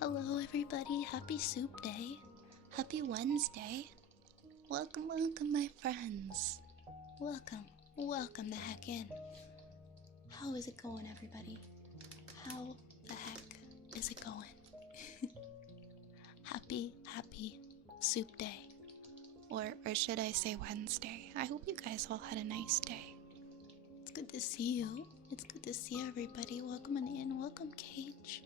Hello, everybody. Happy Soup Day. Happy Wednesday. Welcome, welcome, my friends. Welcome, welcome the heck in. How is it going, everybody? How the heck is it going? Happy Soup Day. Or should I say Wednesday? I hope you guys all had a nice day. It's good to see you. It's good to see everybody. Welcome on in. Welcome, Cage.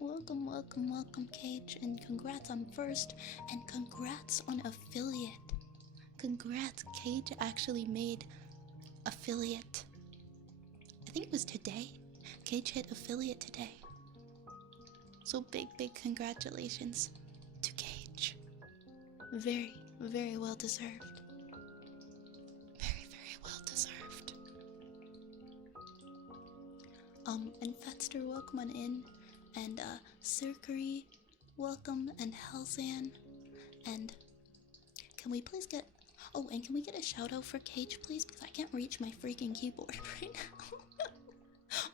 Welcome, welcome, welcome, Cage. And congrats on first. And congrats on affiliate. Congrats, Cage actually made affiliate. I think it was today. Cage hit affiliate today. So big congratulations to Cage. Very, very well deserved. Very well deserved. And Fetster, welcome on in. And Circery, welcome, and Helzan. And can we please get... Oh, and can we get a shout out for Cage, please? Because I can't reach my freaking keyboard right now.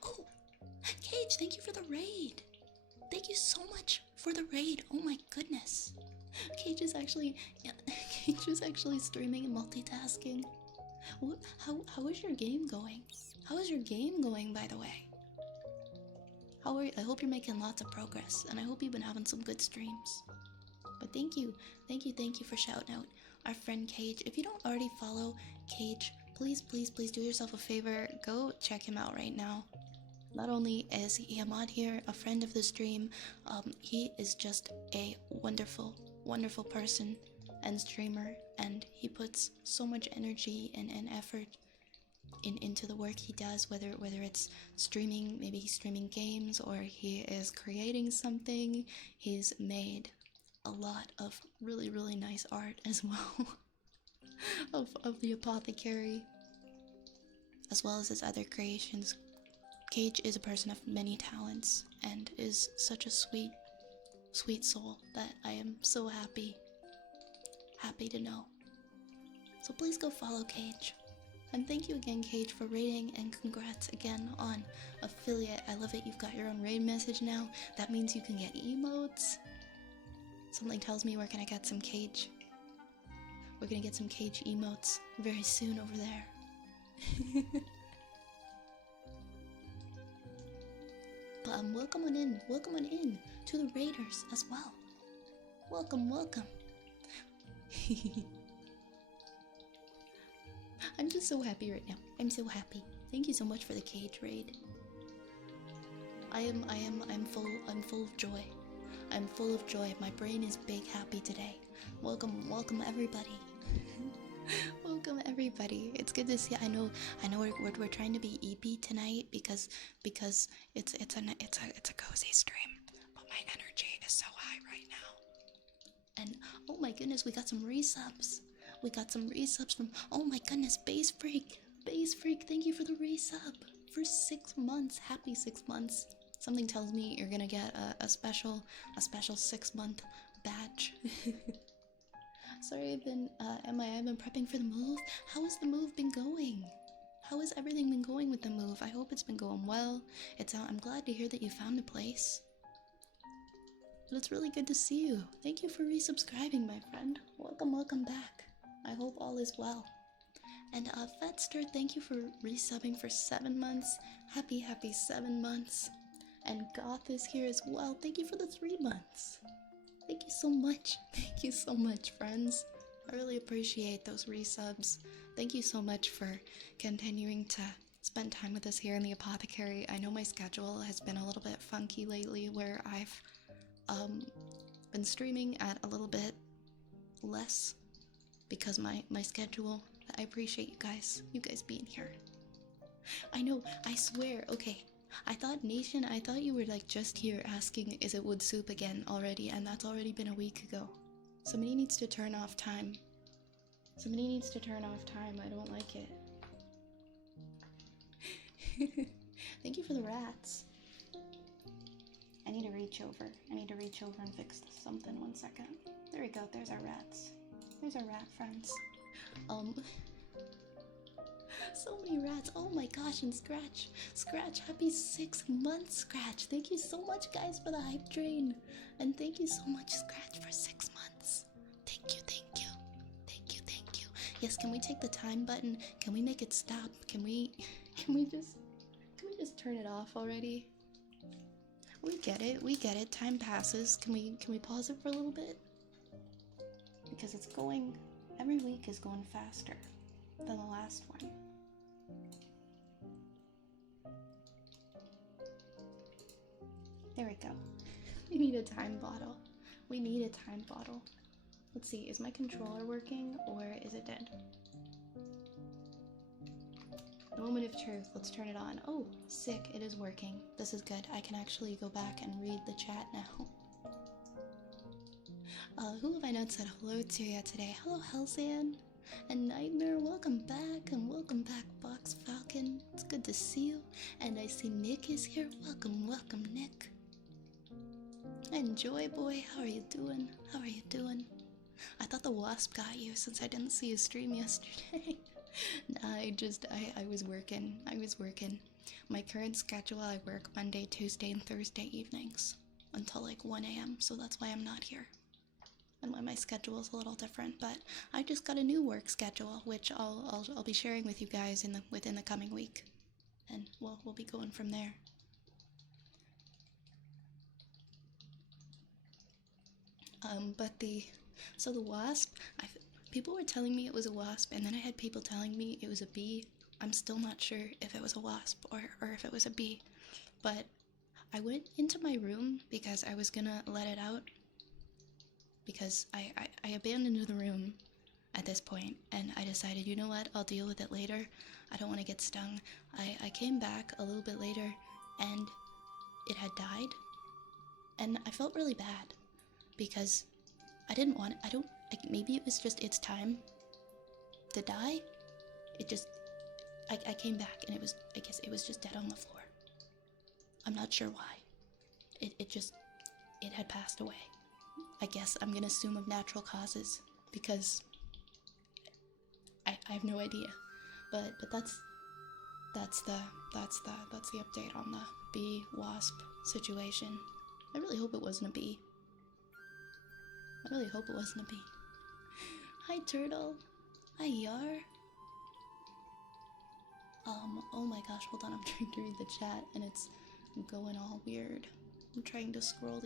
Oh, Cage, thank you for the raid. Thank you so much for the raid. Oh my goodness. Cage is actually streaming and multitasking. How is your game going? How is your game going, by the way? How are you? I hope you're making lots of progress, and I hope you've been having some good streams. But thank you for shouting out our friend Cage. If you don't already follow Cage, please do yourself a favor. Go check him out right now. Not only is he a mod here, a friend of the stream, he is just a wonderful person and streamer, and he puts so much energy and effort into the work he does, whether it's streaming, maybe he's streaming games, or he is creating something. He's made a lot of really nice art as well of the apothecary, as well as his other creations. Cage is a person of many talents and is such a sweet soul that I am so happy to know. So please go follow Cage. And thank you again, Cage, for raiding, and congrats again on affiliate. I love it. You've got your own raid message now. That means you can get emotes. Something tells me we're gonna get some Cage. We're gonna get some Cage emotes very soon over there. But welcome on in to the raiders as well. Welcome. I'm just so happy right now. I'm so happy. Thank you so much for the Cage raid. I'm full of joy. I'm full of joy. My brain is big happy today. Welcome everybody. Welcome everybody. It's good to see. I know we're trying to be EP tonight because it's a cozy stream. But my energy is so high right now. And oh my goodness, we got some resubs. We got some resubs from, oh my goodness, Base Freak, thank you for the resub for 6 months. Happy 6 months. Something tells me you're gonna get a special 6-month badge. Sorry, I've been I've been prepping for the move. How has the move been going? How has everything been going with the move? I hope it's been going well. I'm glad to hear that you found a place. But it's really good to see you. Thank you for resubscribing, my friend. Welcome back. I hope all is well. And Fetster, thank you for resubbing for 7 months. Happy 7 months. And Goth is here as well. Thank you for the 3 months. Thank you so much. Thank you so much, friends. I really appreciate those resubs. Thank you so much for continuing to spend time with us here in the apothecary. I know my schedule has been a little bit funky lately, where I've been streaming at a little bit less because my schedule. I appreciate you guys being here. I know, I swear. Okay, I thought Nation, you were like just here asking, is it Wood Soup again already? And that's already been a week ago. Somebody needs to turn off time. I don't like it. Thank you for the rats. I need to reach over and fix something. 1 second. There we go. There's our rats. There's our rat friends. So many rats. Oh my gosh, and Scratch, happy 6 months, Scratch. Thank you so much, guys, for the hype train. And thank you so much, Scratch, for 6 months. Thank you, thank you. Thank you, thank you. Yes, can we take the time button? Can we make it stop? Can we just turn it off already? We get it. Time passes. Can we pause it for a little bit? Because it's going, every week is going faster than the last one. There we go. We need a time bottle. We need a time bottle. Let's see, is my controller working or is it dead? Moment of truth, let's turn it on. Oh, sick, it is working. This is good. I can actually go back and read the chat now. Who have I not said hello to yet today? Hello, Helzan and Nightmare. Welcome back, and welcome back, Box Falcon. It's good to see you. And I see Nick is here. Welcome, welcome, Nick. And Joy Boy, how are you doing? How are you doing? I thought the wasp got you since I didn't see you stream yesterday. I was working. My current schedule, I work Monday, Tuesday, and Thursday evenings until like 1 a.m. So that's why I'm not here. And why my schedule is a little different, but I just got a new work schedule, which I'll be sharing with you guys within the coming week, and we'll be going from there. But the wasp, people were telling me it was a wasp, and then I had people telling me it was a bee. I'm still not sure if it was a wasp or if it was a bee, but I went into my room because I was gonna let it out. Because I abandoned the room at this point, and I decided, you know what, I'll deal with it later. I don't want to get stung. I came back a little bit later, and it had died, and I felt really bad, because I didn't want it. Maybe it was just its time to die. I came back, and I guess it was just dead on the floor. I'm not sure why. It had passed away. I guess I'm gonna assume of natural causes, because I have no idea, but that's the update on the bee wasp situation. I really hope it wasn't a bee. Hi Turtle. Hi Yar. Oh my gosh, hold on, I'm trying to read the chat and it's going all weird. I'm trying to scroll.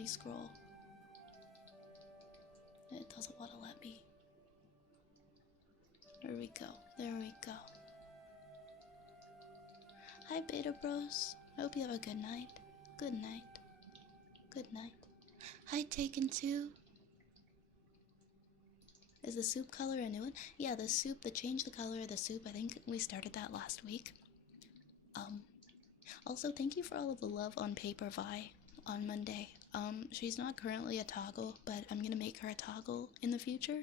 It doesn't want to let me. There we go. Hi Beta Bros. I hope you have a good night. Good night. Hi Taken 2. Is the soup color a new one? Yeah, the change the color of the soup, I think we started that last week. Also, thank you for all of the love on Paper Vi on Monday. She's not currently a toggle, but I'm gonna make her a toggle in the future.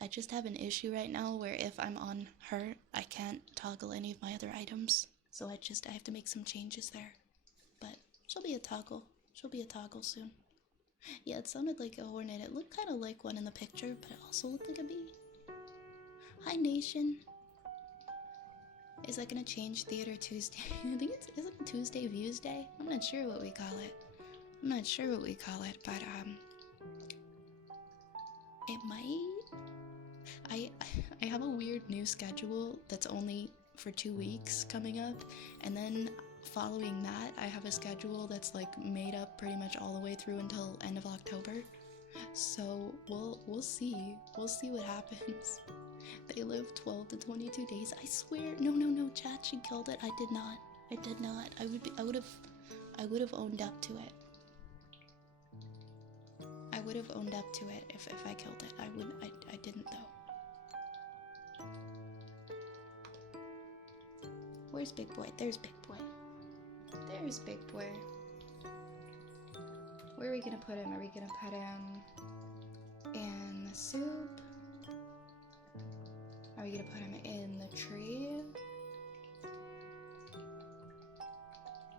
I just have an issue right now where if I'm on her, I can't toggle any of my other items. So I have to make some changes there. But she'll be a toggle soon. Yeah, it sounded like a hornet. It looked kind of like one in the picture, but it also looked like a bee. Hi Nation. Is that gonna change Theater Tuesday? I think isn't it Tuesday Views Day? I'm not sure what we call it. But it might. I have a weird new schedule that's only for 2 weeks coming up, and then following that I have a schedule that's like made up pretty much all the way through until end of October. So we'll see what happens. They live 12 to 22 days. I swear. No, chat, she killed it. I did not. I would have owned up to it. I would have owned up to it if I killed it. I didn't though. Where's Big Boy? There's Big Boy. Where are we gonna put him? Are we gonna put him in the soup? Are we gonna put him in the tree?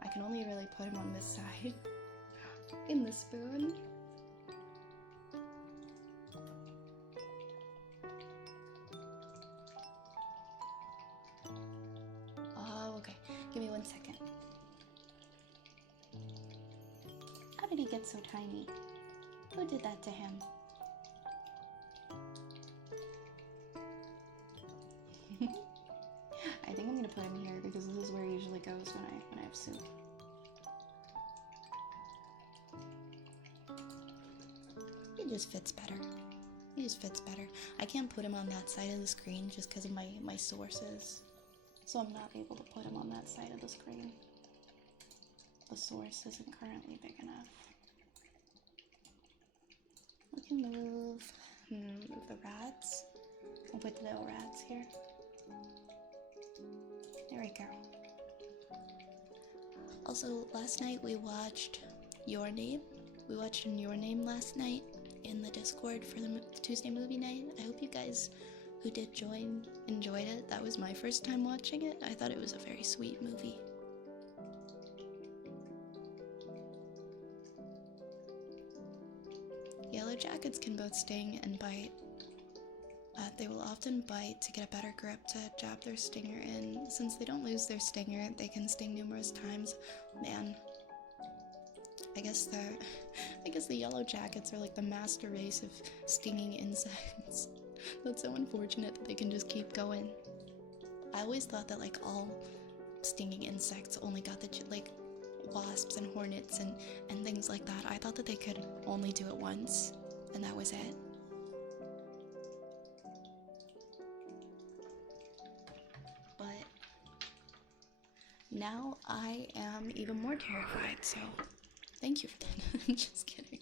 I can only really put him on this side. In the spoon. Give me 1 second. How did he get so tiny? Who did that to him? I think I'm gonna put him here because this is where he usually goes when I have soup. He just fits better. He just fits better. I can't put him on that side of the screen just because of my sources. So I'm not able to put him on that side of the screen. The source isn't currently big enough. We can move the rats. I'll put the little rats here. There we go. Also, last night we watched Your Name. We watched Your Name last night in the Discord for the Tuesday movie night. I hope you guys who did join enjoyed it. That was my first time watching it. I thought it was a very sweet movie. Yellow jackets can both sting and bite. They will often bite to get a better grip to jab their stinger in. Since they don't lose their stinger, they can sting numerous times. Man, I guess the yellow jackets are like the master race of stinging insects. That's so unfortunate that they can just keep going. I always thought that like all stinging insects only got the like wasps and hornets and things like that. I thought that they could only do it once and that was it. But now I am even more terrified, so thank you for that. I'm just kidding.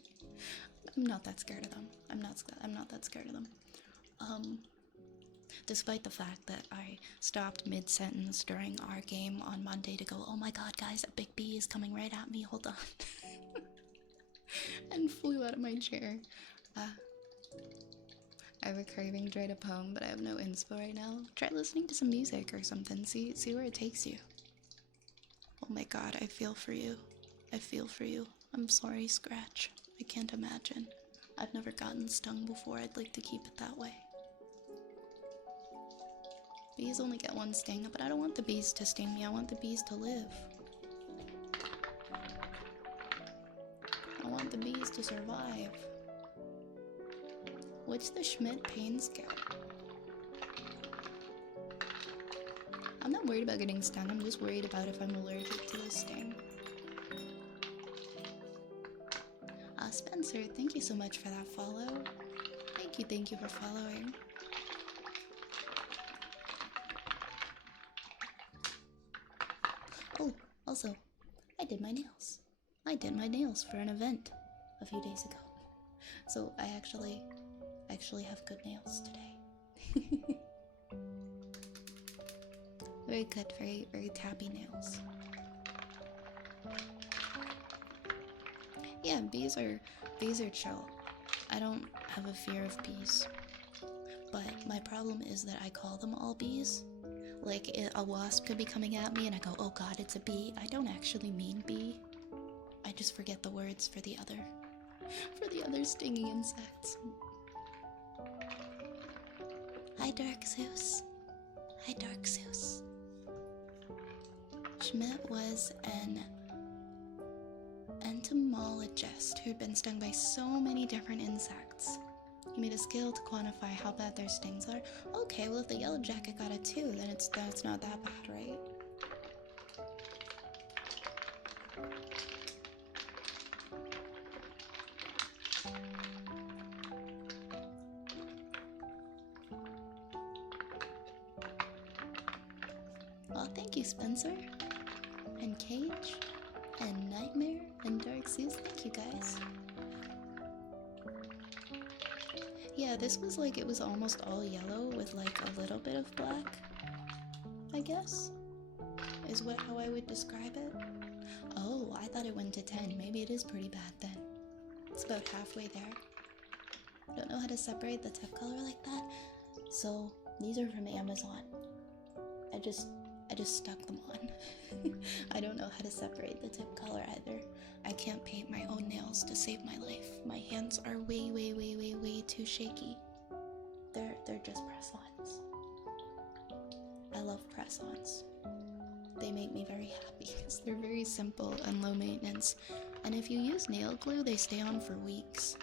I'm not that scared of them. I'm not that scared of them. Despite the fact that I stopped mid-sentence during our game on Monday to go, oh my god guys, a big bee is coming right at me, hold on. And flew out of my chair. I have a craving to write a poem, but I have no inspo right now. Try listening to some music or something, see where it takes you. Oh my god, I feel for you. I feel for you. I'm sorry, Scratch. I can't imagine. I've never gotten stung before, I'd like to keep it that way. Bees only get one sting, but I don't want the bees to sting me, I want the bees to live. I want the bees to survive. What's the Schmidt pain scale? I'm not worried about getting stung, I'm just worried about if I'm allergic to the sting. Spencer, thank you so much for that follow. Thank you for following. Oh, also, I did my nails. I did my nails for an event a few days ago. So I actually have good nails today. Very good, very tappy nails. Yeah, bees are chill. I don't have a fear of bees. But my problem is that I call them all bees. Like, a wasp could be coming at me and I go, oh god, it's a bee. I don't actually mean bee. I just forget the words for the other stinging insects. Hi, Dark Zeus. Hi, Dark Zeus. Schmidt was an entomologist who'd been stung by so many different insects. He made a scale to quantify how bad their stings are. Okay, well if the yellow jacket got it too, then it's not that bad, right? Well, thank you, Spencer. And Cage. And Nightmare. And Dark Zeus. Thank you, guys. Yeah, this was like, it was almost all yellow with like a little bit of black, I guess, is how I would describe it. Oh, I thought it went to 10. Maybe it is pretty bad then. It's about halfway there. Don't know how to separate the tip color like that. So, these are from Amazon. I just stuck them on. I don't know how to separate the tip color either. I can't paint my own nails to save my life. My hands are way too shaky. They're just press-ons. I love press-ons. they make me very happy because they're very simple and low maintenance. And if you use nail glue, they stay on for weeks.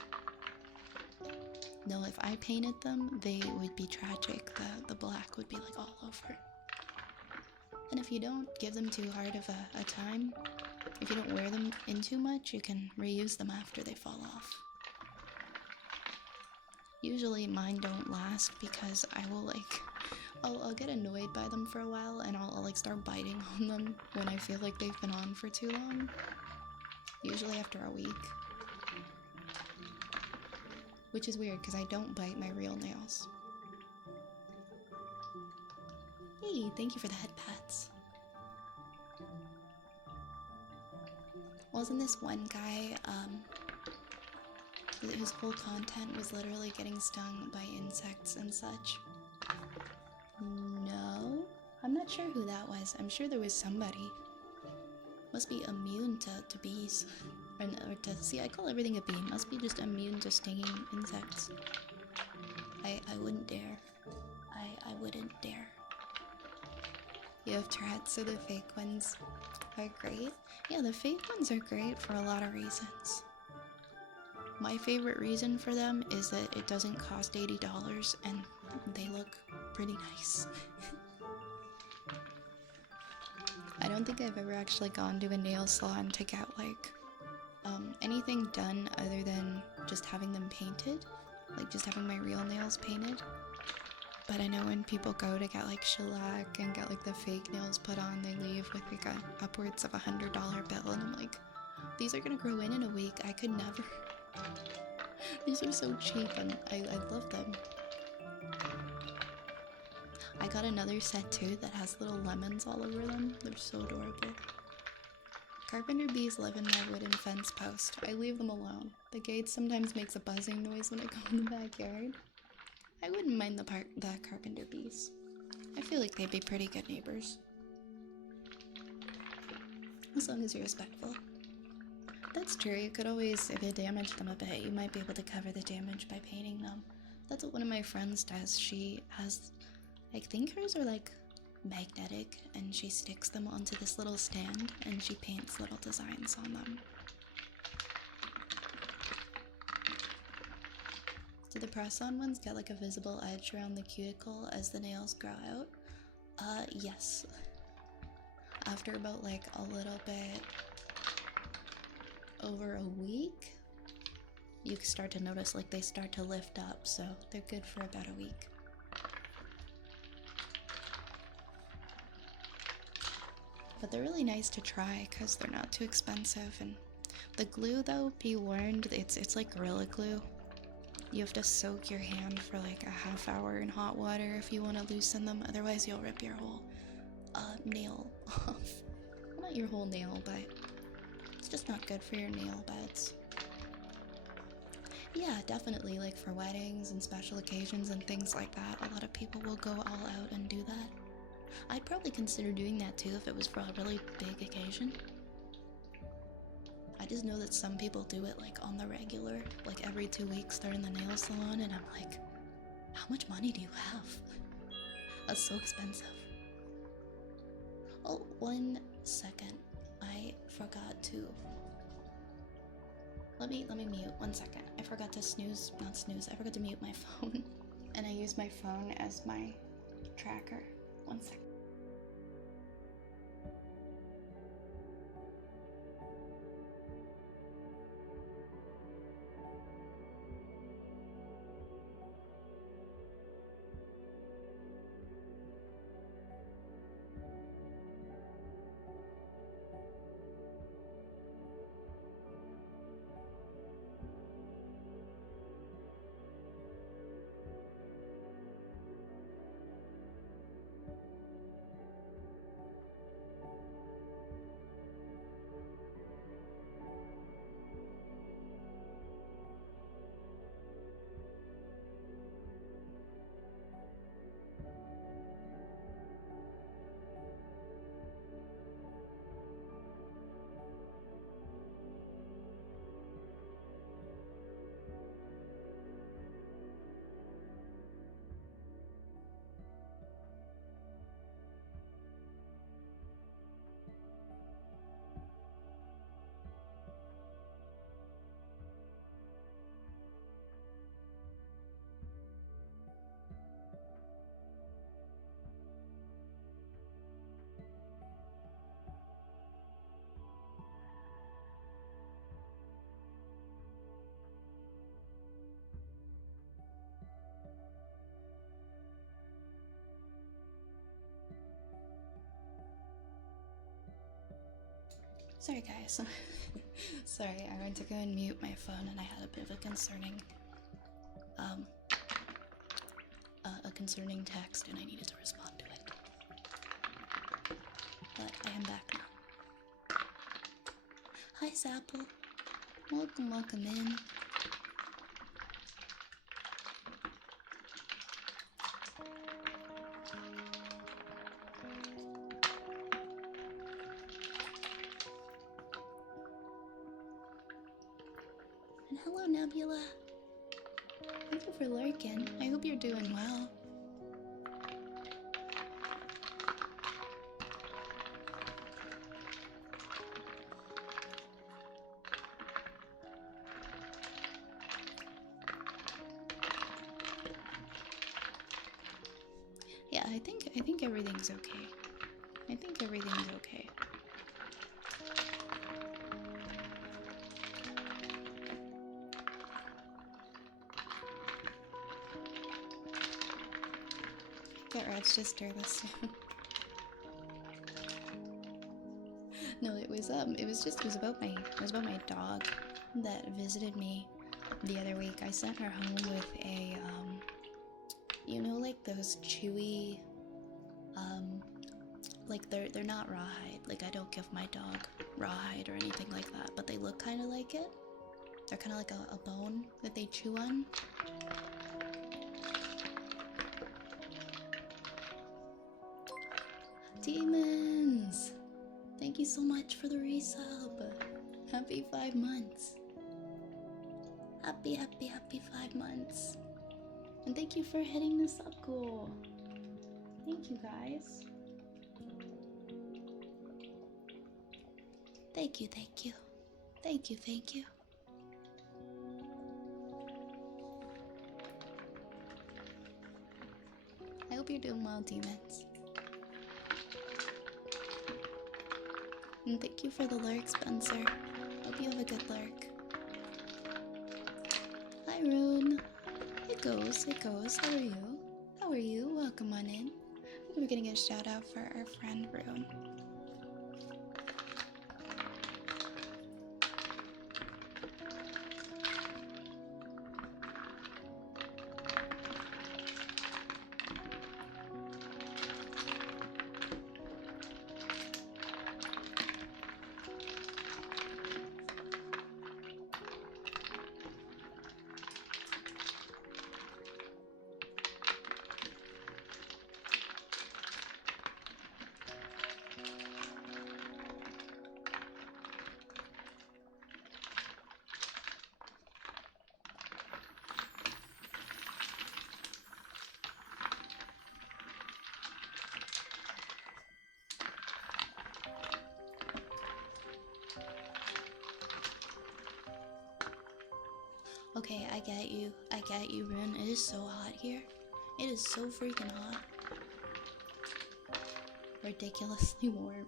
No, if I painted them, they would be tragic. The black would be like all over. And if you don't give them too hard of a time, if you don't wear them in too much, you can reuse them after they fall off. Usually mine don't last because I will like, I'll get annoyed by them for a while and I'll like start biting on them when I feel like they've been on for too long. Usually after a week. Which is weird because I don't bite my real nails. Hey, thank you for the head pats. Wasn't this one guy, whose whole content was literally getting stung by insects and such? No? I'm not sure who that was. I'm sure there was somebody. Must be immune to bees. Or to, see, I call everything a bee. Must be just immune to stinging insects. I wouldn't dare. I wouldn't dare. You have Tourette's, so the fake ones are great. Yeah, the fake ones are great for a lot of reasons. My favorite reason for them is that it doesn't cost $80 and they look pretty nice. I don't think I've ever actually gone to a nail salon to get like anything done other than just having them painted, like just having my real nails painted. But I know when people go to get like shellac and get like the fake nails put on, they leave with like upwards of $100 bill, and I'm like, these are gonna grow in a week. I could never. These are so cheap and I love them. I got another set too that has little lemons all over them. They're so adorable. Carpenter bees live in my wooden fence post. I leave them alone. The gate sometimes makes a buzzing noise when I go in the backyard. I wouldn't mind the carpenter bees. I feel like they'd be pretty good neighbors. As long as you're respectful. That's true, you could always, if you damage them a bit, you might be able to cover the damage by painting them. That's what one of my friends does. She has, I think hers are like magnetic, and she sticks them onto this little stand and she paints little designs on them. Do the press-on ones get like a visible edge around the cuticle as the nails grow out? Yes. After about like a little bit over a week, you start to notice like they start to lift up, so they're good for about a week. But they're really nice to try because they're not too expensive. And the glue though, be warned, it's like Gorilla Glue. You have to soak your hand for like a half hour in hot water if you want to loosen them, otherwise you'll rip your whole nail off. Well, not your whole nail, but it's just not good for your nail beds. Yeah, definitely, like for weddings and special occasions and things like that, a lot of people will go all out and do that. I'd probably consider doing that too if it was for a really big occasion. I just know that some people do it like on the regular, like every 2 weeks they're in the nail salon, and I'm like, how much money do you have? That's so expensive. Oh, 1 second. I forgot to... Let me mute 1 second. I forgot to I forgot to mute my phone. And I use my phone as my tracker. 1 second. Sorry, guys. Sorry, I went to go and mute my phone and I had a bit of a concerning text and I needed to respond to it. But I am back now. Hi, Sapple. Welcome, welcome in. And hello, Nebula. Thank you for lurking. I hope you're doing well. Yeah, I think everything's okay. I think everything's okay. Get Red's just heard this. No, it was about my dog that visited me the other week. I sent her home with a you know, like those chewy like they're not rawhide. Like I don't give my dog rawhide or anything like that, but they look kind of like it. They're kind of like a bone that they chew on. Demons! Thank you so much for the resub. Happy 5 months. Happy 5 months. And thank you for hitting the sub goal. Thank you, guys. Thank you, thank you. Thank you, thank you. I hope you're doing well, demons. And thank you for the lurk, Spencer. Hope you have a good lurk. Hi, Rune. It goes, it goes. How are you? How are you? Welcome on in. We're getting a shout out for our friend Rune. Okay, I get you, Rune. It is so hot here. It is so freaking hot. Ridiculously warm.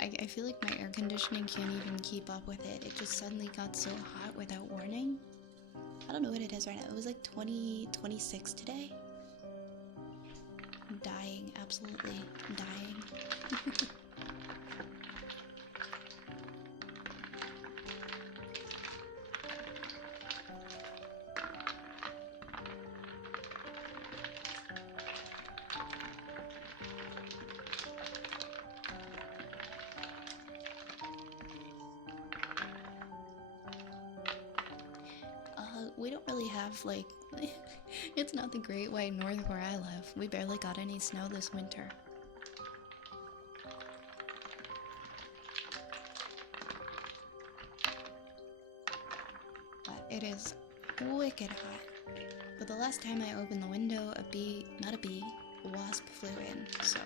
I feel like my air conditioning can't even keep up with it. It just suddenly got so hot without warning. I don't know what it is right now. It was like 26 today. I'm dying, absolutely dying. We don't really have, like, it's not the Great White North where I live. We barely got any snow this winter. But it is wicked hot. But the last time I opened the window, a wasp flew in, so.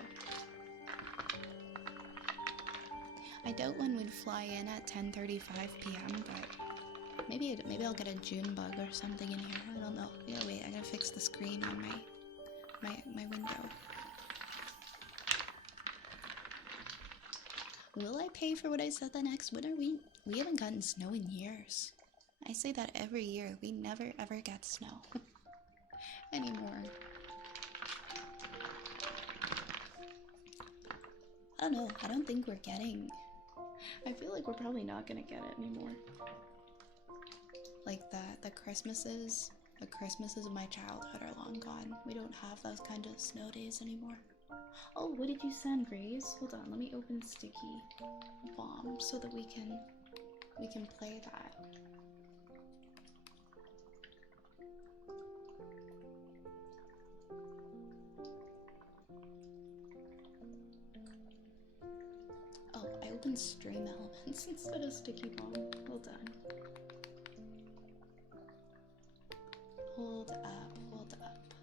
I doubt one would fly in at 10:35 p.m., but maybe I'll get a June bug or something in here. I don't know. Yeah, wait, I gotta fix the screen on my window. Will I pay for what I said the next winter? We haven't gotten snow in years. I say that every year. We never ever get snow anymore. I don't know. I don't think we're getting. I feel like we're probably not gonna get it anymore. Like the Christmases of my childhood are long gone. We don't have those kind of snow days anymore. Oh, what did you send, Grace? Hold on, let me open Sticky Bomb so that we can play that. Oh, I opened Stream Elements instead of Sticky Bomb. Hold on. Hold up.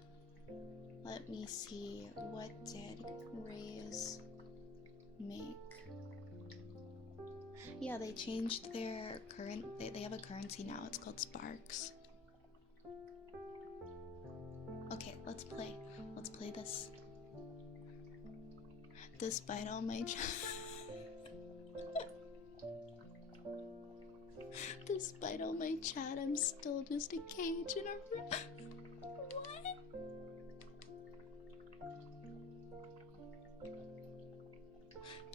Let me see, what did Rays make? Yeah, they changed their they have a currency now. It's called Sparks. Okay, let's play this. Despite all my despite all my chat, I'm still just a cage in a room. What?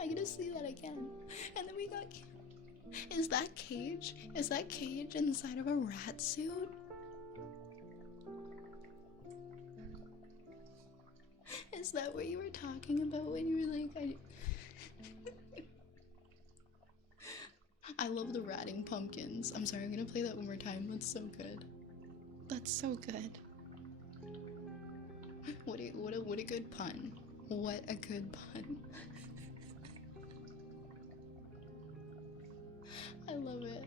I gotta see that again. And then we got... Is that cage? Is that cage inside of a rat suit? Is that what you were talking about when you were like, I love the ratting pumpkins. I'm sorry, I'm gonna play that one more time. That's so good. That's so good. What a good pun. What a good pun. I love it.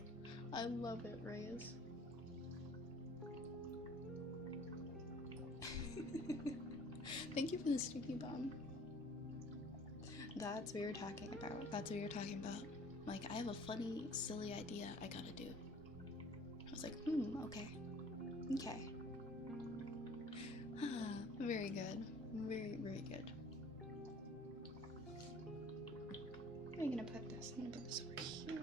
I love it, Reyes. Thank you for the Sticky Bomb. That's what you're talking about. That's what you're talking about. Like, I have a funny, silly idea I gotta do. I was like, okay. Okay. Very good. Very, very good. Where are you gonna put this? I'm gonna put this over here.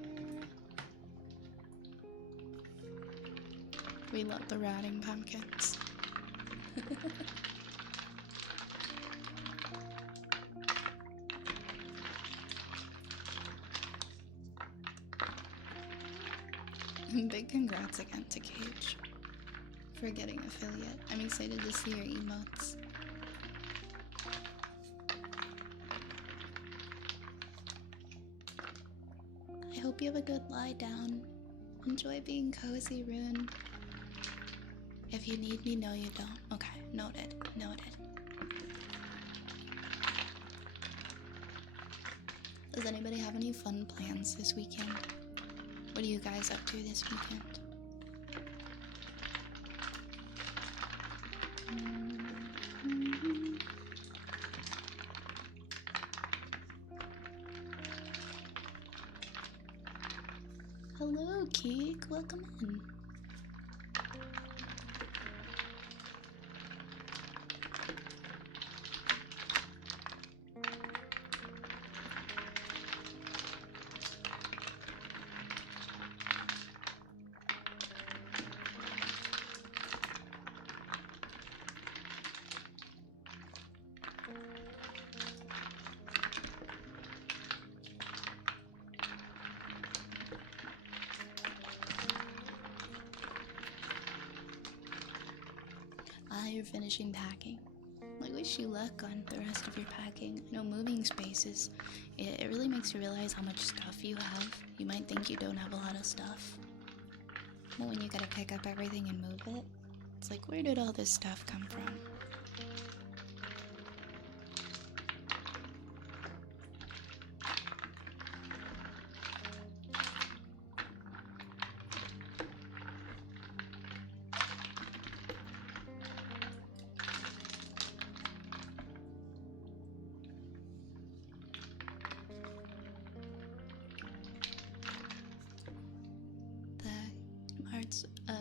We love the ratting pumpkins. Big congrats again to Cage for getting affiliate. I'm excited to see your emotes. I hope you have a good lie down. Enjoy being cozy, Rune. If you need me, no you don't. Okay, noted, noted. Does anybody have any fun plans this weekend? What are you guys up to this weekend? Hello, Keek. Welcome in. You're finishing packing. I wish you luck on the rest of your packing. I know moving spaces, it really makes you realize how much stuff you have. You might think you don't have a lot of stuff, but when you gotta pick up everything and move it, it's like, where did all this stuff come from?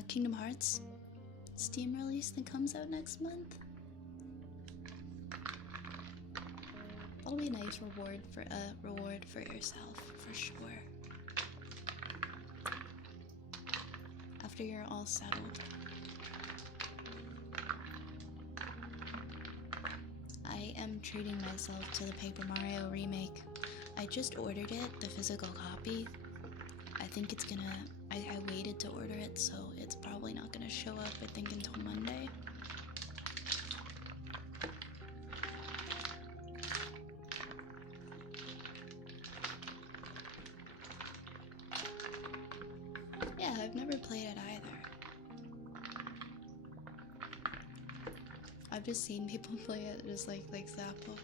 Kingdom Hearts Steam release that comes out next month. That'll be a nice reward for yourself, for sure. After you're all settled. I am treating myself to the Paper Mario remake. I just ordered it, the physical copy. I think it's gonna. I waited to order it, so it's probably not gonna show up, I think, until Monday. Yeah, I've never played it either. I've just seen people play it, just like Zappo.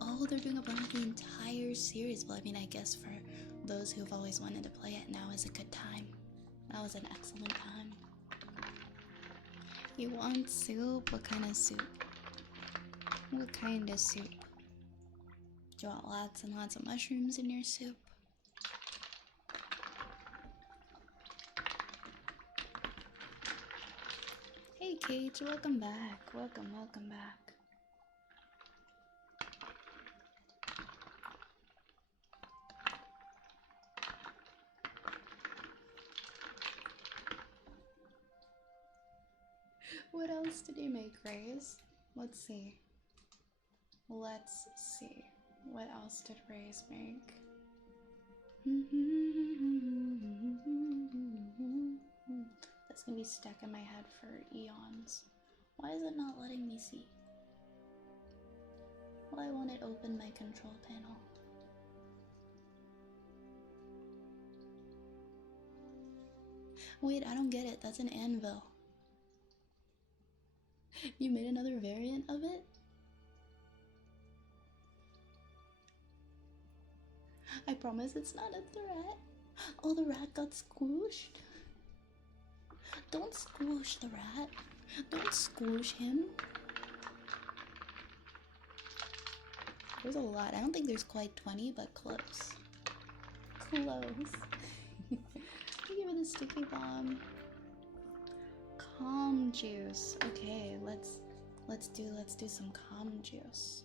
Oh, they're doing a run of the entire series. Well, I mean, I guess for those who've always wanted to play it, now is a good time. That was an excellent time. You want soup? What kind of soup? What kind of soup? Do you want lots and lots of mushrooms in your soup? Hey Cage, welcome back. Welcome back. What else did he make, Raze? Let's see. Let's see. What else did Raze make? That's gonna be stuck in my head for eons. Why is it not letting me see? Why won't it open my control panel? Wait, I don't get it. That's an anvil. You made another variant of it? I promise it's not a threat. Oh, the rat got squooshed. Don't squoosh the rat. Don't squoosh him. There's a lot. I don't think there's quite 20, but close. Close. Thank you for the sticky bomb. Calm juice. Okay, let's do some calm juice.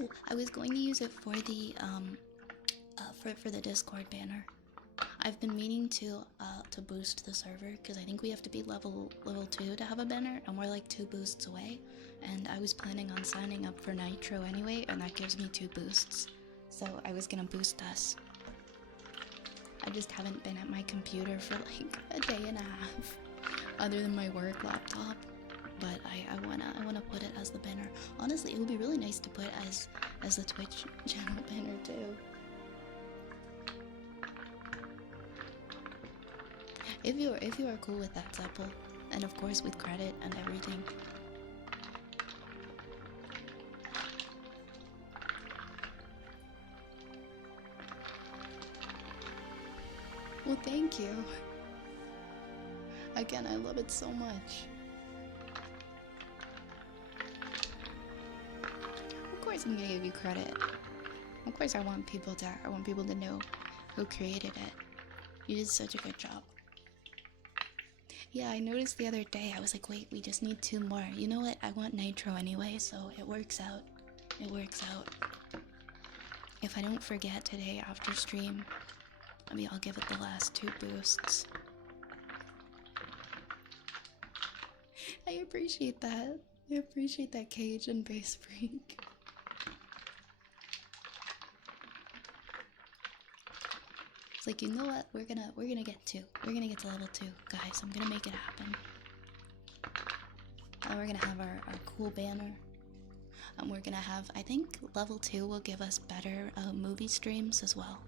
Oh, I was going to use it for the for the Discord banner. I've been meaning to boost the server because I think we have to be level 2 to have a banner, and we're like 2 boosts away. And I was planning on signing up for Nitro anyway, and that gives me 2 boosts. So I was gonna boost us. I just haven't been at my computer for like a day and a half, other than my work laptop. But I wanna put it as the banner. Honestly, it would be really nice to put as the Twitch channel banner too. If you are cool with that, Zeppel, and of course with credit and everything. Well, thank you. Again, I love it so much. Of course I'm gonna give you credit. Of course I want people to know who created it. You did such a good job. Yeah, I noticed the other day, I was like, wait, we just need 2 more. You know what? I want Nitro anyway, so it works out. It works out. If I don't forget today after stream, I'll give it the last 2 boosts. I appreciate that. I appreciate that, Cage and Base Freak. It's like, you know what? We're gonna get 2. We're gonna get to level 2, guys. I'm gonna make it happen. And we're gonna have our cool banner. And we're gonna have, I think level 2 will give us better movie streams as well.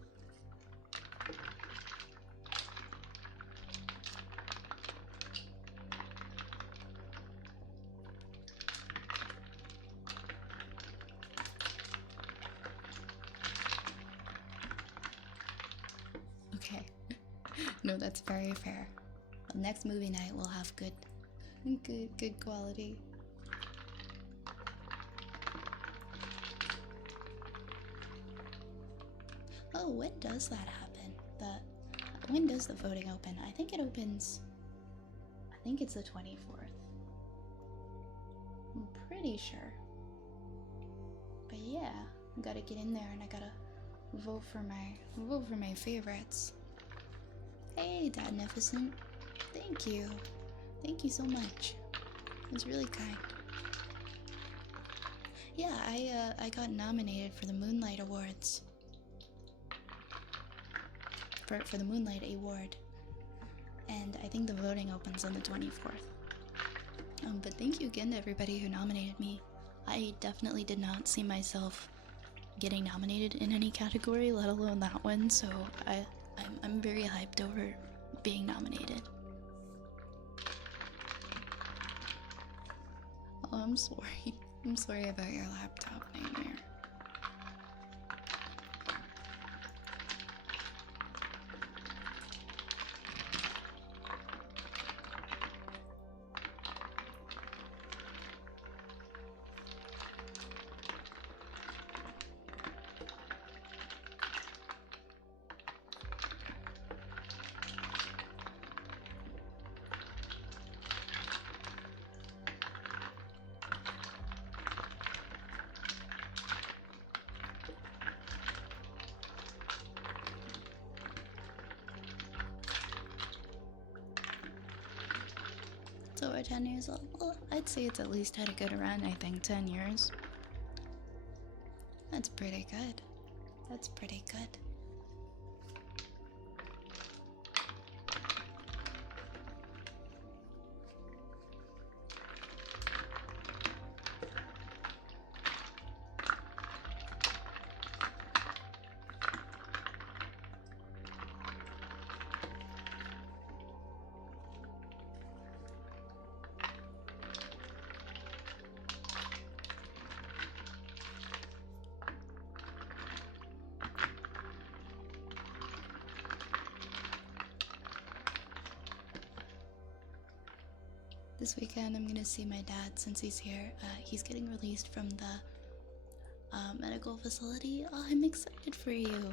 Okay. No, that's very fair. The next movie night will have good quality. Oh, when does that happen? when does the voting open? I think it opens. I think it's the 24th. I'm pretty sure. But yeah, I gotta get in there and I gotta vote for my favorites. Hey, Dadnificent. Thank you. Thank you so much. It's really kind. Yeah, I got nominated for the Moonlight Awards. For the Moonlight Award. And I think the voting opens on the 24th. But thank you again to everybody who nominated me. I definitely did not see myself getting nominated in any category, let alone that one, so I'm very hyped over being nominated. Oh, I'm sorry. I'm sorry about your laptop nightmare. So we're 10 years old. Well, I'd say it's at least had a good run, I think. 10 years. That's pretty good. That's pretty good. This weekend I'm gonna see my dad since he's here. He's getting released from the medical facility. Oh, I'm excited for you.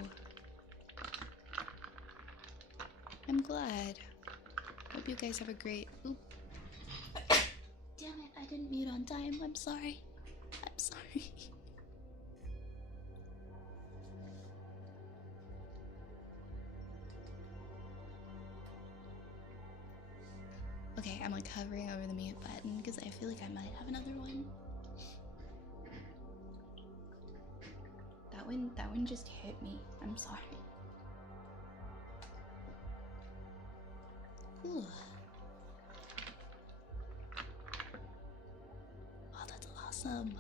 I'm glad. Hope you guys have a great... Oop. Damn it, I didn't mute on time. I'm sorry. I'm sorry. Okay, I'm like hovering over the mute button because I feel like I might have another one. That one just hit me. I'm sorry. Ooh. Oh, that's awesome.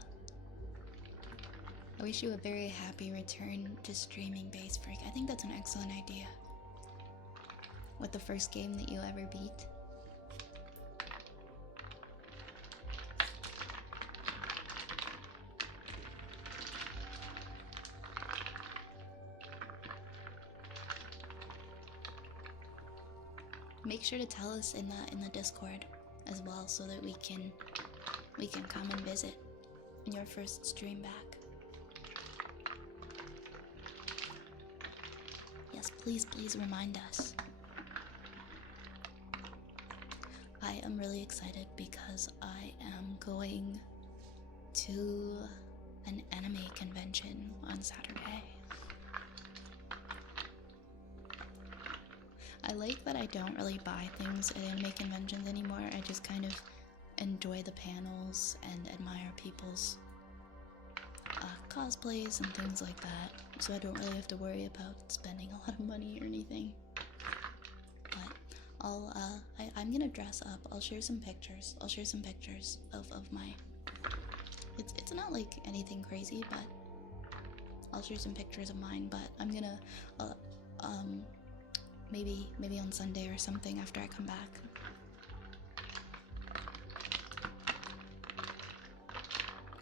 I wish you a very happy return to streaming, Base Freak. I think that's an excellent idea. What, the first game that you ever beat? Make sure to tell us in the Discord as well, so that we can come and visit in your first stream back. Yes, please remind us. I am really excited because I am going to an anime convention on Saturday. I like that I don't really buy things at anime conventions anymore. I just kind of enjoy the panels and admire people's cosplays and things like that. So I don't really have to worry about spending a lot of money or anything. But I'm gonna dress up. I'll share some pictures. I'll share some pictures of my... It's not like anything crazy, but I'll share some pictures of mine. But I'm gonna maybe on Sunday or something after I come back.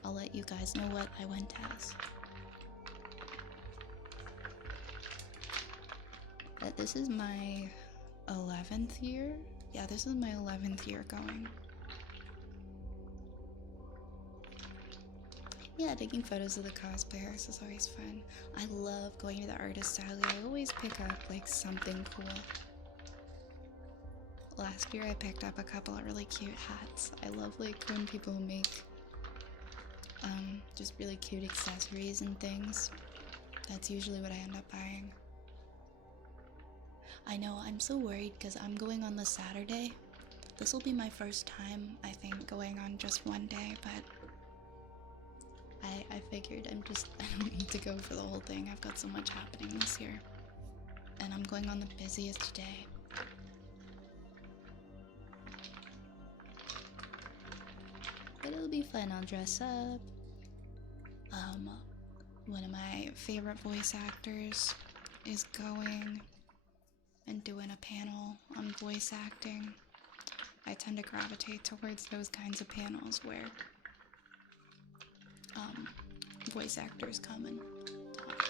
I'll let you guys know what I went as. This is my 11th year? Yeah, this is my 11th year going. Yeah, taking photos of the cosplayers is always fun. I love going to the artist alley. I always pick up like something cool. Last year I picked up a couple of really cute hats. I love like when people make just really cute accessories and things. That's usually what I end up buying. I know, I'm so worried because I'm going on the Saturday. This will be my first time, I think, going on just one day, but I figured I don't need to go for the whole thing. I've got so much happening this year. And I'm going on the busiest day. But it'll be fun, I'll dress up. One of my favorite voice actors is going and doing a panel on voice acting. I tend to gravitate towards those kinds of panels where voice actors come and talk.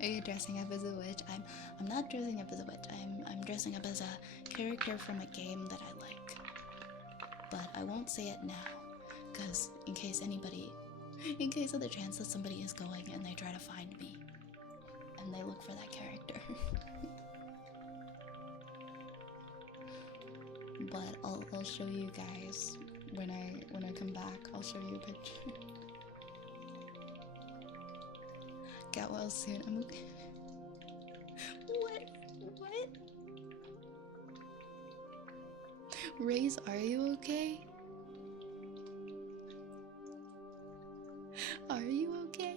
Are you dressing up as a witch? I'm not dressing up as a witch. I'm dressing up as a character from a game that I like. But I won't say it now, because in case of the chance that somebody is going and they try to find me, and they look for that character. But I'll show you guys when I come back. I'll show you a picture. Get well soon. I'm okay. What? Raze, are you okay? Are you okay?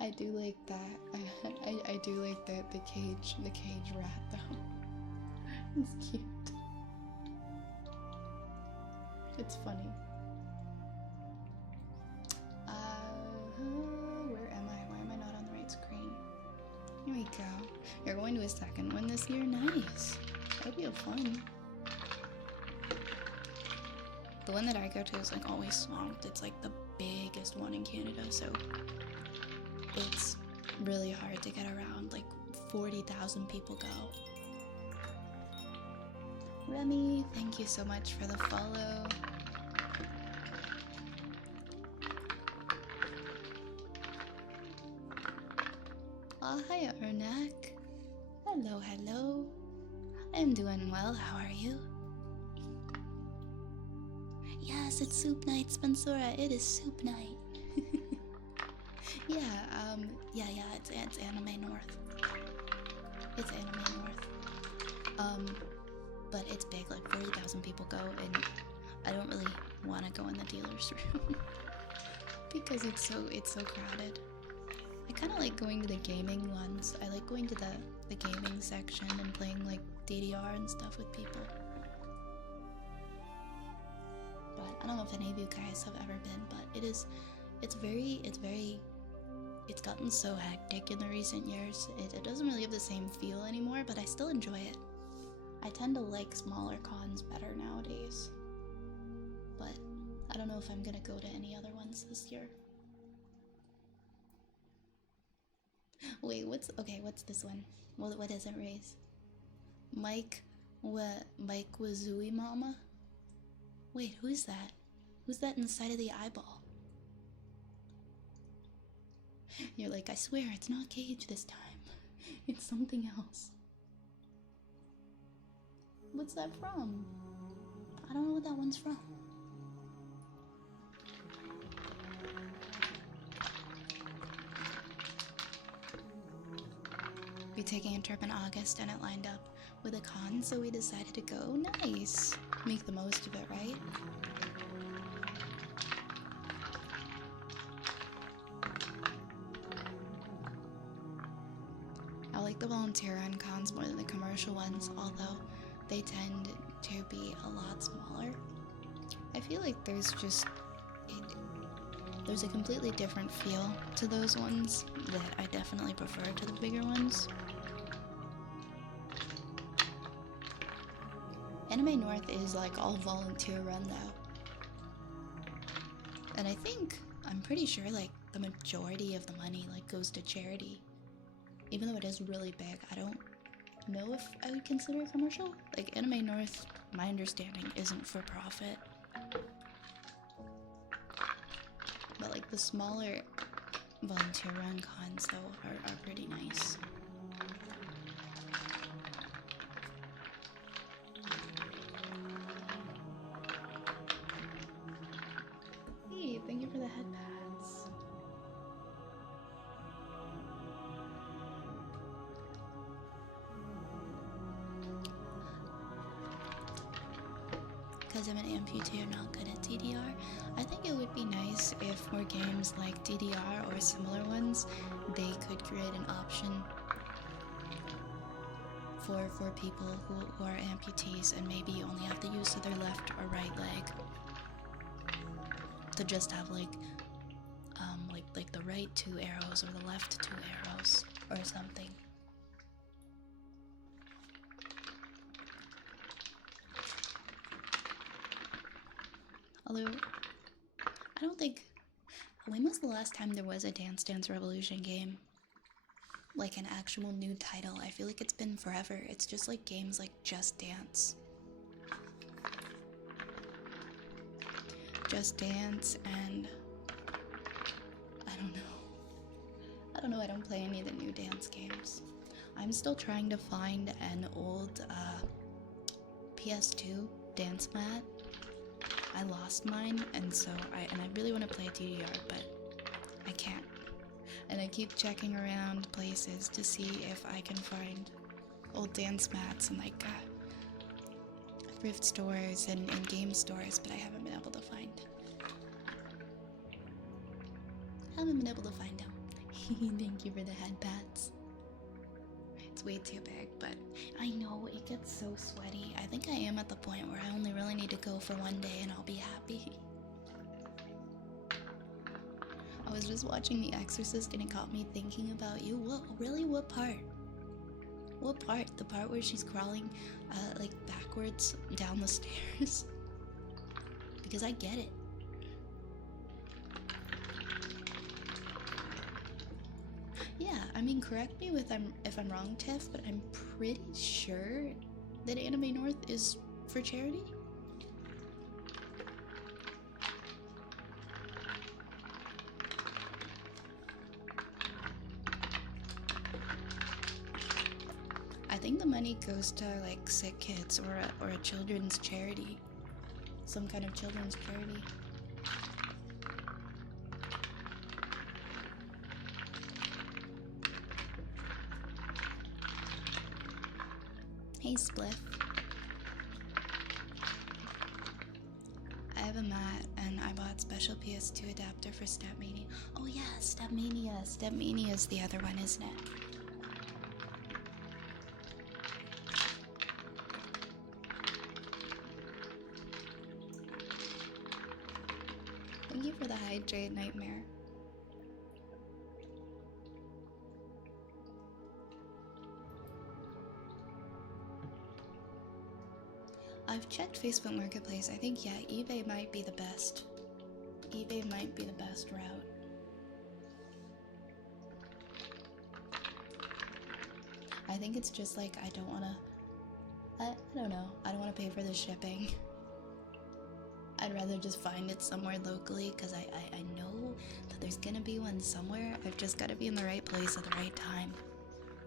I do like that. I do like the cage rat though. It's cute. It's funny. Where am I? Why am I not on the right screen? Here we go. You're going to a second one this year? Nice. That'll be fun. The one that I go to is like always swamped. It's like the biggest one in Canada, so it's really hard to get around. Like 40,000 people go. Remy, thank you so much for the follow. Oh, hi Arnak. Hello. I'm doing well, how are you? Yes, it's soup night, Spensora. It is soup night. Yeah, it's Anime North. It's Anime North. But it's big, like 40,000 people go, and I don't really want to go in the dealer's room because it's so crowded. I kind of like going to the gaming ones. I like going to the gaming section and playing like DDR and stuff with people. But I don't know if any of you guys have ever been, but it's gotten so hectic in the recent years. It doesn't really have the same feel anymore, but I still enjoy it. I tend to like smaller cons better nowadays. But I don't know if I'm gonna go to any other ones this year. Wait, what's this one? What is it, Raise? Mike Wazui Mama? Wait, who's that? Who's that inside of the eyeball? You're like, I swear it's not Cage this time. It's something else. What's that from? I don't know what that one's from. Be taking a trip in August and it lined up with a con, so we decided to go. Nice. Make the most of it, right? I like the volunteer run cons more than the commercial ones, although they tend to be a lot smaller. I feel like there's a completely different feel to those ones that I definitely prefer to the bigger ones. Anime North is like all volunteer run though. And I'm pretty sure like the majority of the money like goes to charity. Even though it is really big, I don't know if I would consider it commercial. Like Anime North, my understanding, isn't for profit. But like the smaller volunteer run cons though are pretty nice. Hey, thank you for the headpads. Because I'm an amputee or not good at DDR, I think it would be nice if more games like DDR or similar ones, they could create an option for people who are amputees and maybe only have the use of their left or right leg to just have like the right 2 arrows or the left 2 arrows or something. Although, I don't think... When was the last time there was a Dance Dance Revolution game? Like an actual new title. I feel like it's been forever. It's just like games like Just Dance. Just Dance and... I don't know, I don't play any of the new dance games. I'm still trying to find an old PS2 dance mat. I lost mine, and so I really want to play DDR, but I can't. And I keep checking around places to see if I can find old dance mats in like thrift stores and game stores, but I haven't been able to find. them. Thank you for the headpads. It's way too big, but I know it gets so sweaty. I think I am at the point where I only really need to go for one day and I'll be happy. I was just watching The Exorcist and it got me thinking about you. What part? What part? The part where she's crawling like backwards down the stairs? Because I get it. Yeah, I mean, correct me if I'm wrong, Tiff, but I'm pretty sure that Anime North is for charity. I think the money goes to like sick kids or a children's charity, some kind of children's charity. Hey Spliff. I have a mat and I bought special PS2 adapter for Stepmania. Oh yeah, Stepmania. Stepmania is the other one, isn't it? Thank you for the hydrate, Nightmare. I've checked Facebook Marketplace. I think, yeah, eBay might be the best. eBay might be the best route. I think it's just like I don't want to... I don't know. I don't want to pay for the shipping. I'd rather just find it somewhere locally because I know that there's gonna be one somewhere. I've just got to be in the right place at the right time.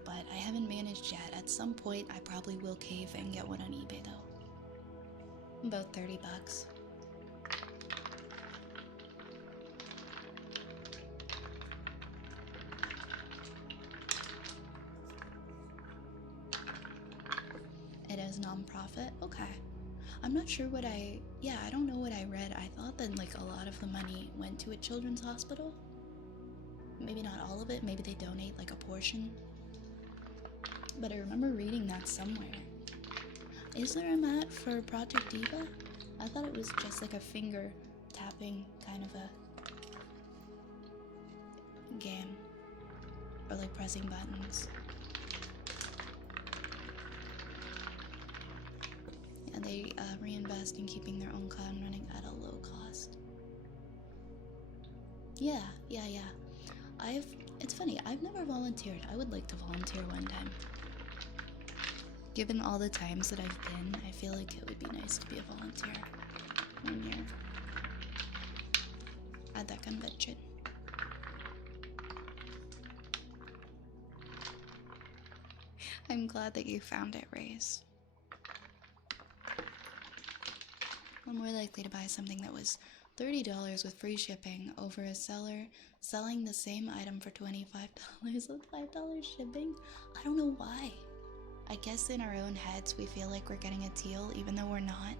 But I haven't managed yet. At some point, I probably will cave and get one on eBay though. About $30. It is non-profit? Okay. I'm not sure what I don't know what I read. I thought that like a lot of the money went to a children's hospital. Maybe not all of it, maybe they donate like a portion. But I remember reading that somewhere. Is there a mat for Project Diva? I thought it was just like a finger tapping kind of a game. Or like pressing buttons. And they reinvest in keeping their own con running at a low cost. Yeah. It's funny, I've never volunteered. I would like to volunteer one time. Given all the times that I've been, I feel like it would be nice to be a volunteer one year at that convention. I'm glad that you found it, Raze. I'm more likely to buy something that was $30 with free shipping over a seller selling the same item for $25 with $5 shipping. I don't know why. I guess in our own heads we feel like we're getting a deal even though we're not.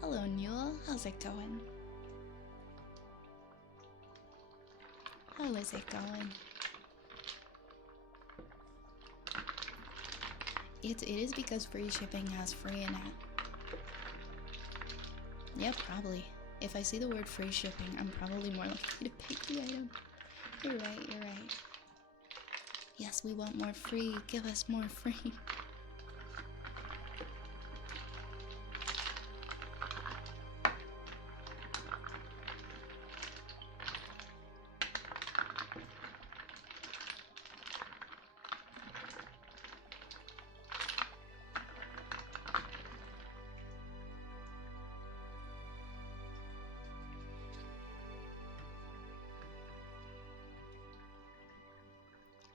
Hello, Newell. How's it going? How is it going? It is because free shipping has free in it. Yep, probably. If I see the word free shipping, I'm probably more likely to pick the item. You're right, you're right. Yes, we want more free. Give us more free.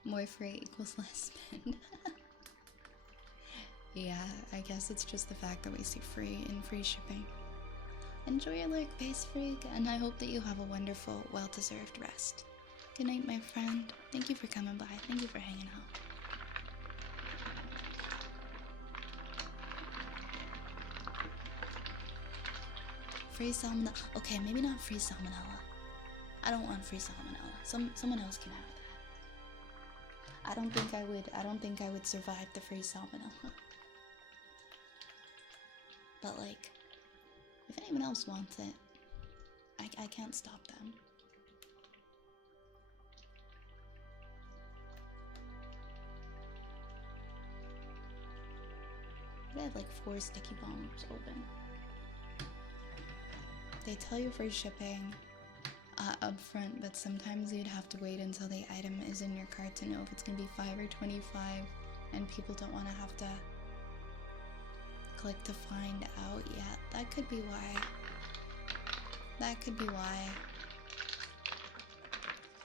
More free equals less spend. Yeah, I guess it's just the fact that we see free in free shipping. Enjoy your lurk, base freak, and I hope that you have a wonderful, well-deserved rest. Good night, my friend. Thank you for coming by. Thank you for hanging out. Free salmonella. Okay, maybe not free salmonella. I don't want free salmonella. Someone else can have that. I don't think I would survive the free salmonella. But like, if anyone else wants it, I can't stop them. They have like 4 sticky bombs open. They tell you free shipping up front, but sometimes you'd have to wait until the item is in your cart to know if it's gonna be $5 or $25, and people don't want to have to click to find out yet. That could be why. That could be why.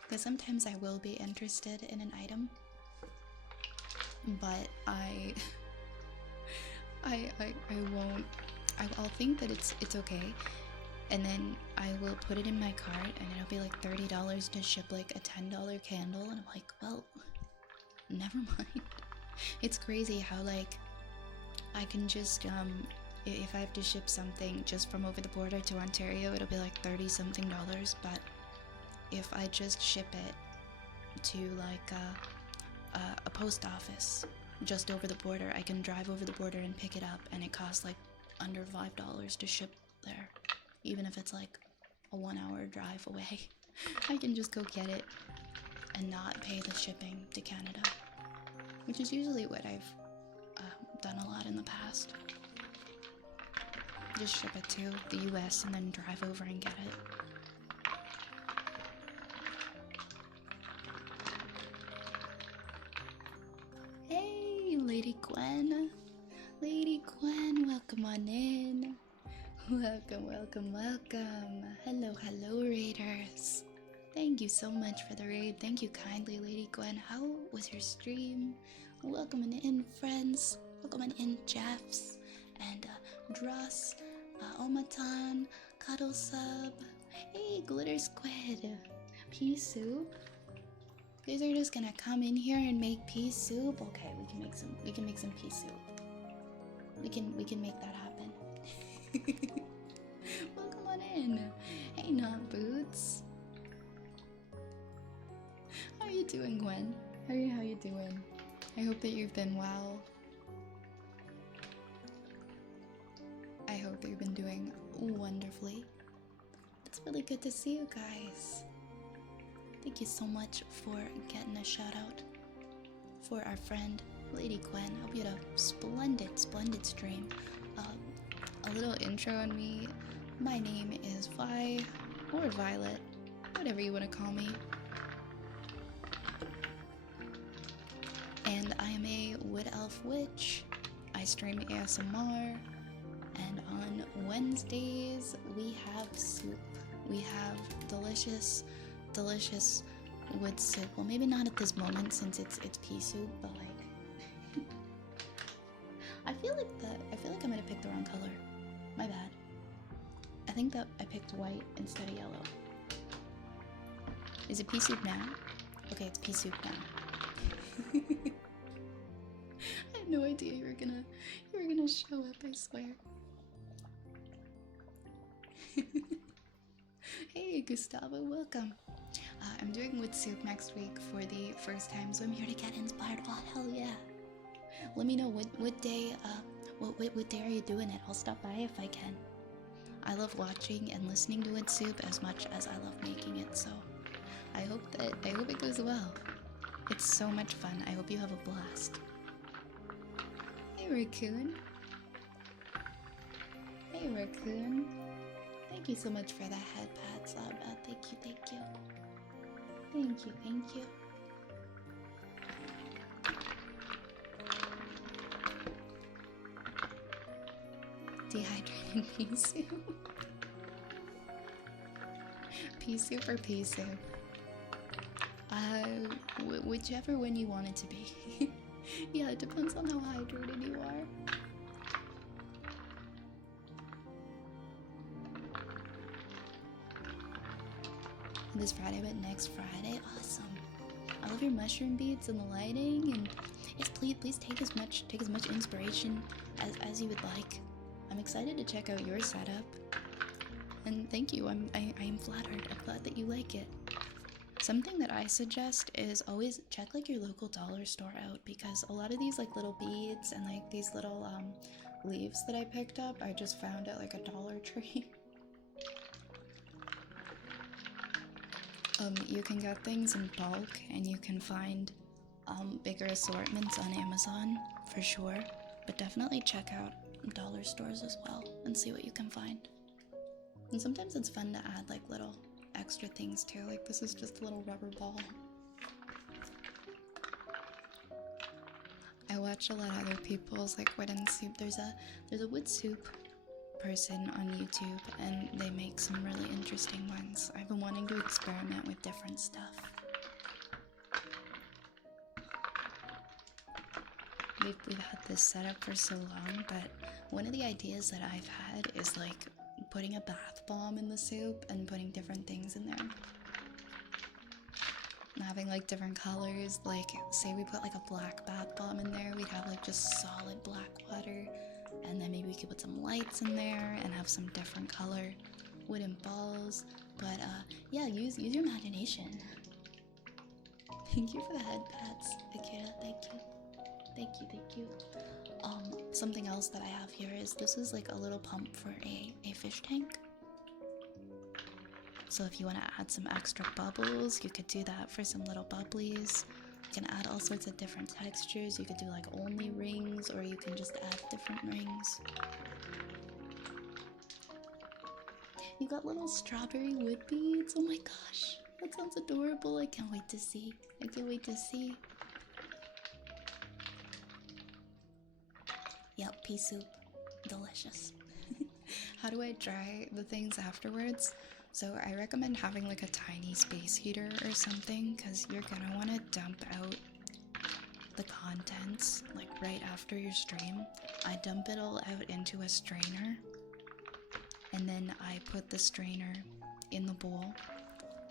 Because sometimes I will be interested in an item, but I won't. I'll think that it's okay. And then I will put it in my cart and it'll be like $30 to ship like a $10 candle, and I'm like, well, never mind. It's crazy how like I can just if I have to ship something just from over the border to Ontario, it'll be like $30 something, but if I just ship it to like a post office just over the border, I can drive over the border and pick it up, and it costs like under $5 to ship there. Even if it's like a 1-hour drive away, I can just go get it and not pay the shipping to Canada, which is usually what I've done a lot in the past. Just ship it to the US and then drive over and get it. Hey, Lady Gwen. Lady Gwen, welcome on in. Welcome, welcome, welcome. Hello, hello, raiders. Thank you so much for the raid. Thank you kindly, Lady Gwen. How was your stream? Welcome in, friends. Welcome in, Jeffs and Dross, Omatan, Cuddle Sub. Hey, Glitter Squid. Pea soup. You guys are just gonna come in here and make pea soup? Okay, we can make some pea soup. We can make that happen. Welcome on in. Hey, Not Boots. How are you doing, Gwen? How you doing? I hope that you've been well. I hope that you've been doing wonderfully. It's really good to see you guys. Thank you so much for getting a shout out for our friend Lady Gwen. Hope you had a splendid stream. A little intro on me. My name is Vi, or Violet, whatever you want to call me. And I am a Wood Elf Witch. I stream ASMR. And on Wednesdays, we have soup. We have delicious, delicious wood soup. Well, maybe not at this moment since it's pea soup, but like I feel like I might have picked the wrong color. My bad. I think that I picked white instead of yellow. Is it pea soup now? Okay, it's pea soup now. I had no idea you were gonna show up, I swear. Hey Gustavo, welcome. I'm doing wood soup next week for the first time, so I'm here to get inspired. Oh hell yeah! Let me know what day what day are you doing it? I'll stop by if I can. I love watching and listening to wood soup as much as I love making it, so I hope it goes well. It's so much fun. I hope you have a blast. Hey Raccoon. Hey Raccoon. Thank you so much for the head pats, Abba. Thank you, thank you. Thank you, thank you. Dehydrated pea soup. Pea soup or pea soup? Whichever one you want it to be. Yeah, it depends on how hydrated you are. This Friday, but next Friday, awesome. I love your mushroom beats and the lighting, and yes, please take as much inspiration as you would like. I'm excited to check out your setup, and thank you. I am flattered. I'm glad that you like it. Something that I suggest is always check like your local dollar store out, because a lot of these like little beads and like these little leaves that I picked up, I just found at like a Dollar Tree. You can get things in bulk, and you can find bigger assortments on Amazon for sure, but definitely check out dollar stores as well and see what you can find. And sometimes it's fun to add like little extra things too, like this is just a little rubber ball. I watch a lot of other people's like wooden soup. There's a wood soup person on YouTube, and they make some really interesting ones. I've been wanting to experiment with different stuff. We've had this set up for so long, but one of the ideas that I've had is like putting a bath bomb in the soup and putting different things in there. And having like different colors, like say we put like a black bath bomb in there, we'd have like just solid black water. And then maybe we could put some lights in there and have some different color wooden balls. But yeah, use your imagination. Thank you for the head pats, Akira. Thank you. Thank you, thank you. Something else that I have here is this is like a little pump for a fish tank. So if you want to add some extra bubbles, you could do that for some little bubblies. You can add all sorts of different textures. You could do like only rings, or you can just add different rings. You got little strawberry wood beads. Oh my gosh, that sounds adorable. I can't wait to see. I can't wait to see. Yep, pea soup. Delicious. How do I dry the things afterwards? So I recommend having like a tiny space heater or something, because you're gonna want to dump out the contents like right after your stream. I dump it all out into a strainer, and then I put the strainer in the bowl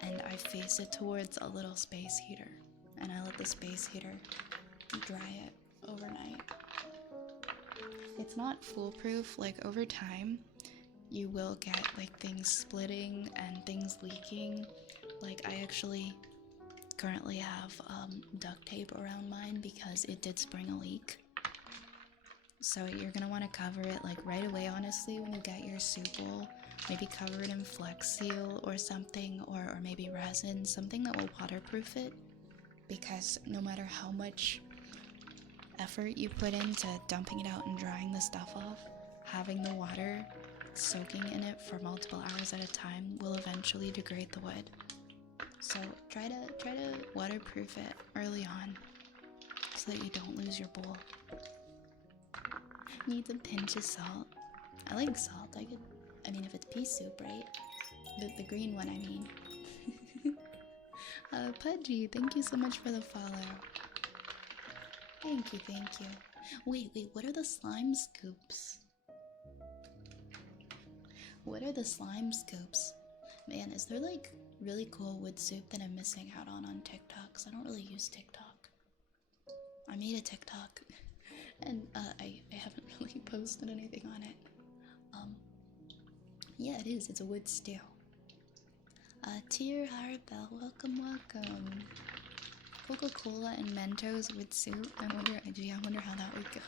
and I face it towards a little space heater, and I let the space heater dry it overnight. It's not foolproof. Like over time you will get like things splitting and things leaking. Like I actually currently have duct tape around mine because it did spring a leak. So you're gonna want to cover it like right away, honestly, when you get your soup bowl. Maybe cover it in Flex Seal or something, or maybe resin, something that will waterproof it, because no matter how much effort you put into dumping it out and drying the stuff off, having the water soaking in it for multiple hours at a time will eventually degrade the wood. So try to waterproof it early on, so that you don't lose your bowl. Needs a pinch of salt. I like salt. I mean, if it's pea soup, right? The green one, I mean. Pudgy, thank you so much for the follow. Thank you, thank you. Wait, what are the slime scoops? What are the slime scoops? Man, is there like really cool wood soup that I'm missing out on TikTok? 'Cause I don't really use TikTok. I made a TikTok and I haven't really posted anything on it. Yeah, it is. It's a wood stew. Tier Harabelle, welcome. Coca-Cola and Mentos with soup. I wonder how that would go.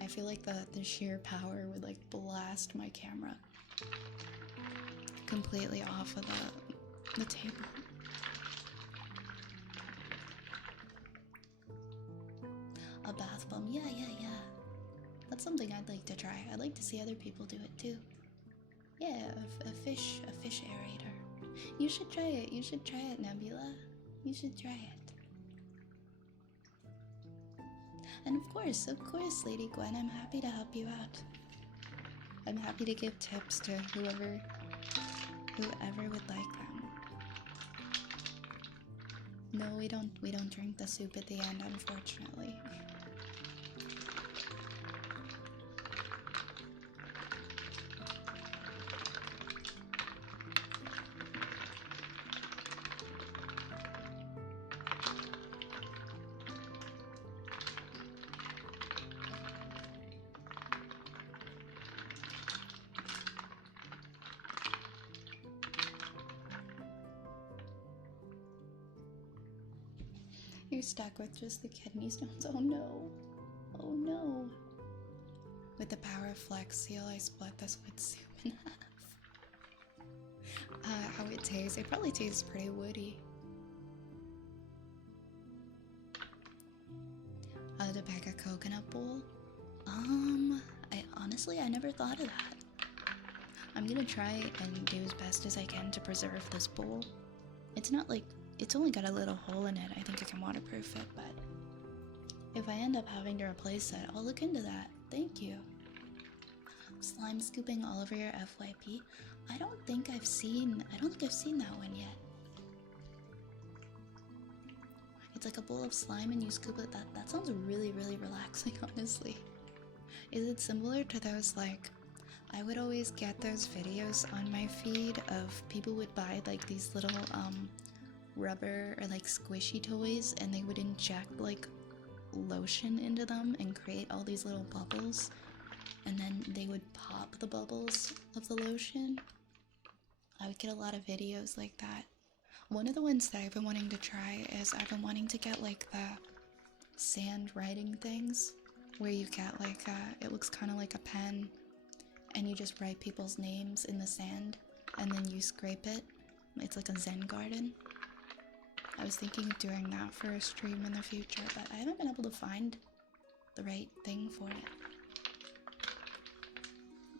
I feel like the sheer power would like blast my camera completely off of the table. A bath bomb, yeah. That's something I'd like to try. I'd like to see other people do it too. Yeah, a fish aerator. You should try it, Nebula. You should try it. And of course, Lady Gwen, I'm happy to help you out. I'm happy to give tips to whoever would like them. No, we don't drink the soup at the end, unfortunately. You're stuck with just the kidney stones. Oh no. Oh no. With the power of Flex Seal, I split this with soup in half. How it tastes? It probably tastes pretty woody. To pack a coconut bowl? I never thought of that. I'm gonna try and do as best as I can to preserve this bowl. It's not like it's only got a little hole in it. I think I can waterproof it, but if I end up having to replace it, I'll look into that. Thank you. Slime scooping all over your FYP. I don't think I've seen that one yet. It's like a bowl of slime and you scoop it. That sounds really, really relaxing, honestly. Is it similar to those, like, I would always get those videos on my feed of people would buy like these little rubber or like squishy toys and they would inject like lotion into them and create all these little bubbles, and then they would pop the bubbles of the lotion. I would get a lot of videos like that. One of the ones that I've been wanting to try is I've been wanting to get like the sand writing things where you get like it looks kind of like a pen and you just write people's names in the sand and then you scrape it. It's like a Zen garden. I was thinking of doing that for a stream in the future, but I haven't been able to find the right thing for it.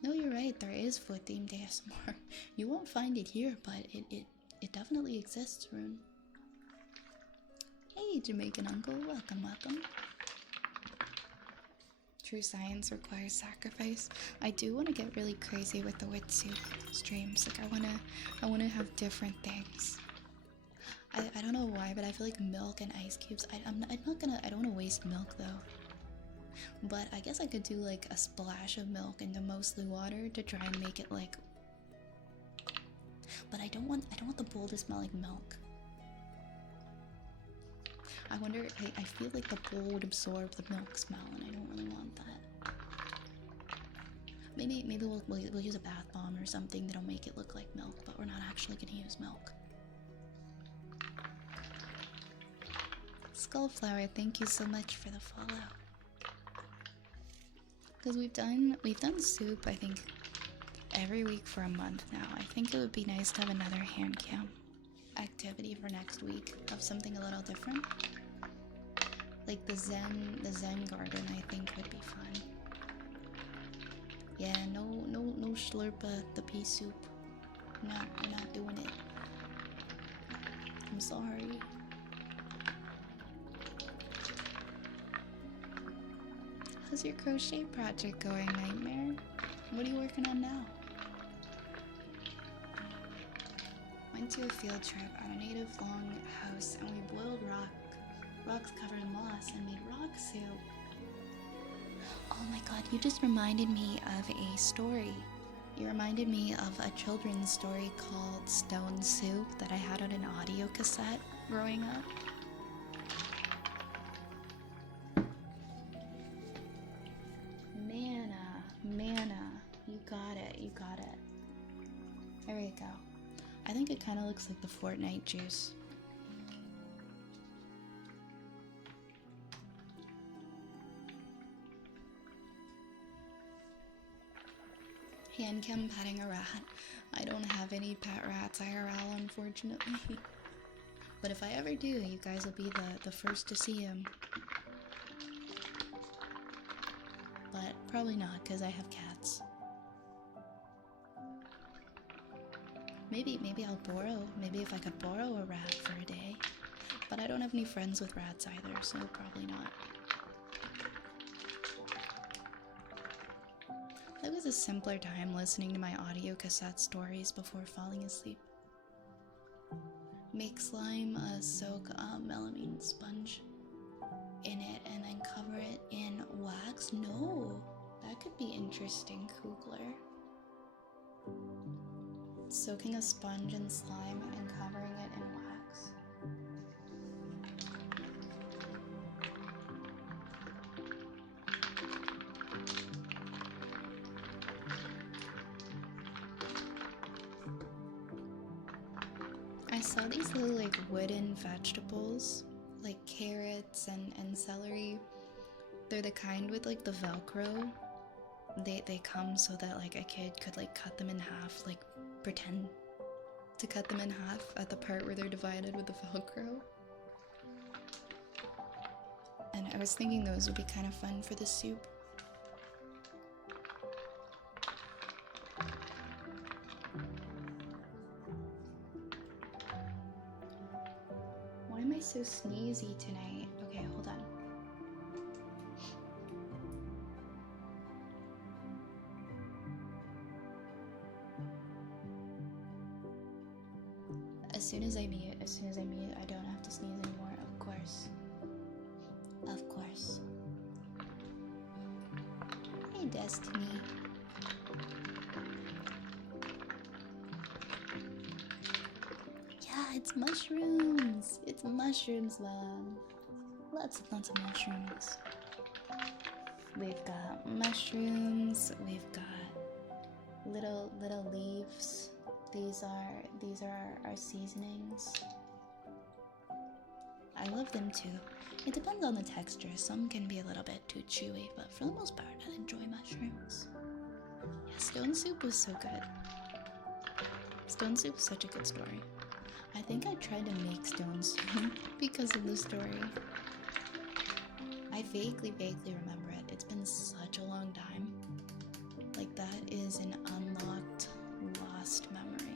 No, you're right, there is food-themed ASMR. You won't find it here, but it definitely exists, Rune. Hey, Jamaican uncle, welcome. True science requires sacrifice. I do want to get really crazy with the wit soup streams. Like I wanna have different things. I don't know why, but I feel like milk and ice cubes. I don't want to waste milk though. But I guess I could do like a splash of milk into mostly water to try and make it like. But I don't want the bowl to smell like milk. I wonder. I feel like the bowl would absorb the milk smell, and I don't really want that. Maybe we'll use a bath bomb or something that'll make it look like milk, but we're not actually gonna use milk. Skullflower, thank you so much for the follow. Because we've done soup, I think, every week for a month now. I think it would be nice to have another hand cam activity for next week of something a little different. Like the Zen garden, I think would be fun. Yeah, no slurpa the pea soup. No, we're not doing it. I'm sorry. How's your crochet project going, Nightmare? What are you working on now? Went to a field trip on a native longhouse and we boiled rocks covered in moss and made rock soup. Oh my god, you just reminded me of a story. You reminded me of a children's story called Stone Soup that I had on an audio cassette growing up. Mana, you got it. There we go. I think it kind of looks like the Fortnite juice. Handcam petting a rat. I don't have any pet rats IRL, unfortunately. But if I ever do, you guys will be the first to see him. But probably not, because I have cats. Maybe maybe if I could borrow a rat for a day. But I don't have any friends with rats either, so probably not. It was a simpler time listening to my audio cassette stories before falling asleep. Make slime, soak melamine sponge in it, and then cover it in wax. No, that could be interesting, Kugler. Soaking a sponge in slime and covering it in wax. I saw these little like wooden vegetables, like carrots and celery. They're the kind with like the Velcro. They come so that like a kid could like cut them in half, like pretend to cut them in half at the part where they're divided with the Velcro. And I was thinking those would be kind of fun for the soup. Why am I so sneezy tonight? Okay, hold on. As soon as I mute, I don't have to sneeze anymore, of course. Of course. Hey, Destiny. Yeah, it's mushrooms. It's mushrooms, Mom. Lots of mushrooms. We've got mushrooms. We've got little leaves. These are our seasonings. I love them too. It depends on the texture. Some can be a little bit too chewy, but for the most part, I enjoy mushrooms. Yeah, Stone Soup was so good. Stone Soup was such a good story. I think I tried to make Stone Soup because of the story. I vaguely remember it. It's been such a long time. Like, that is an unlocked, lost memory.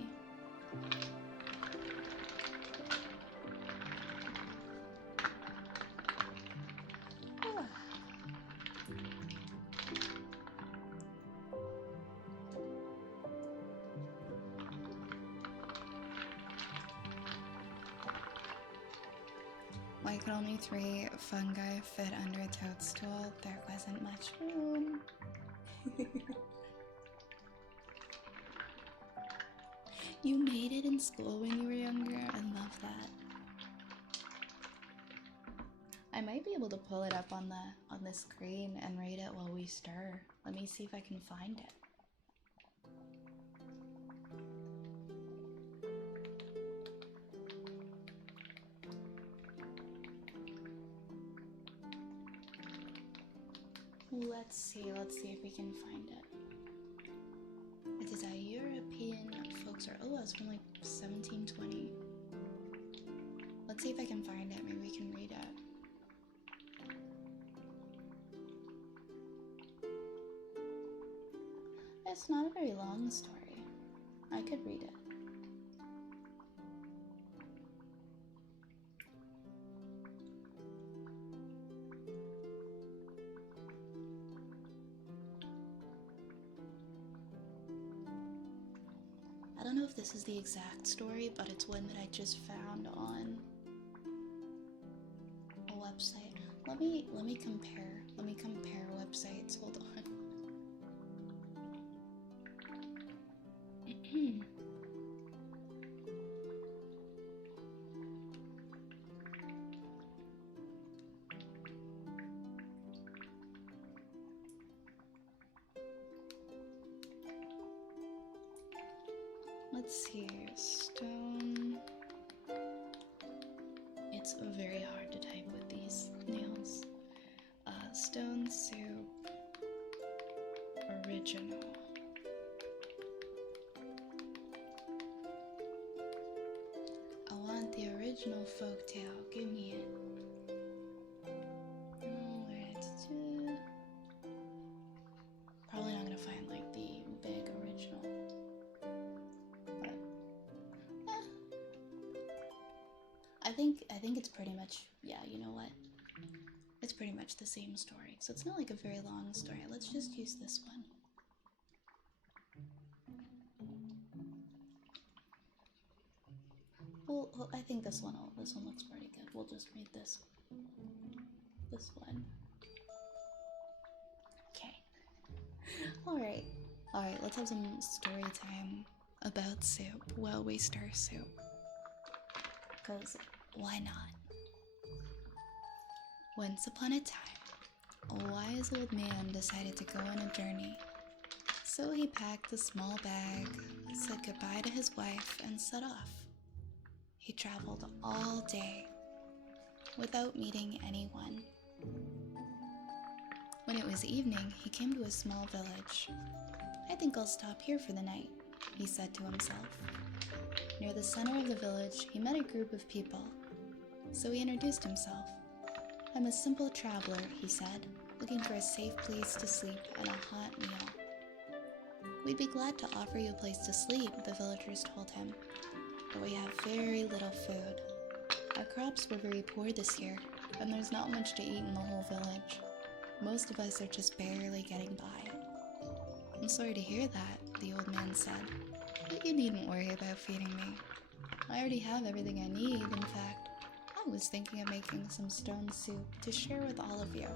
Why could only 3 fungi fit under a toadstool? There wasn't much room. You made it in school when you were younger. I love that. I might be able to pull it up on the screen and read it while we stir. Let me see if I can find it. Let's see if we can find it. It is a European folk story. Oh, it's from like 1720. Let's see if I can find it. Maybe we can read it. It's not a very long story. I could read it. this is the exact story, but it's one that I just found on a website. Let me compare. Let me compare websites. Hold on. Let's see. Stone. It's very hard to type with these nails. Stone Soup Original. I want the original folktale. Give me it. Probably not gonna find like the big original. But I think it's pretty much, yeah, you know what? It's pretty much the same story. So it's not like a very long story. Let's just use this one. Well, I think this one looks pretty good. We'll just read this one. Okay. Alright, let's have some story time about soup while we stir soup. Because why not? Once upon a time, a wise old man decided to go on a journey. So he packed a small bag, said goodbye to his wife, and set off. He traveled all day without meeting anyone. When it was evening, he came to a small village. I think I'll stop here for the night, he said to himself. Near the center of the village, he met a group of people. So he introduced himself. I'm a simple traveler, he said, looking for a safe place to sleep and a hot meal. We'd be glad to offer you a place to sleep, the villagers told him, but we have very little food. Our crops were very poor this year, and there's not much to eat in the whole village. Most of us are just barely getting by. I'm sorry to hear that, the old man said, but you needn't worry about feeding me. I already have everything I need. In fact, I was thinking of making some stone soup to share with all of you.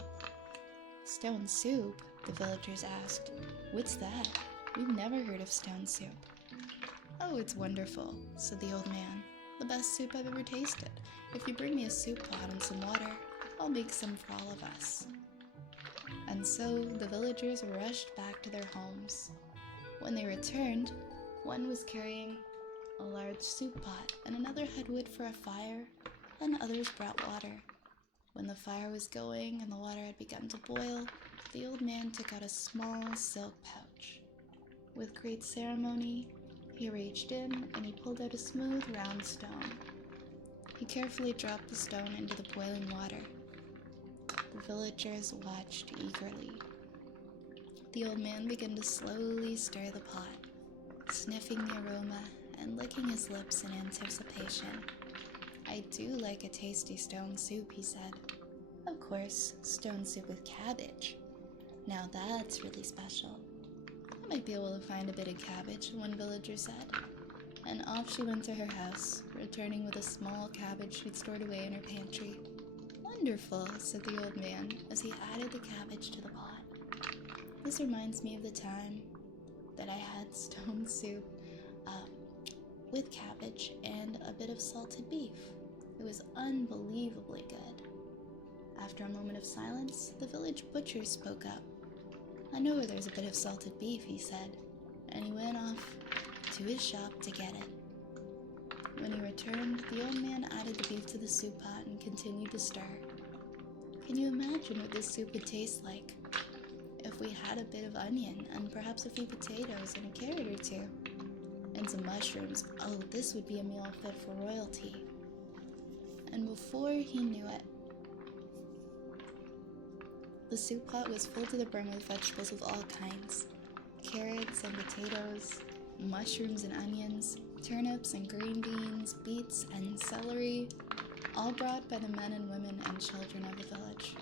Stone soup? The villagers asked. What's that? We've never heard of stone soup. Oh, it's wonderful, said the old man. The best soup I've ever tasted. If you bring me a soup pot and some water, I'll make some for all of us. And so the villagers rushed back to their homes. When they returned, one was carrying a large soup pot, and another had wood for a fire, and others brought water. When the fire was going and the water had begun to boil, the old man took out a small silk pouch. With great ceremony, he reached in and he pulled out a smooth, round stone. He carefully dropped the stone into the boiling water. The villagers watched eagerly. The old man began to slowly stir the pot, sniffing the aroma and licking his lips in anticipation. I do like a tasty stone soup, he said. Of course, stone soup with cabbage. Now that's really special. I might be able to find a bit of cabbage, one villager said. And off she went to her house, returning with a small cabbage she'd stored away in her pantry. Wonderful, said the old man as he added the cabbage to the pot. This reminds me of the time that I had stone soup with cabbage and a bit of salted beef. It was unbelievably good. After a moment of silence, the village butcher spoke up. I know where there's a bit of salted beef, he said, and he went off to his shop to get it. When he returned, the old man added the beef to the soup pot and continued to stir. Can you imagine what this soup would taste like if we had a bit of onion and perhaps a few potatoes and a carrot or two? And some mushrooms. Oh, this would be a meal fit for royalty. And before he knew it, the soup pot was full to the brim with vegetables of all kinds. Carrots and potatoes, mushrooms and onions, turnips and green beans, beets and celery, all brought by the men and women and children of the village.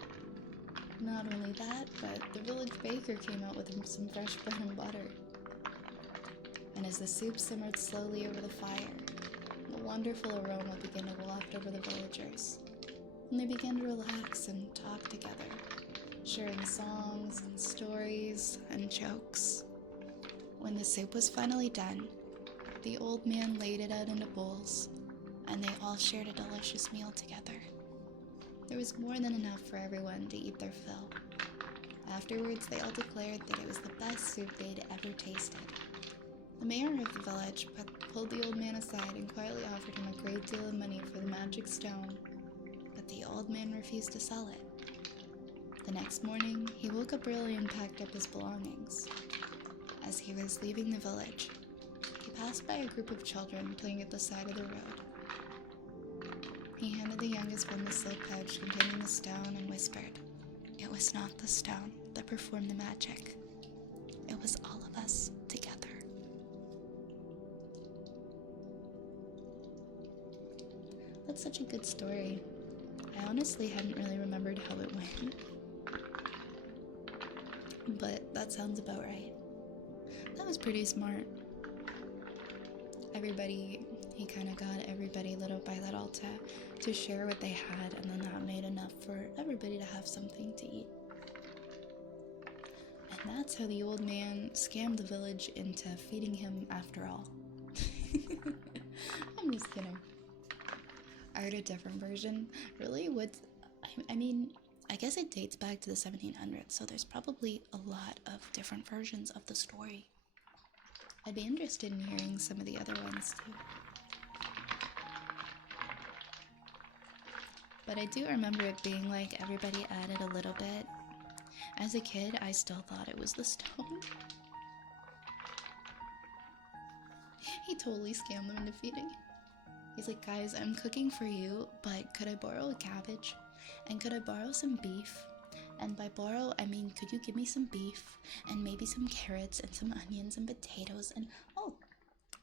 Not only that, but the village baker came out with some fresh bread and butter. and as the soup simmered slowly over the fire, a wonderful aroma began to waft over the villagers, and they began to relax and talk together, sharing songs and stories and jokes. When the soup was finally done, the old man laid it out into bowls, and they all shared a delicious meal together. There was more than enough for everyone to eat their fill. Afterwards, they all declared that it was the best soup they'd ever tasted. The mayor of the village pulled the old man aside and quietly offered him a great deal of money for the magic stone, but the old man refused to sell it. The next morning, he woke up early and packed up his belongings. As he was leaving the village, he passed by a group of children playing at the side of the road. He handed the youngest one the silk pouch containing the stone and whispered, "It was not the stone that performed the magic. It was all of us together." That's such a good story. I honestly hadn't really remembered how it went, but that sounds about right. That was pretty smart. He kind of got everybody little by little to share what they had, and then that made enough for everybody to have something to eat. And that's how the old man scammed the village into feeding him after all. I'm just kidding. I heard a different version. Really? I guess it dates back to the 1700s, so there's probably a lot of different versions of the story. I'd be interested in hearing some of the other ones too. But I do remember it being like everybody added a little bit. As a kid, I still thought it was the stone. He totally scammed them into feeding. He's like, "Guys, I'm cooking for you, but could I borrow a cabbage? And could I borrow some beef? And by borrow, I mean, could you give me some beef and maybe some carrots and some onions and potatoes and oh,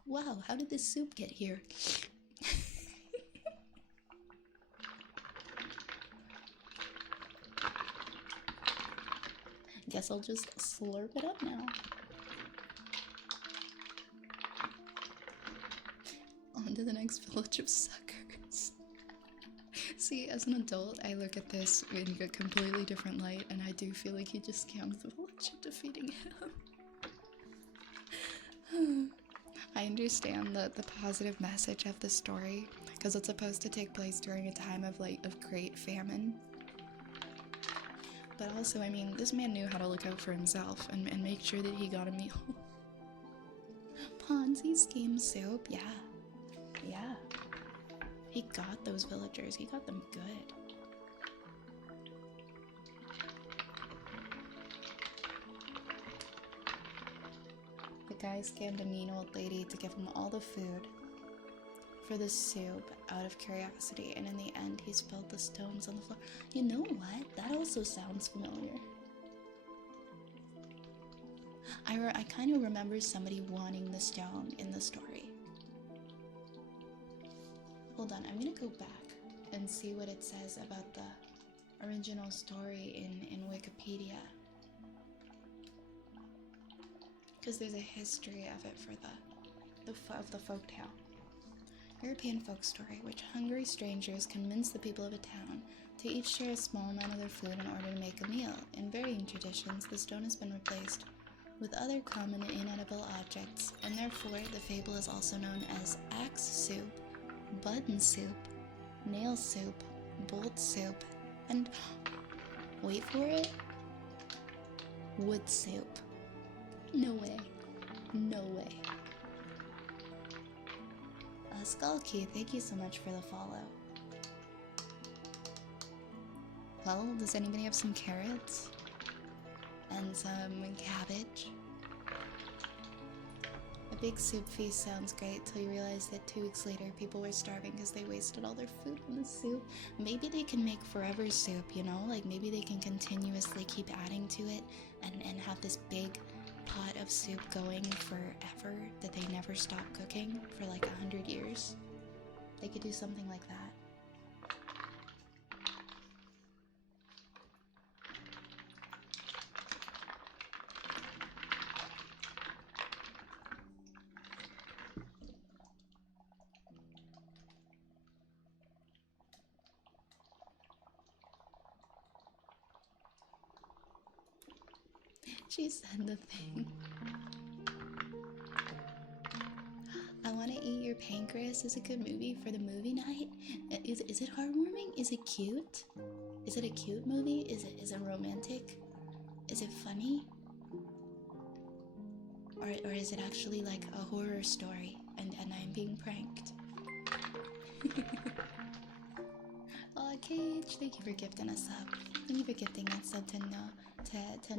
wow, how did this soup get here?" Guess I'll just slurp it up now. On to the next village of suckers. See, as an adult, I look at this in a completely different light, and I do feel like he just scammed the village into feeding him. I understand the positive message of the story, because it's supposed to take place during a time of great famine. But also, I mean, this man knew how to look out for himself and make sure that he got a meal. Ponzi scheme soup, yeah. Yeah. He got those villagers, he got them good. The guy scammed a mean old lady to give him all the food for the soup out of curiosity, and in the end he spilled the stones on the floor. You know what? That also sounds familiar. I kind of remember somebody wanting the stone in the story. Hold on, I'm gonna go back and see what it says about the original story in Wikipedia. Because there's a history of it for the folktale. European folk story, which hungry strangers convince the people of a town to each share a small amount of their food in order to make a meal. In varying traditions, the stone has been replaced with other common inedible objects, and therefore the fable is also known as axe soup, button soup, nail soup, bolt soup, and, wait for it, wood soup. No way. No way. Skullkey, thank you so much for the follow. Well, does anybody have some carrots? And some cabbage? A big soup feast sounds great till you realize that 2 weeks later people were starving because they wasted all their food on the soup. Maybe they can make forever soup, you know? Like maybe they can continuously keep adding to it and have this big pot of soup going forever that they never stop cooking for like 100 years. They could do something like that. She said the thing. I want to eat your pancreas is a good movie for the movie night. Is it heartwarming? Is it cute? Is it a cute movie? Is it romantic? Is it funny? Or is it actually like a horror story and I'm being pranked? Oh, Cage, thank you for gifting us up. Thank you for gifting that sub to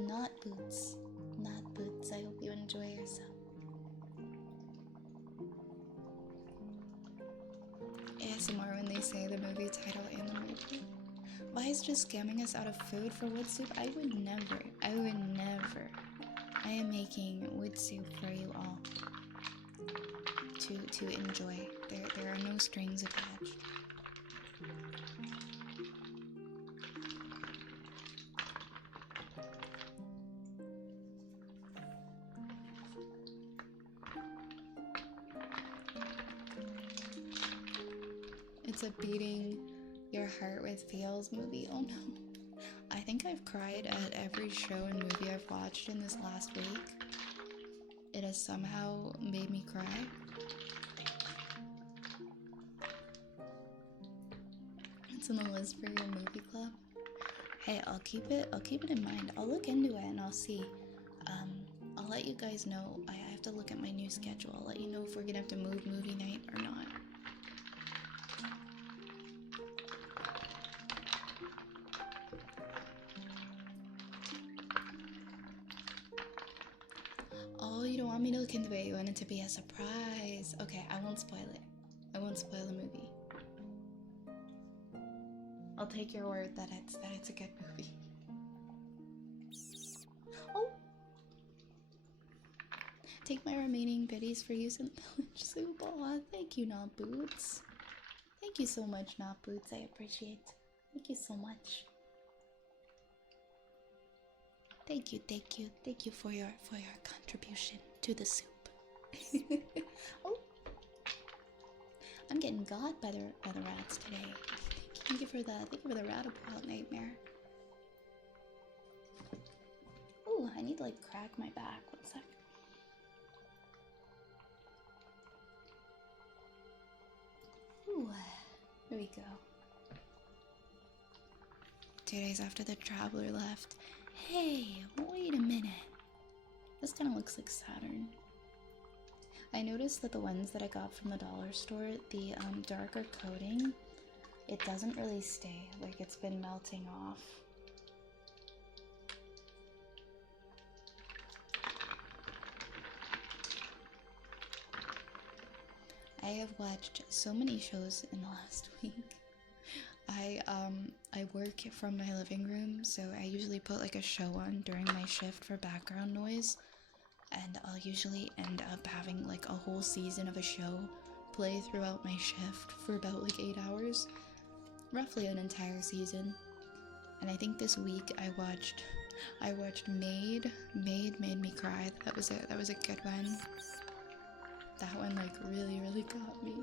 Not Boots. Not Boots, I hope you enjoy yourself. ASMR when they say the movie title and the movie. Why is just scamming us out of food for wood soup? I would never. I would never. I am making wood soup for you all to enjoy. There are no strings attached. It's a beating your heart with feels movie. Oh no. I think I've cried at every show and movie I've watched in this last week. It has somehow made me cry. It's on the list for your movie club. Hey, I'll keep it in mind. I'll look into it and I'll see. I'll let you guys know. I have to look at my new schedule. I'll let you know if we're gonna have to move movie night or not. Oh, you don't want me to look into it. You want it to be a surprise. Okay, I won't spoil it. I won't spoil the movie. I'll take your word that it's a good movie. Oh! Take my remaining biddies for use in the village soup. Aw, thank you, Not Boots. Thank you so much, Not Boots. I appreciate it. Thank you so much. Thank you for your contribution to the soup. Oh, I'm getting got by the rats today. Thank you for the Ratapult nightmare. Ooh, I need to like crack my back. 1 sec. Ooh, there we go. 2 days after the traveler left. Hey, wait a minute. This kind of looks like Saturn. I noticed that the ones that I got from the dollar store, the darker coating, it doesn't really stay. Like it's been melting off. I have watched so many shows in the last week. I work from my living room, so I usually put like a show on during my shift for background noise, and I'll usually end up having like a whole season of a show play throughout my shift for about like 8 hours, roughly an entire season. And I think this week I watched Maid. Maid made me cry. That was a good one. That one like really got me.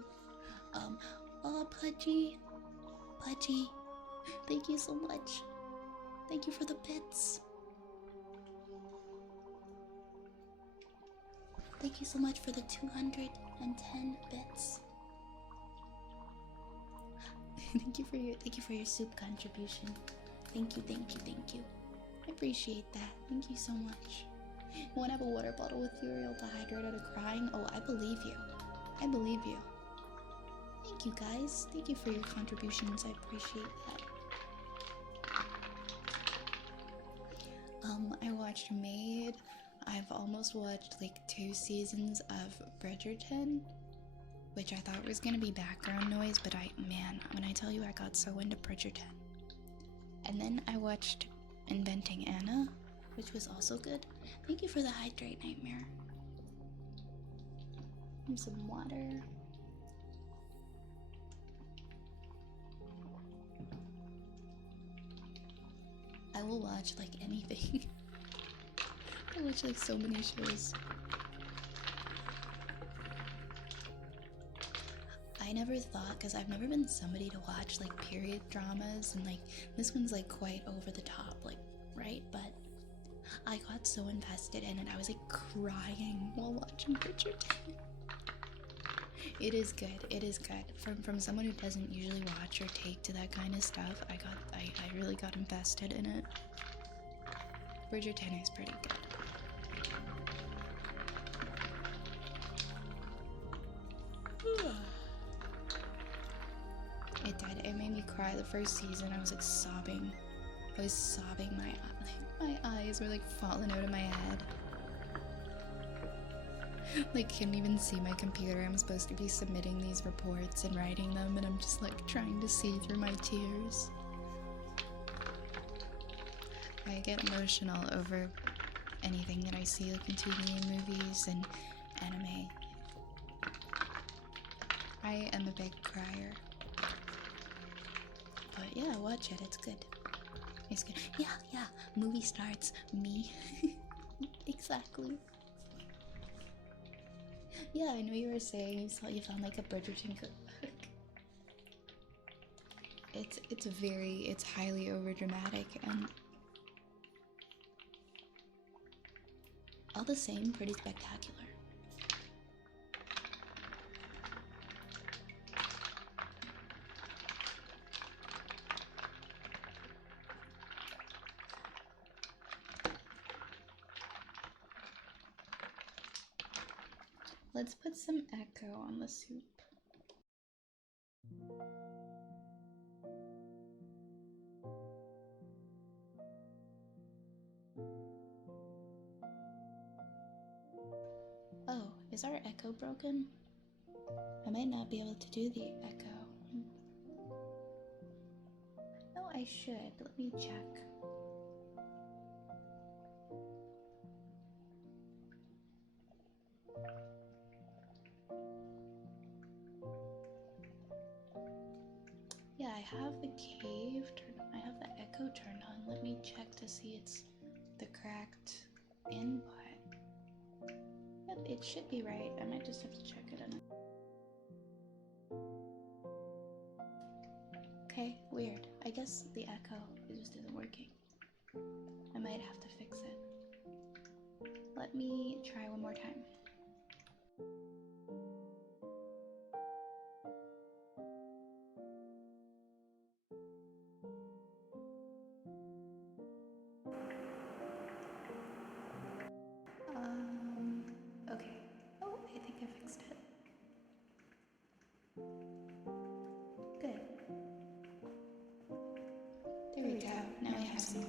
Oh, Pudgy, thank you so much. Thank you for the bits. Thank you so much for the 210 bits. Thank you for your soup contribution. Thank you. I appreciate that. Thank you so much. You want to have a water bottle with cereal to hydrate out of crying? Oh, I believe you. Thank you, guys. Thank you for your contributions. I appreciate that. I watched Maid. I've almost watched like 2 seasons of Bridgerton, which I thought was gonna be background noise, but when I tell you I got so into Bridgerton. And then I watched Inventing Anna, which was also good. Thank you for the hydrate, Nightmare. And some water. I will watch like anything. I watch like so many shows. I never thought, because I've never been somebody to watch like period dramas, and like this one's like quite over the top, like, right? But I got so invested in it. I was like crying while watching Bridgerton. It is good. It is good. From someone who doesn't usually watch or take to that kind of stuff, I really got invested in it. Bridgerton is pretty good. It did. It made me cry the first season. I was like sobbing. I was sobbing. My eyes were like falling out of my head. Like, couldn't even see my computer. I'm supposed to be submitting these reports and writing them, and I'm just like trying to see through my tears. I get emotional over anything that I see, like in TV and movies and anime. I am a big crier. But yeah, watch it. It's good. It's good. Yeah. Movie starts. Me. Exactly. Yeah, I know you were saying you found like a Bridgerton cookbook. It's highly overdramatic and all the same pretty spectacular. Let's put some echo on the soup. Oh, is our echo broken? I might not be able to do the echo. No, I should. Let me check. Yeah, I have the cave turned on. I have the echo turned on. Let me check to see it's the correct input. Yep, it should be right. I might just have to check it in. Okay, weird. I guess the echo just isn't working. I might have to fix it. Let me try one more time. Okay. Oh, I think I fixed it. Good. There we go. Now we have some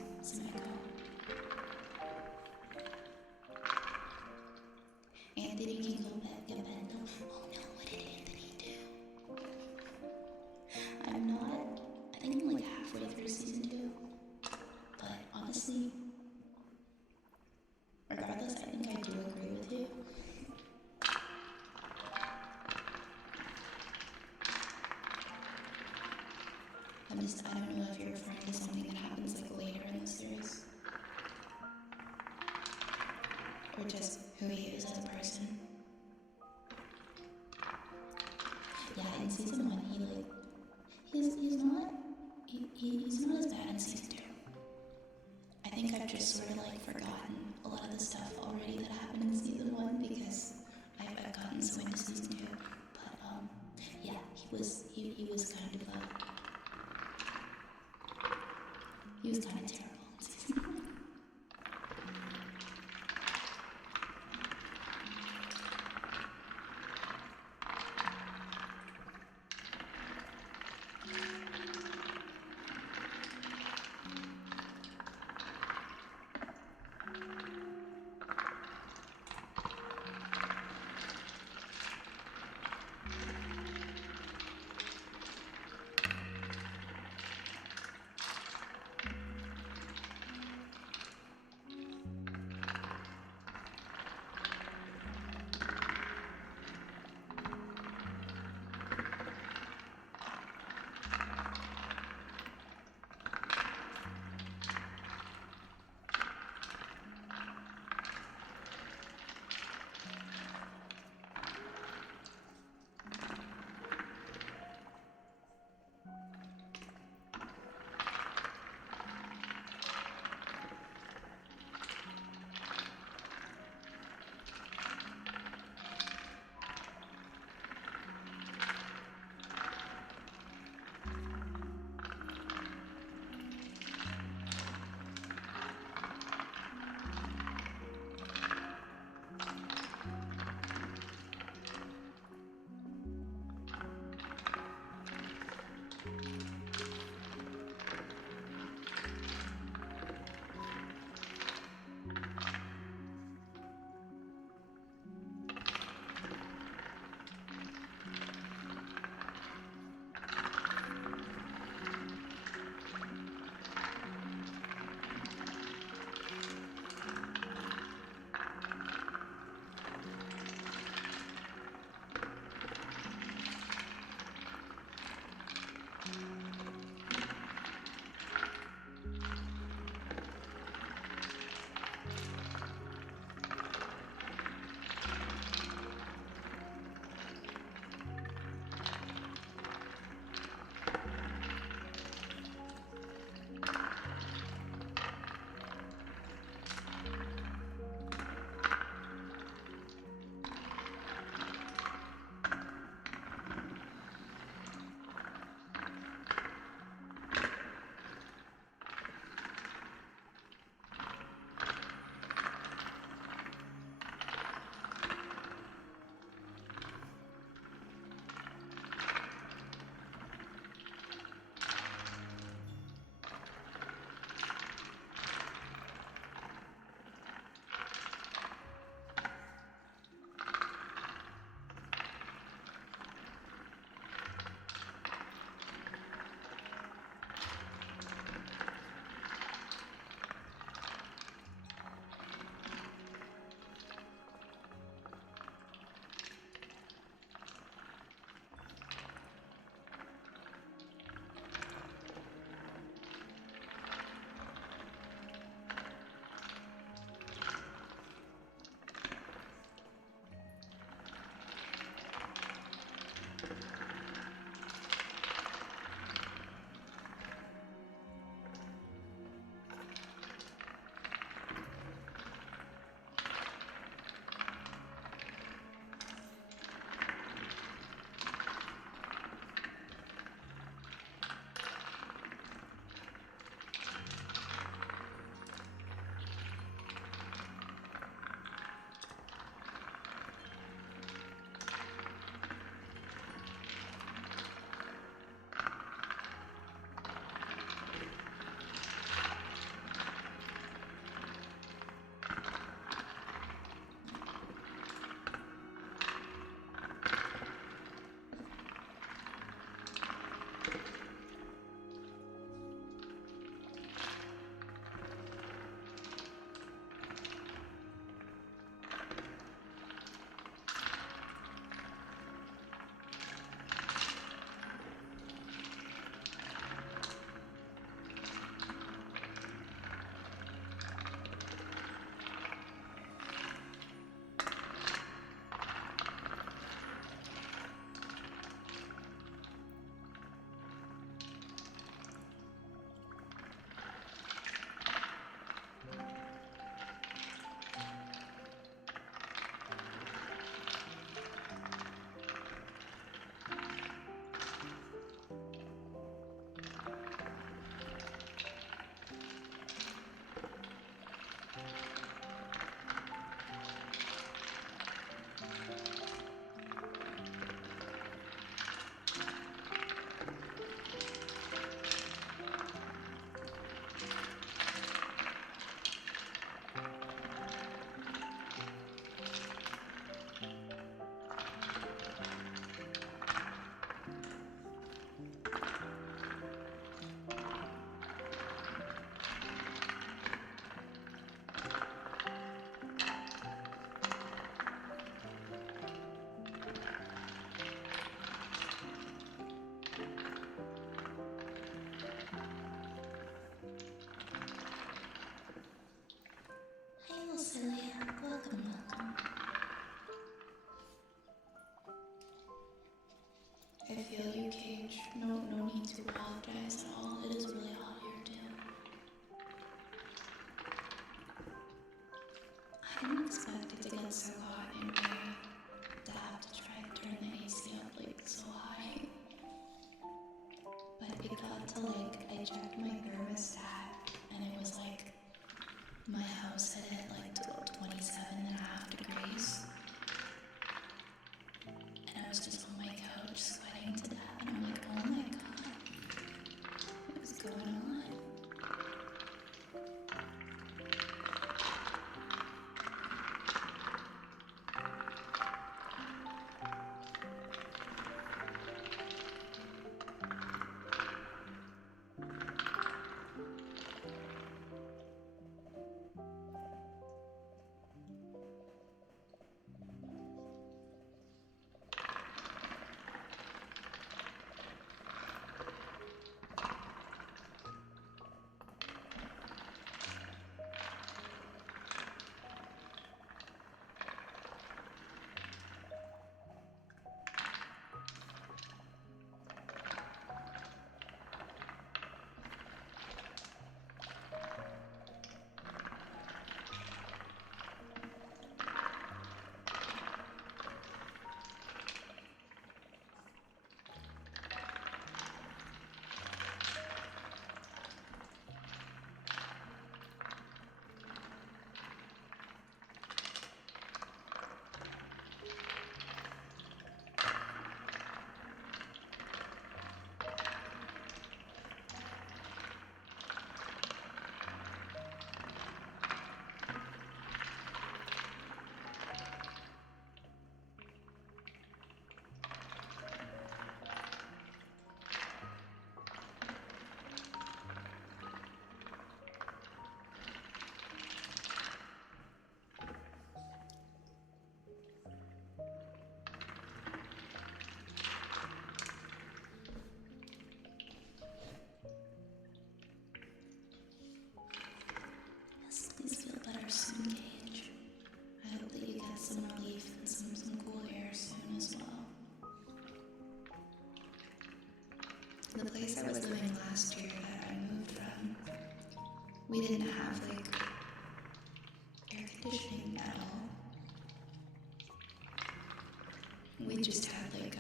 echo. Anthony can go back to bed. Oh no, what did Anthony do? I think I'm like halfway through season 2. But honestly, regardless, I think I do agree with you. I don't know if you're referring to something that happens like later in the series. Or just who he is as a person. Yeah, in season 1, he's not as bad in season 2. I think I've just sort of like forgotten a lot of the stuff already that happened in season 1 because I've gotten so into season 2. But yeah, he was kind of he was kind of terrible in season 1. silly. Welcome, welcome. I feel you, Cage. No need to apologize at all. It is really hot here too. I didn't expect it to get so hot anyway. To have to try and turn the AC up like so high. But it got to like, I checked my thermostat and it was like, my house had hit like 27.5 degrees. And I was just on my couch sweating to death and I'm like, oh my god, what is going on? Please feel better soon, Cage. I hope that you get some relief and some cool air soon as well. The place I was living last year that I moved from, we didn't have like air conditioning at all. We just had like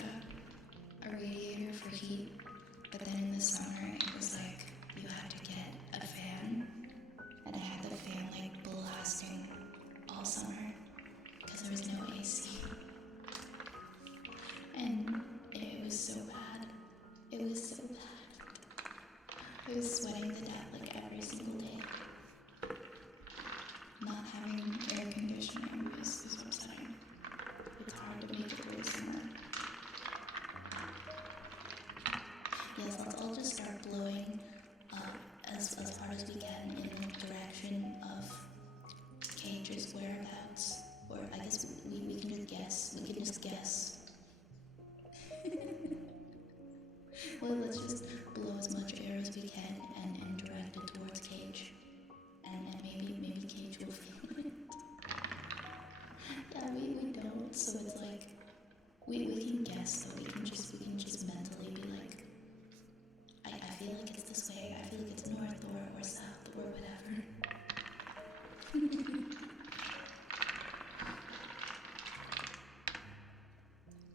a radiator for heat, but then in the summer it was like you had to get a fan. And I had the fan like blasting all summer because there was no AC. And it was so bad. It was so bad. I was sweating to death like every single day. Not having air conditioning is upsetting. It's hard to make it through summer. Yes, let's all just start blowing as hard as we can in the direction of Cage's whereabouts. Or I guess we can just guess. We can just guess. Well, let's just blow as much air as we can and direct it towards Cage. And maybe Cage will feel it. Yeah, we don't, so it's like we can guess, so we can just mentally be like, I feel like it's this way, I feel like it's north or south or whatever.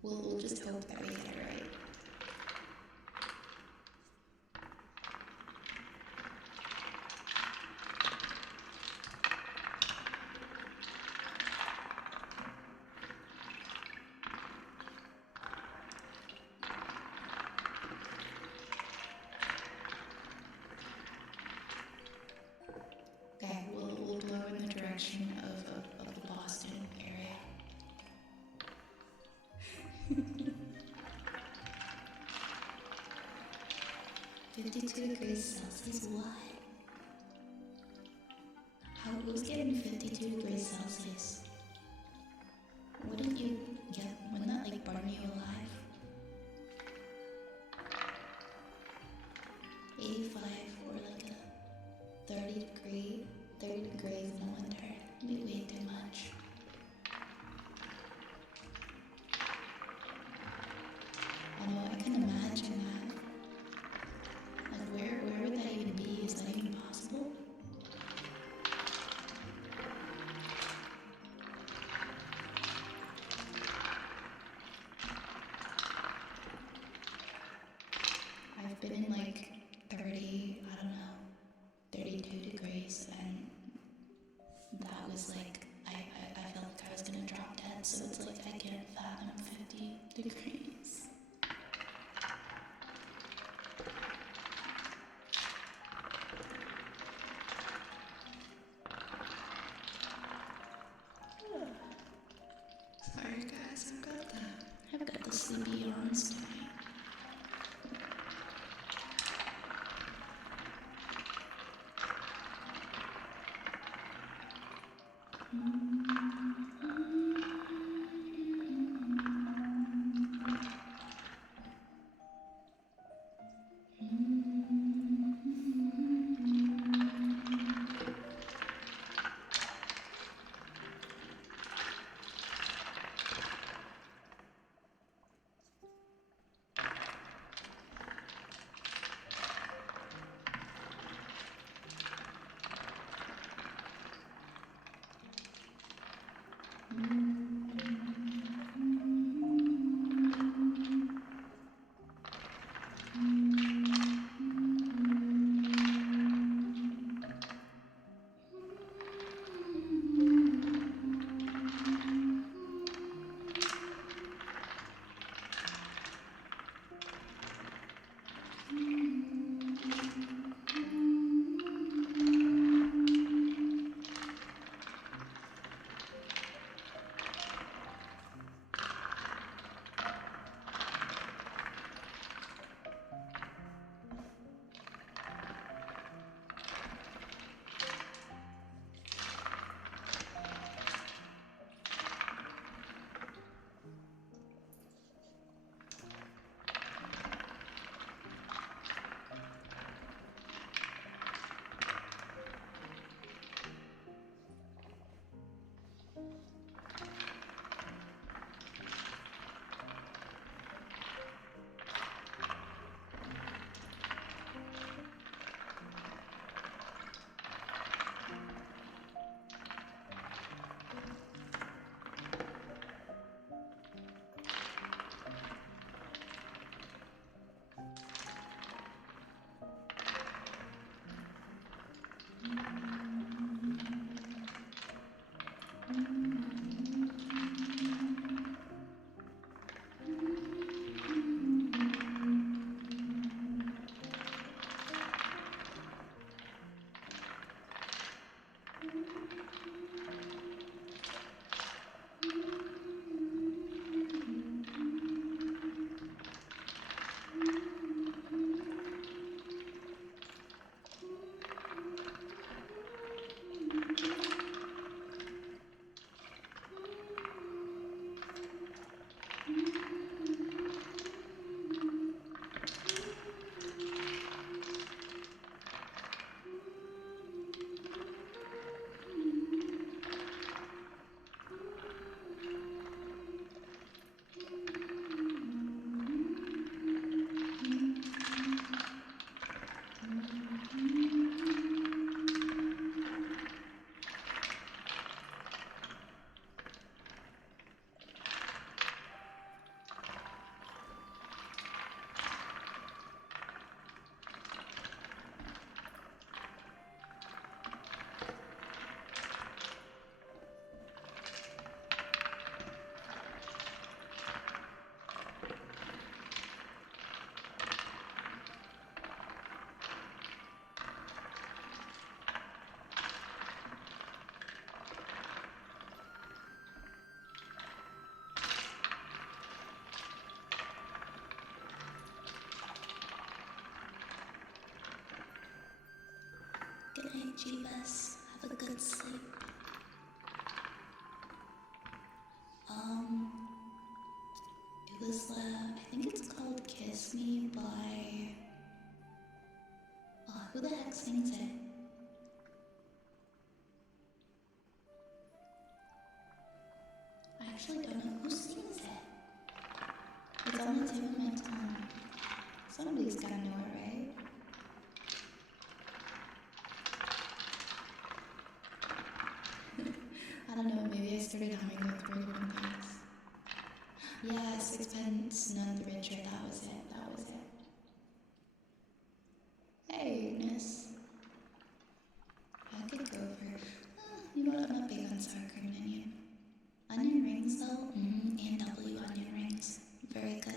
We'll just hope that we get it right. Okay, we'll blow in the direction of the Boston area. 52 degrees Celsius, what? Who's getting 52 degrees Celsius? Wouldn't that like burn you alive? 85 or like a 30 degrees in the winter. Maybe way too much. Although I can imagine that. Like where would that even be? Is that even possible? I've been in like 30, I don't know, 32 degrees, and that was like, I felt like I was gonna drop dead, so it's like I can't fathom 50 degrees. Sorry guys, I've got the sleepy yawns tonight. Good night, Jeebus. Have a good sleep. It was, I think it's called Kiss Me by... who the heck sings it? I don't know, maybe I started humming with random things. Yeah, sixpence, none the richer, that was it, that was it. Hey, Miss. I could go for, you know what, I'm not big on sour cream and onion. Onion rings though, and W onion rings, very good.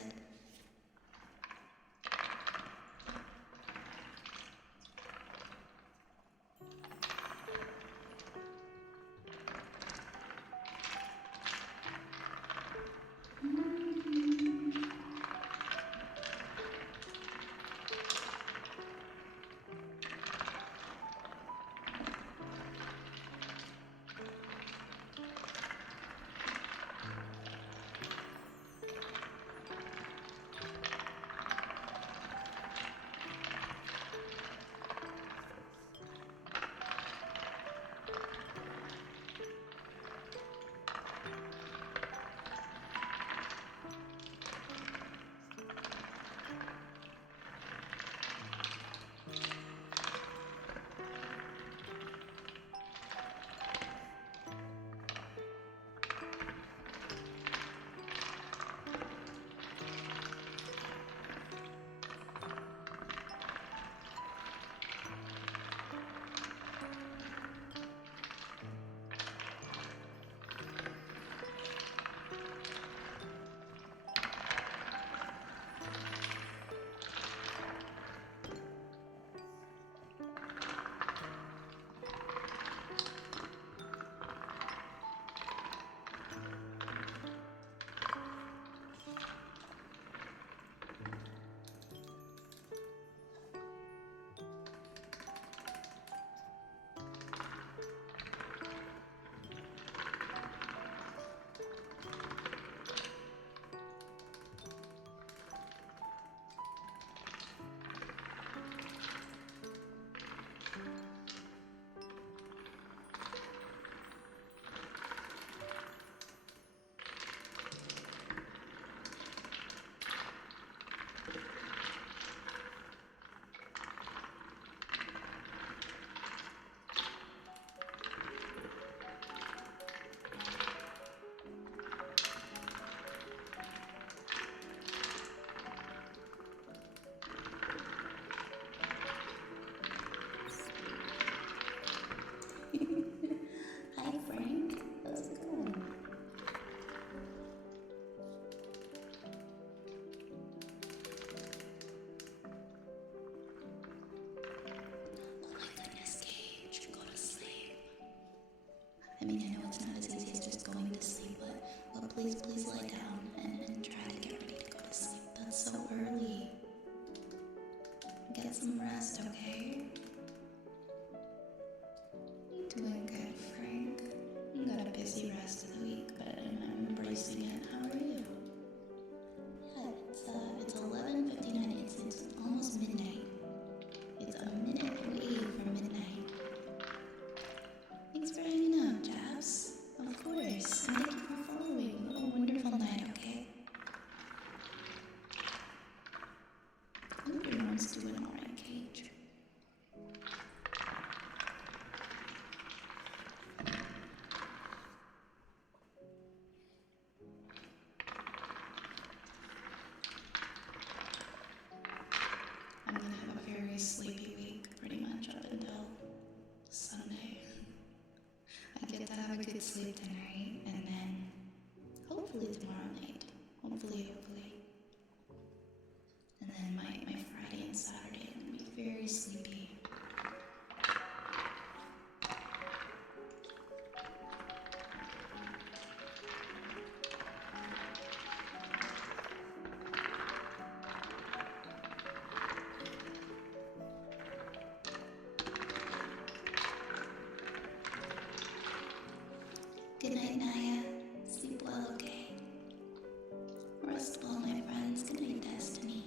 Hi Frank, how's it going? Oh my goodness, Cage, go to sleep. I mean, I know it's not as easy as just going to sleep, but please lie down and try to get ready to go to sleep. That's so early. Get some rest, okay? Doing good, Frank. You got a busy rest of the week, but I'm embracing it. How are you? Yeah, it's 11:59. It's almost midnight. It's a minute away from midnight. Thanks for hanging out, Jabs. Of course. And thank you for following. What a wonderful night, okay? Hope everyone's doing alright, Cage. I'm gonna have a very sleepy week, pretty much up until Sunday. I get to have a good sleep tonight, and then hopefully tomorrow night. Hopefully. And then my Friday and Saturday, I'm gonna be very sleepy. Good night, Naya. Sleep well, okay? Rest well, my friends. Good night, Destiny.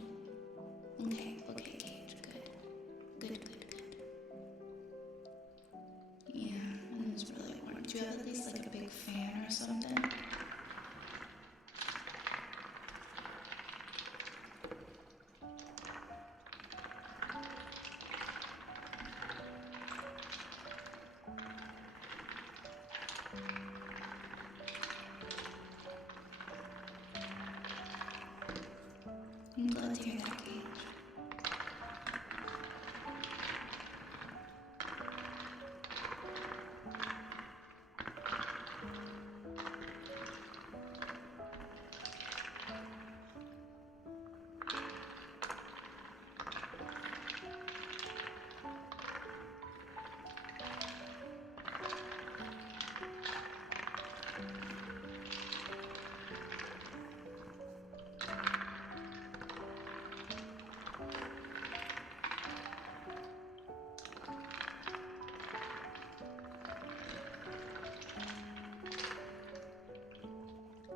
Okay, Cage. Good. Yeah, it was really warm. Do you have at least like a big fan or something? I'm glad to hear that, Gage.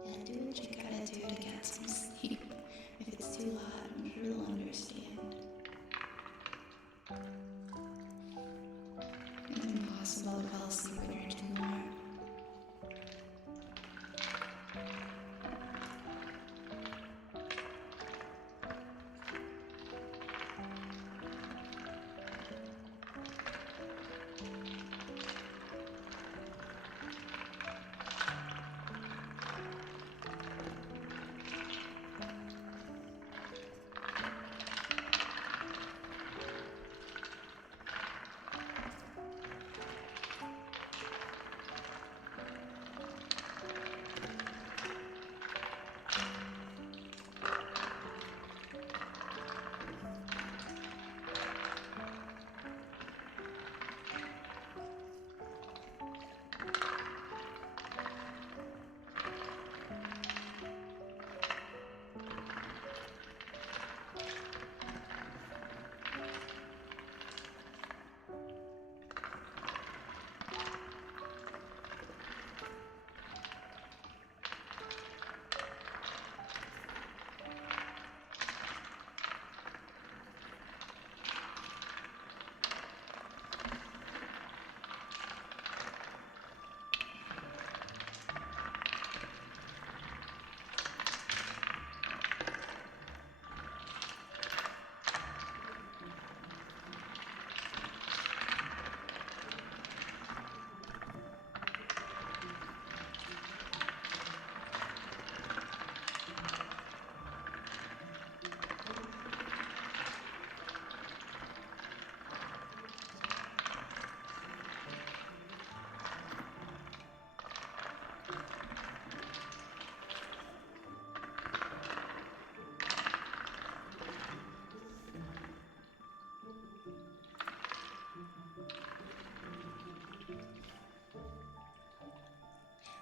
Yeah, do what you gotta do to get some sleep. If it's too hot, I'm sure they'll understand. It's impossible to fall asleep when you're too warm.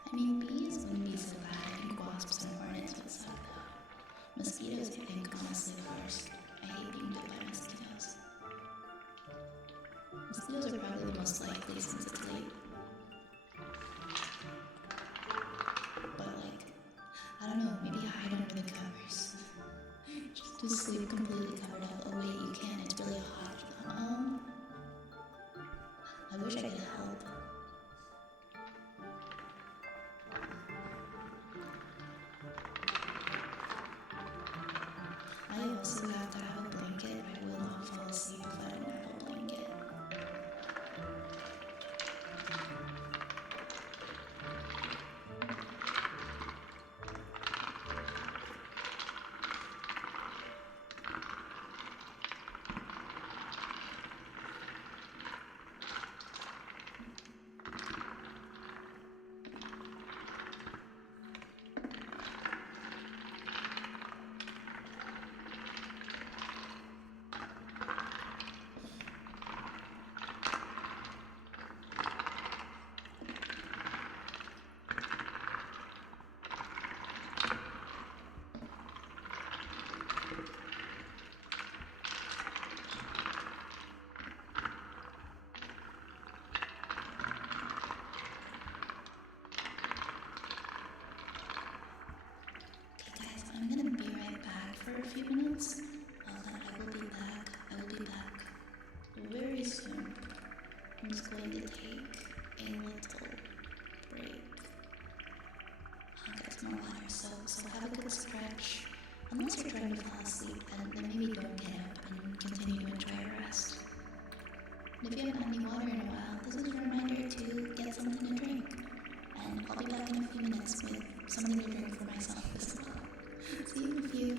I mean, bees wouldn't be so bad. I think wasps and hornets would suck though. Mosquitoes, I think, honestly, the worst. I hate being bit by mosquitoes. Mosquitoes are probably the most likely since it's late. But like, I don't know, maybe hide under the covers. Just sleep completely covered up. Oh wait, you can't, it's really hot. I wish I could help. I also have to have a blanket. I will not fall asleep if I don't have a blanket. For a few minutes. Then I will be back. I will be back very soon. I'm just going to take a little break. I'll get some more water, so have a good stretch. Unless you're trying to fall asleep, and then maybe go get up and continue to enjoy your rest. And if you haven't had any water in a while, this is a reminder to get something to drink. And I'll be back in a few minutes with something to drink for myself as well. See you in a few.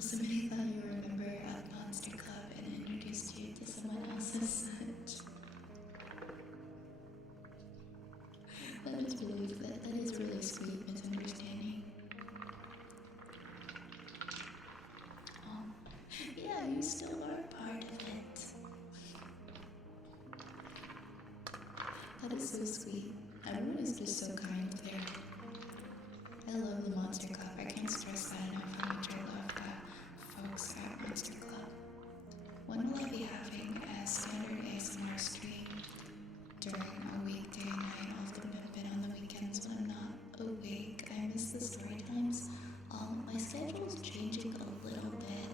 somebody thought you were a member of Monster Club and introduced you to someone else as such. That is really sweet misunderstanding. Yeah, you still are part of it. That is so sweet. Everyone is just so kind there. I love the Monster Club. I can't stress that enough how much I love the folks at Monster Club. When will I be having a standard ASMR stream during a weekday night? Often have been on the weekends when I'm not awake. I miss the story times. My schedule's changing a little bit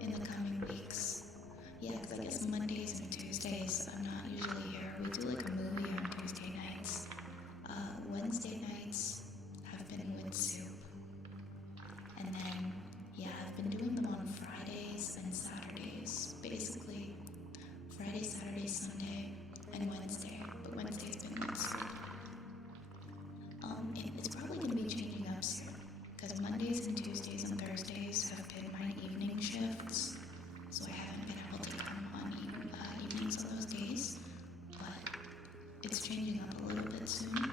in the coming weeks. Yeah, because I guess Mondays and Tuesdays I'm not usually here. We do like a movie on Tuesday nights. Wednesday nights have been with soup. And then, yeah, I've been doing them on Fridays and Saturdays. Basically, Friday, Saturday, Sunday, and Wednesday. But Wednesday's been with soup. It's probably going to be changing up soon. Because Mondays and Tuesdays and Thursdays have been my evening shifts. So I haven't been able to come on evenings on those days. But it's changing up a little bit soon.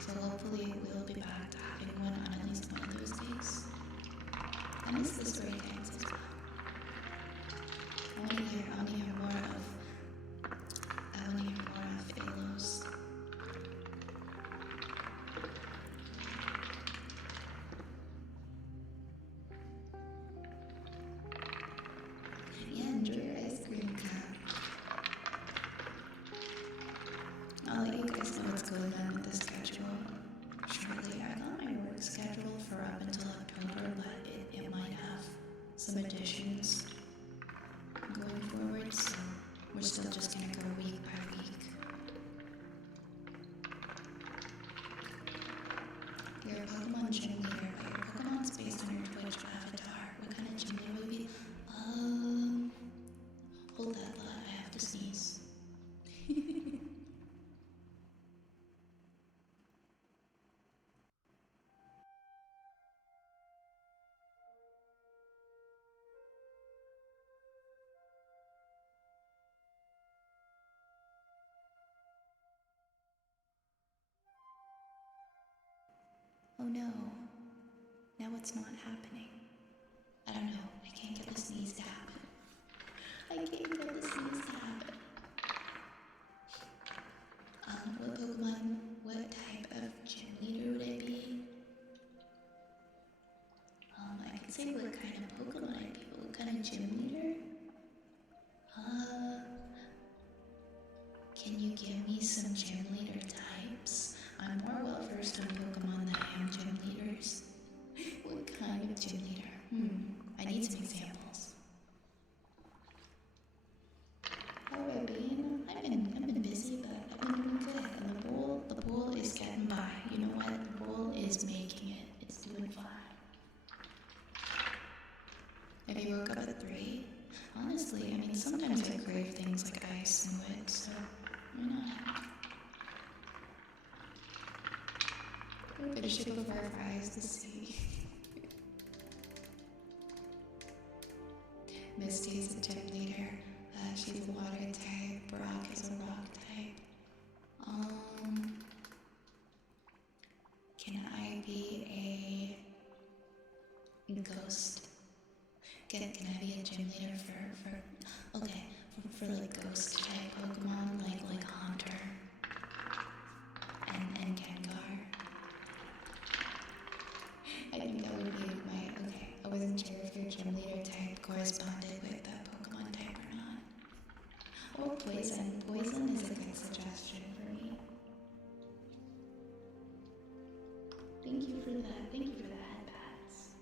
So hopefully we'll be back to having one on at least one of those days. I miss the story times as well. I want to hear more of Alo's. Yeah, enjoy your ice cream, Cat. I'll let you guys know what's going on with the schedule shortly. I got my work schedule for up until October, but it might have some additions going forward, so we're still just gonna go week by week. You're a Pokemon gym leader, but your Pokemon's based on your Twitch avatar. What kind of gym leader would be? Hold that thought, I have to sneeze. Oh no, now it's not happening. I don't know, I can't get the sneeze to happen. I can't get the sneeze to happen. What type of gym leader would I be? I could say what kind of Pokemon I'd be, but what kind of gym leader? Can you give me some gym leader types? I'm more well versed on Pokemon than I am gym leaders. What kind of gym leader? I need some examples. How have I been? I've been busy, but I've been doing good. And the bowl is getting by. You know what? The bowl is making it. It's doing fine. If you woke up at 3, honestly, I mean, sometimes I crave things like ice and wood, so why not? We'll finish it before our eyes to see. Misty is a gym leader. She's a water type. Brock is a rock type. Can I be a ghost? Can I be a gym leader for like ghost type Pokemon, like Haunter and Gengar? I think that would be I wasn't sure if your gym leader type corresponded with the Pokemon type or not. Or Poison. Poison is a good suggestion for me. Thank you for that. Thank you for the headpats.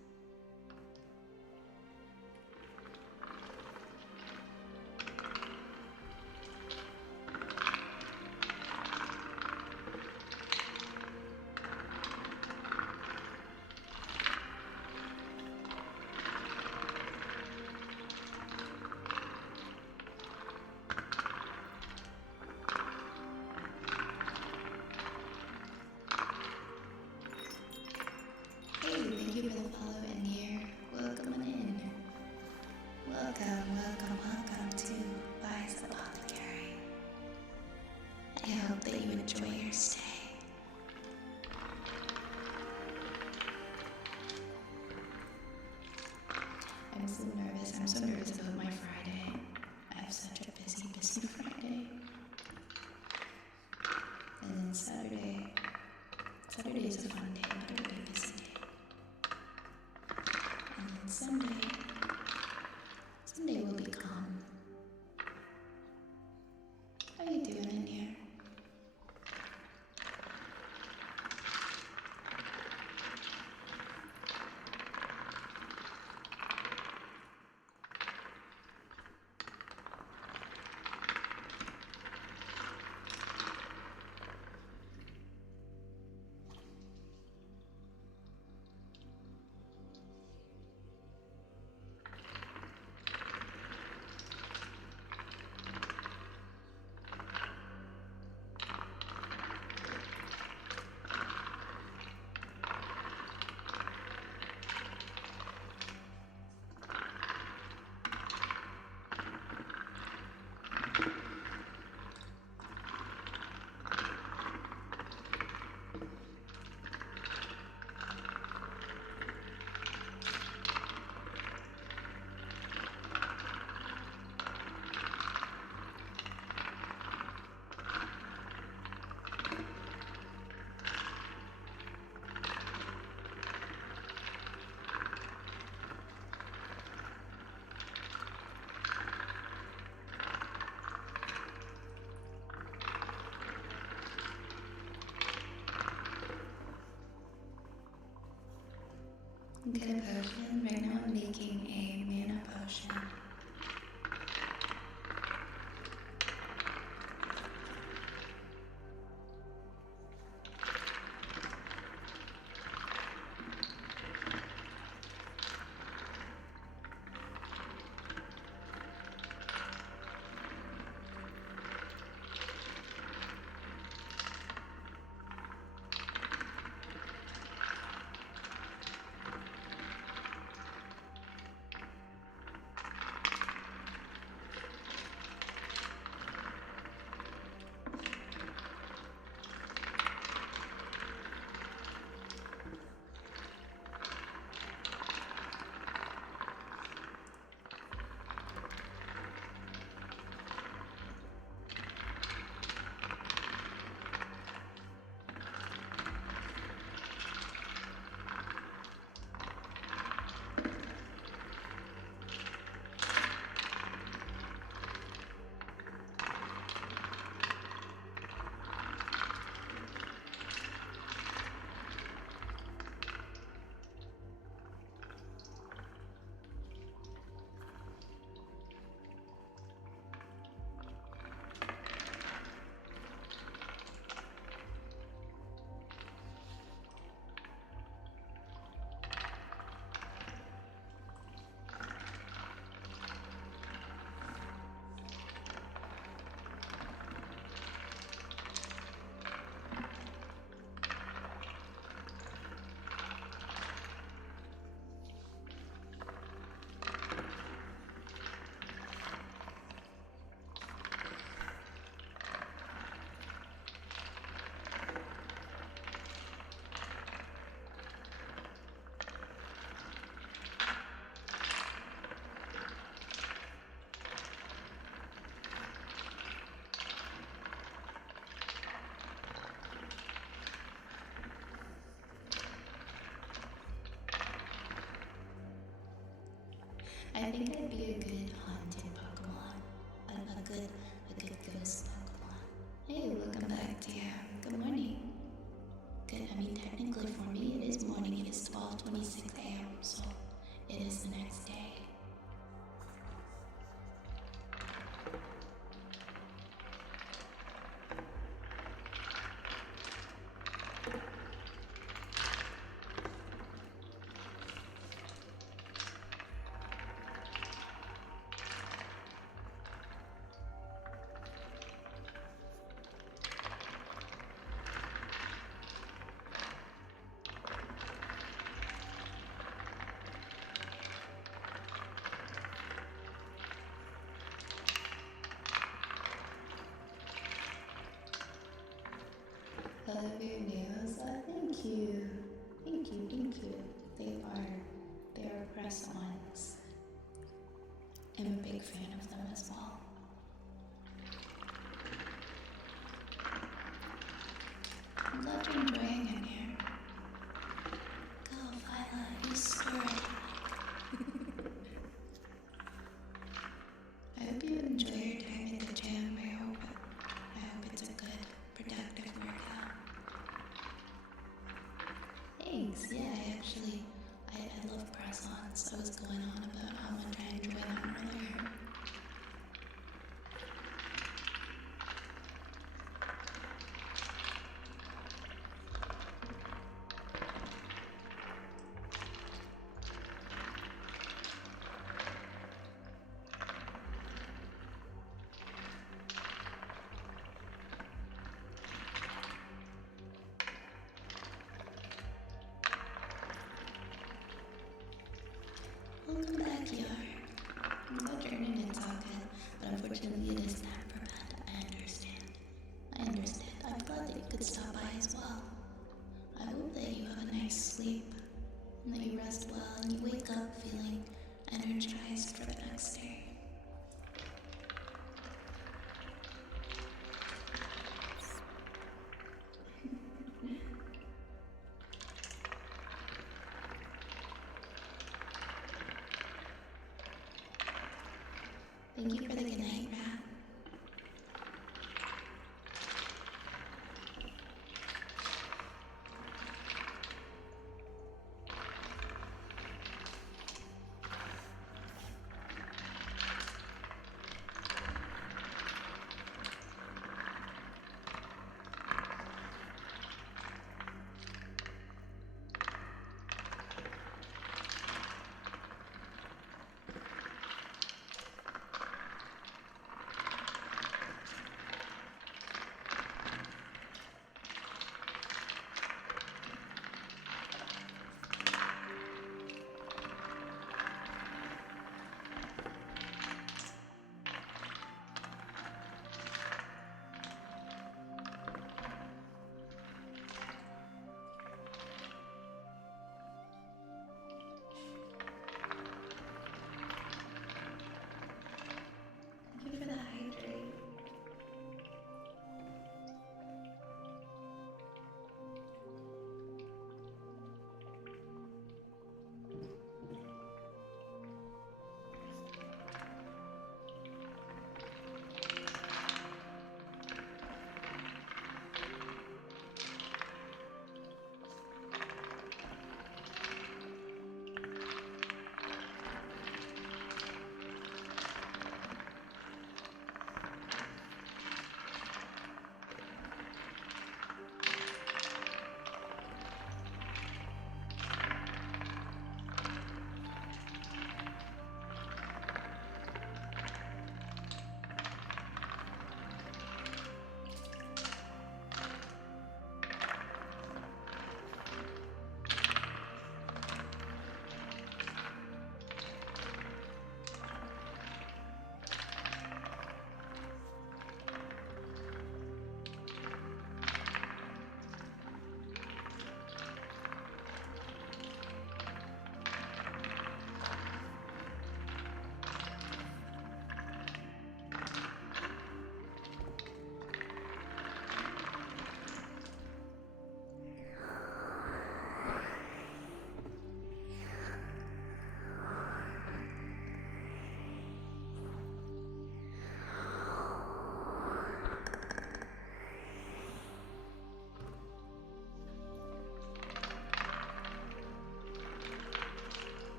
Good potion. Right now I'm making a mana potion. I think I'd be a good haunted Pokemon. A good ghost Pokemon. Hey, welcome back, dear. Good morning. Good, I mean, technically for me it is morning. It is 12:26 a.m., so it is the next day. Love your nails. Thank you. Thank you, thank you. They are press-ons. I'm a big fan of them as well. I'm glad you're enjoying it here. Go, Viola, you score it. I hope you enjoy your time at the gym. I hope it's a good, productive workout. Thanks. Yeah, I love press-ons. I was going on about how much I enjoy them earlier. Welcome back, Yar. I'm glad your internet's all good, but unfortunately it is time for bed. I understand. I'm glad that you could stop by as well. I hope that you have a nice sleep, and that you rest well, and you wake up feeling energized for the next day. Thank you for the good night, Rat.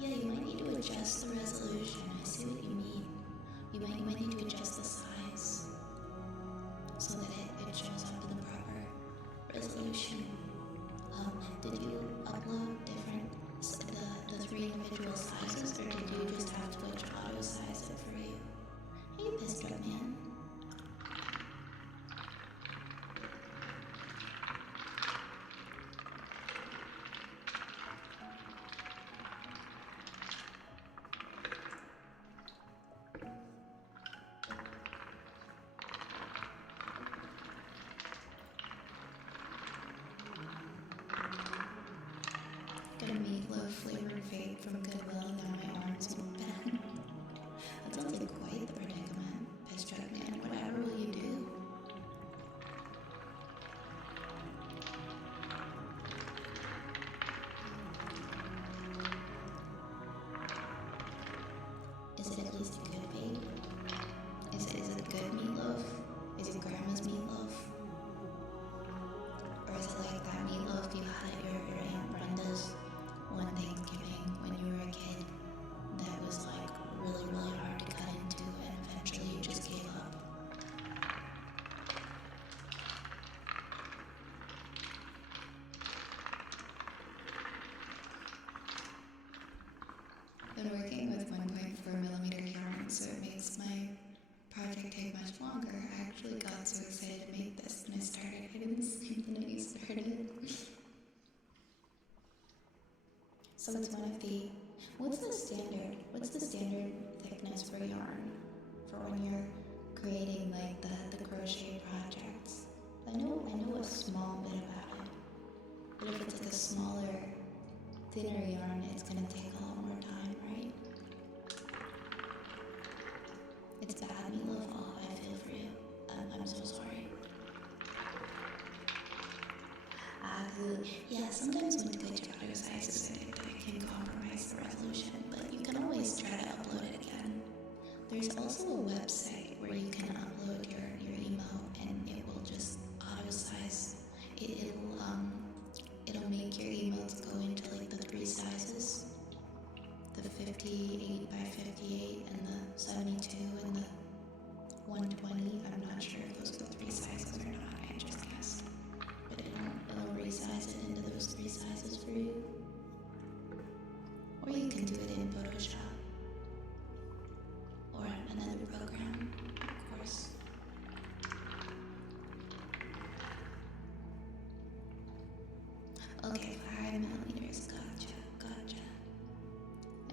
Yeah, you might need to adjust the resolution. I see what you mean. You might need to adjust the size so that it shows up in the proper resolution. Did you upload the three individual sizes, or did you just have Twitch auto size it for you? Hey, pissed up man. Got a meatloaf flavored vape from Goodwill, and now my arms won't bend. That sounds like quite the predicament. Piss truck man, whatever will you do? Is it at least a good vape? Is it a good meatloaf? Is it grandma's meatloaf? Or is it like that meatloaf you had at your Aunt Brenda's one Thanksgiving when you were a kid that was like really, really hard to cut into and eventually you just gave up? Been working with 1.4mm yarn, so it makes my project take much longer. I actually got so excited to make this when I started. I didn't sleep the night you started. So it's one of the, what's the standard thickness for yarn for when you're creating like the crochet projects? I know a small bit about it, but if it's like a smaller, thinner yarn, it's gonna take a lot more time, right? It's bad, meatloaf. Oh, I feel for you. I'm so sorry. Yeah, sometimes when Twitch auto sizes it can compromise the resolution, but you can always try to upload it again. There's also a website where you can upload your emote and it will just auto size. It'll make your emotes go into like the three sizes. The 58 by 58 and the 72 and the 120. I'm not sure if those are the three sizes or not, I just guessed. But it'll resize it into those three sizes for you. Or you can do it in Photoshop. Or another program, of course. Okay, 5mm, gotcha.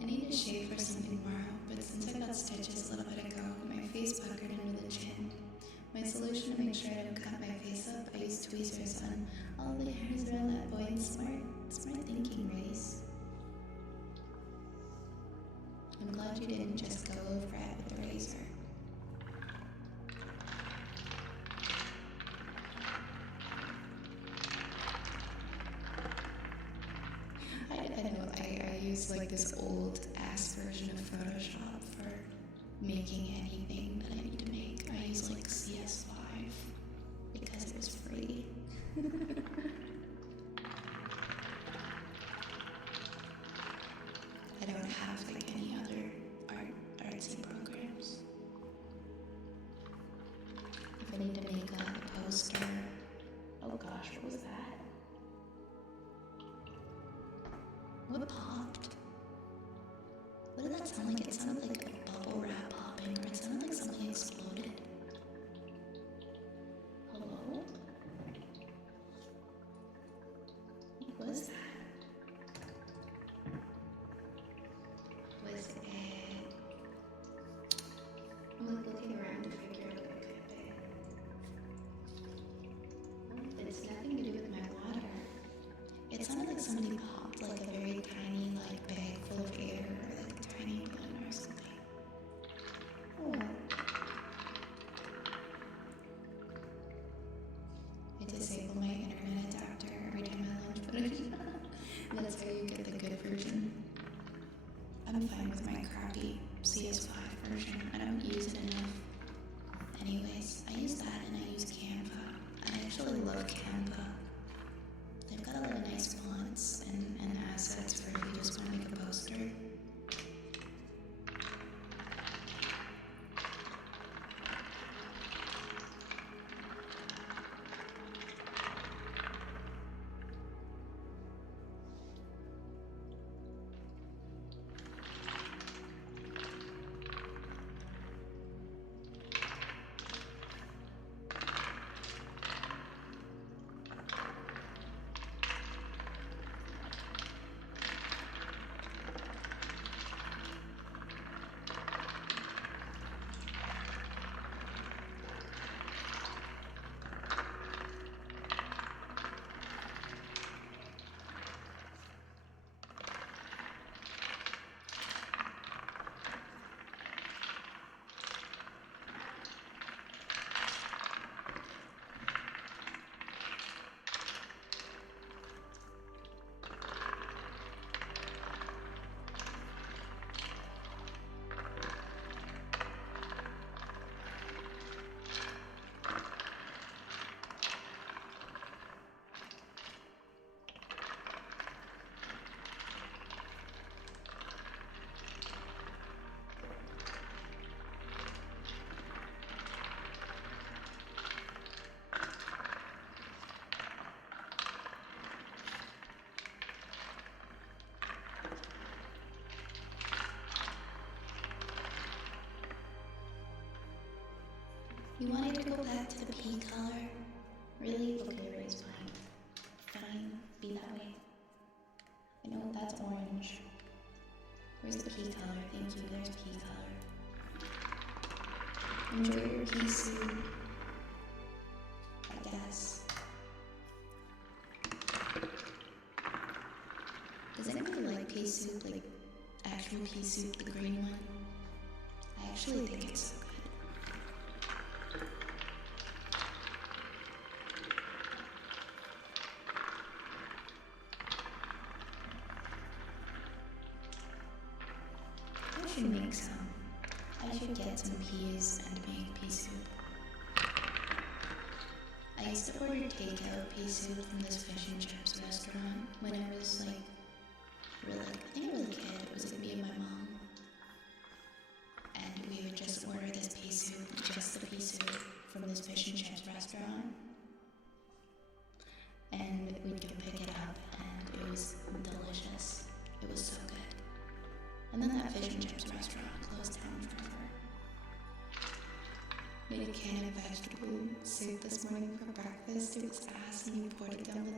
I need to shave for something tomorrow, but since I got stitches a little bit ago, my face puckered under the chin. My solution to make sure I don't cut my face up, I use tweezers on all the hairs around that point. Smart thinking, Race. I'm glad you didn't just go over it with the razor. I know, I use like this old ass version of Photoshop for making anything that I need to make. I use like CS5 because it was free. I don't have like any other artsy programs. If I need to make a poster, oh gosh, what was that? What popped? What did that sound like? It sounded like a bubble wrap popping, or it sounded like something exploded. Hello? What was that? Was it... I'm like looking around to figure out what it could be. Oh, it's nothing to do with my water. It sounded like somebody popped like a very tiny like bag full of air, or like a tiny balloon or something. Oh. I disable my internet adapter every time I launch footage. That's how you get the good version. I'm fine with my crappy CS5 version. I don't use it enough. Anyways, I use that and I use Canva. I actually love Canva. They've got a lot of nice fonts and assets for if you just want to make a poster. You wanted to go back to the pink color? Really? Okay, raise fine. Fine, be that way. I know that's orange. Where's the pea color? Thank you, there's pea color. Enjoy your pea soup, I guess. Does anybody like pea soup, like actual pea soup, the green one? I actually think it's so good. I should make some. I should get some peas and make pea soup. I used to order takeout pea soup from this fish and chips restaurant when I was like, I think I was a kid. It was like me and my mom. And we would just order this pea soup, just the pea soup from this fish and chips restaurant. And we'd go pick it up and it was delicious. It was so good. And then that fish and chips restaurant closed down forever. Made a can of vegetable soup this morning for breakfast. It was ass and you poured it down the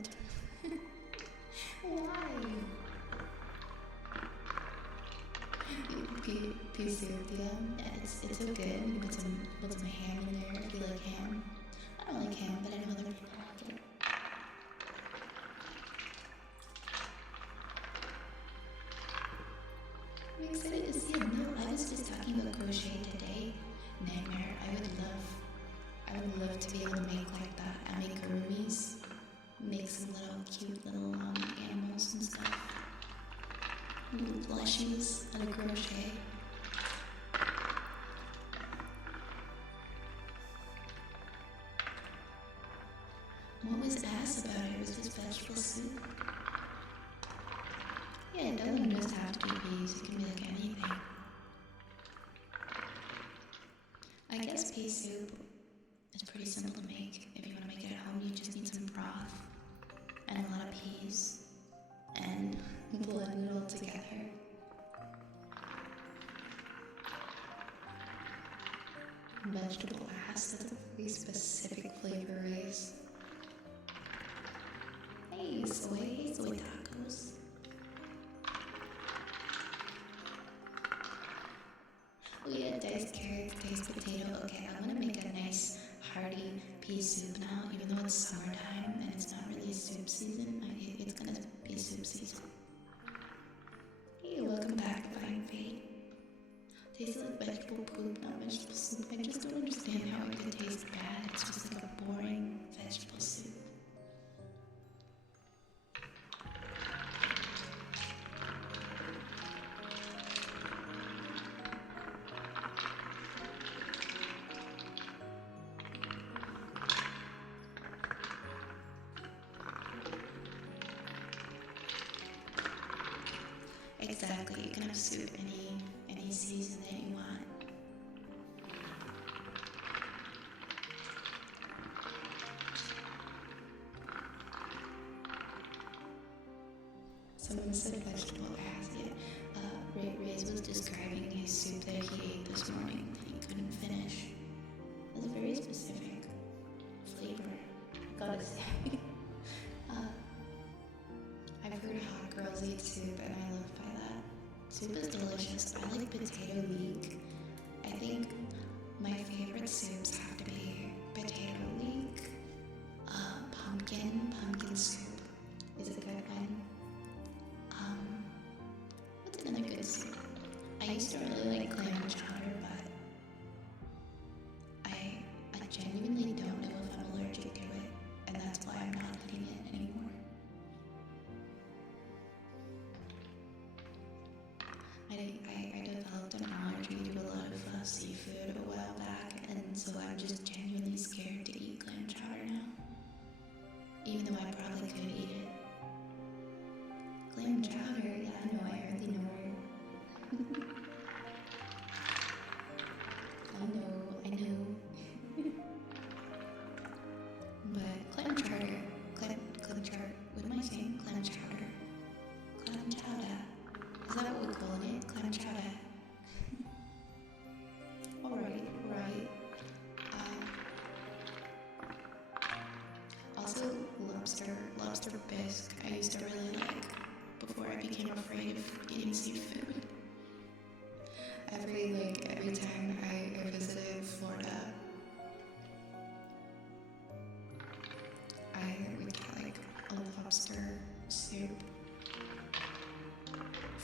toilet. Why? Pea soup, yeah. It's so good. You put some ham in there if you like ham. I don't like ham, but I know other people like it. I'm excited to see it. No, I was just talking about crochet today. Nightmare. I would love to be able to make like that amigurumis. Make some little cute little animals and stuff. Little plushies out of crochet. What was ass about it? Was just vegetable soup? Yeah, it doesn't just have to be peas, it can be like anything. I guess pea soup is pretty simple to make. If you want to make it at home, you just need some broth and a lot of peas and blend it all together. Vegetable ass, that's a very specific flavor, Race. Hey, soy tacos. Oh yeah, diced carrots, diced potato. Okay, I'm gonna make a nice hearty pea soup now, even though it's summertime and it's not really soup season. It's gonna be soup season. Hey, welcome back, Fine Fate. Tastes like vegetable poop, not vegetable soup. I just don't understand how it could taste bad. It's just like a boring vegetable soup. Exactly, you can have soup any season that you want. Someone said vegetable ass. Yeah. Ray's was describing his soup that he ate this morning that he couldn't finish. It was a very specific flavor, gotta say. I've heard hot girls eat soup and I live by that. Soup is delicious. I like potato leek. I think my favorite soups have to be potato leek, pumpkin soup is a good one. What's another good soup? I used to really like clam chowder, but I genuinely don't know if I'm allergic to it, and that's why I'm not eating it anymore. I developed an allergy to a lot of seafood a while back, and so I'm just genuinely scared to eat clam chowder now. Even though I probably could eat it. Clam chowder, yeah, I know, I hardly know her. I know. But clam chowder, what am I saying? Clam chowder. Clam chowder. Is that what we're calling it? Clam chowder. Alright.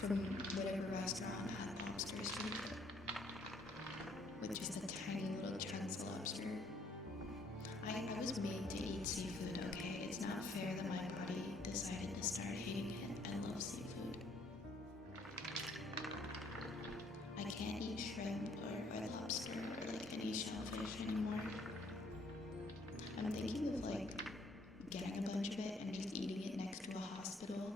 from whatever restaurant had lobsters from it, with just a tiny little chunks of lobster. I was made to eat seafood, okay? It's not fair that my body decided to start hating it. I love seafood. I can't eat shrimp or red lobster or like any shellfish anymore. I'm thinking of like getting a bunch of it and just eating it next to a hospital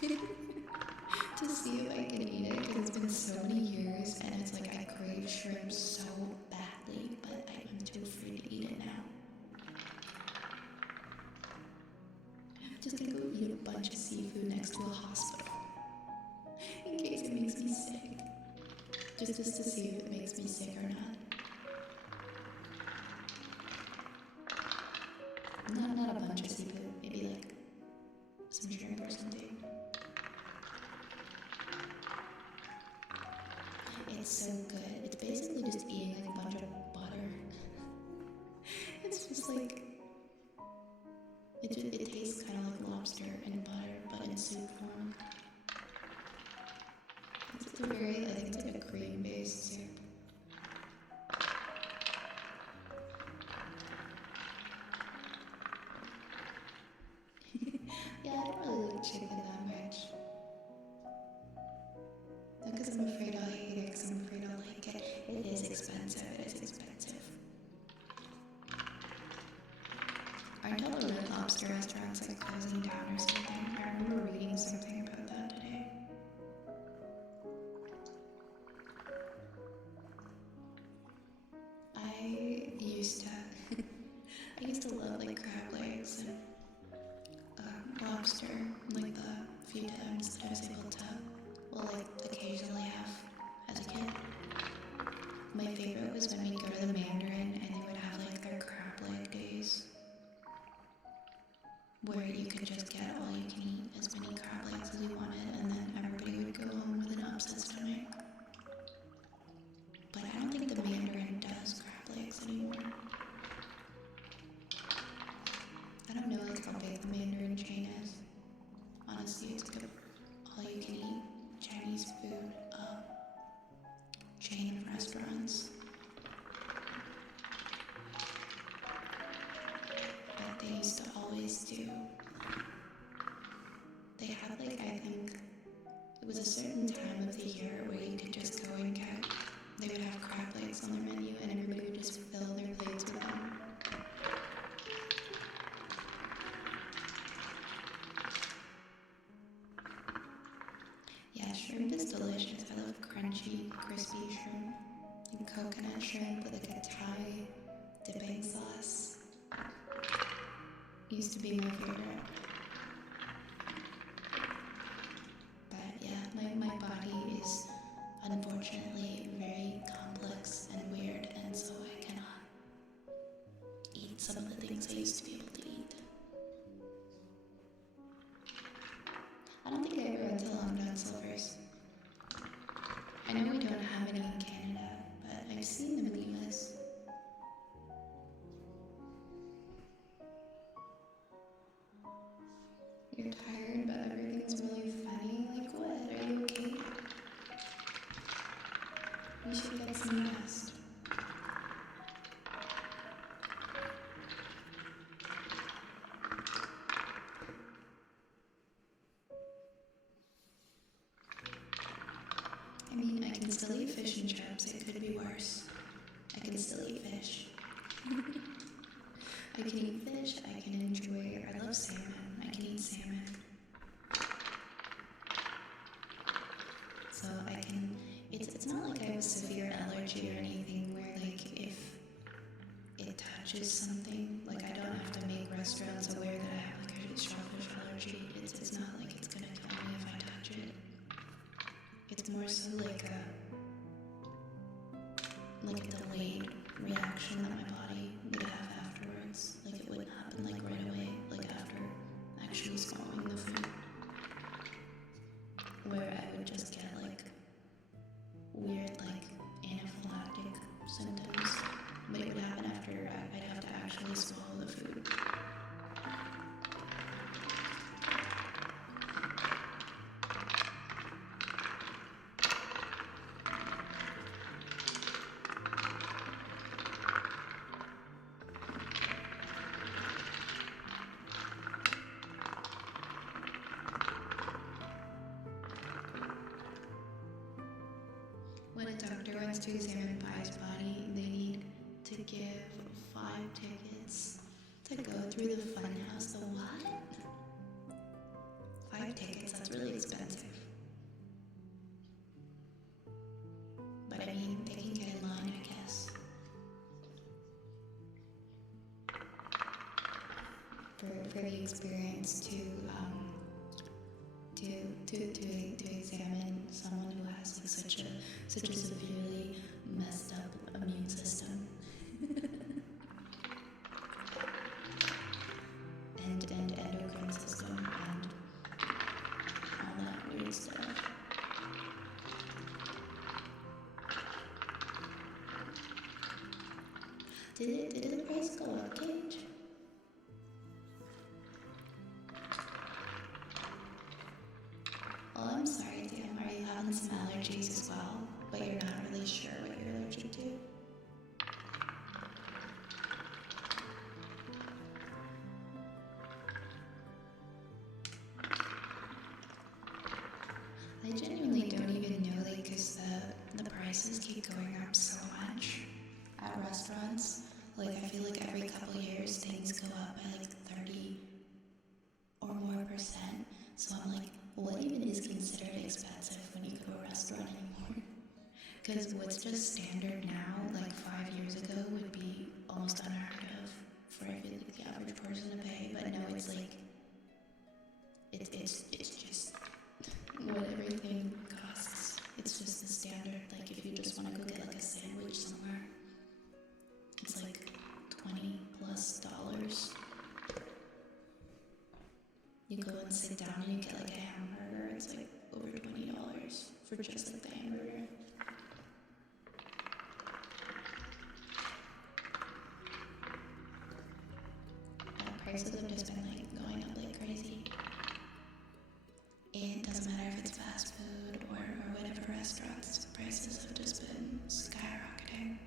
to see if I can eat it, because it's been so many years and it's like I crave shrimp so badly, but I'm too afraid to eat it now. I'm just gonna go eat a bunch of seafood next to a hospital in case it makes me sick. Just to see if it makes me sick or not. Not a bunch of seafood, maybe like some shrimp or something. It's so good. It's basically just eating like a bunch of butter. It's just like it tastes kind of like lobster and butter, but in soup form. It's a very, I think it's like a cream-based soup. Yeah, I don't really like chicken that much. Not because I'm afraid I'll hate it, because I'm afraid I'll like it. It is expensive, Aren't all the red lobster restaurants like closing down or something? I remember reading something about that today. I used to love like crab legs and lobster, like the few times that I was able to, well, like occasionally have as a kid. My favorite was when we'd go to the Mandarin and they would have like their crab leg days, where you could just get all you can eat as many crab legs as you wanted, and then everybody would go home with an upset stomach. But I don't think the Mandarin does crab legs anymore. I don't know like how big the Mandarin chain is. Honestly, it's like a all you can eat Chinese food chain of restaurants. But they used to always do. They had like, I think it was a certain time of the year where you could just go and get, they would have crab legs on their menu and everybody would just fill their plates with them. Yeah, shrimp is delicious. I love crunchy, crispy shrimp. And coconut shrimp with like a Thai dipping sauce. Used to be my favorite. But yeah, my body is unfortunately very complex and weird, and so I cannot eat some of the things I used to be able to eat. I don't think I ever went to Long John Silver's. I know we don't have any in Canada, but I've seen them in the US. You're tired, but everything's really funny. Like what? Are you okay? You should get some rest. I mean, I can still eat fish and chips. It could be worse. I can still eat fish. I can eat fish. I can enjoy. I love salmon. I can eat salmon. So I can. It's not like I have a severe allergy or anything where like if it touches something, like I don't have to make restaurants aware that I have like a shellfish allergy. It's not like it's gonna kill me if I touch it. It's more so like a delayed reaction that my body would have afterwards. Like it wouldn't happen like right away, like after actually swallowing the food. Where I would just get like weird like anaphylactic symptoms. But it would happen after I'd have to actually swallow the food. When a doctor wants to examine Pi's body, they need to give 5 tickets to go through the funhouse. The what? 5 tickets, that's really expensive. But I mean, they can get in line, I guess. For the experience to examine someone who has like such a severely messed up immune system. and endocrine system and all that weird stuff. Did the price go up, Cage? Oh, I'm sorry, Dan. Are you having some allergies as well? But you're not really sure what you're allergic to? I genuinely don't even know, like, because the prices keep going up so much at restaurants. Like, I feel like every couple years things go up by like 30 or more percent. So I'm like, what even is considered expensive when you go to a restaurant anymore? Because what's just standard now, like 5 years ago, would be almost unheard of for I feel like the average person to pay. But no, it's like, it's just what everything costs. It's just the standard. Like if you just want to go get like a sandwich somewhere, it's like $20+. You go and sit down and you get like a hamburger, it's like over $20 for just like the hamburger. Prices have just been like going up like crazy. And it doesn't matter if it's fast food or whatever restaurants, prices have just been skyrocketing.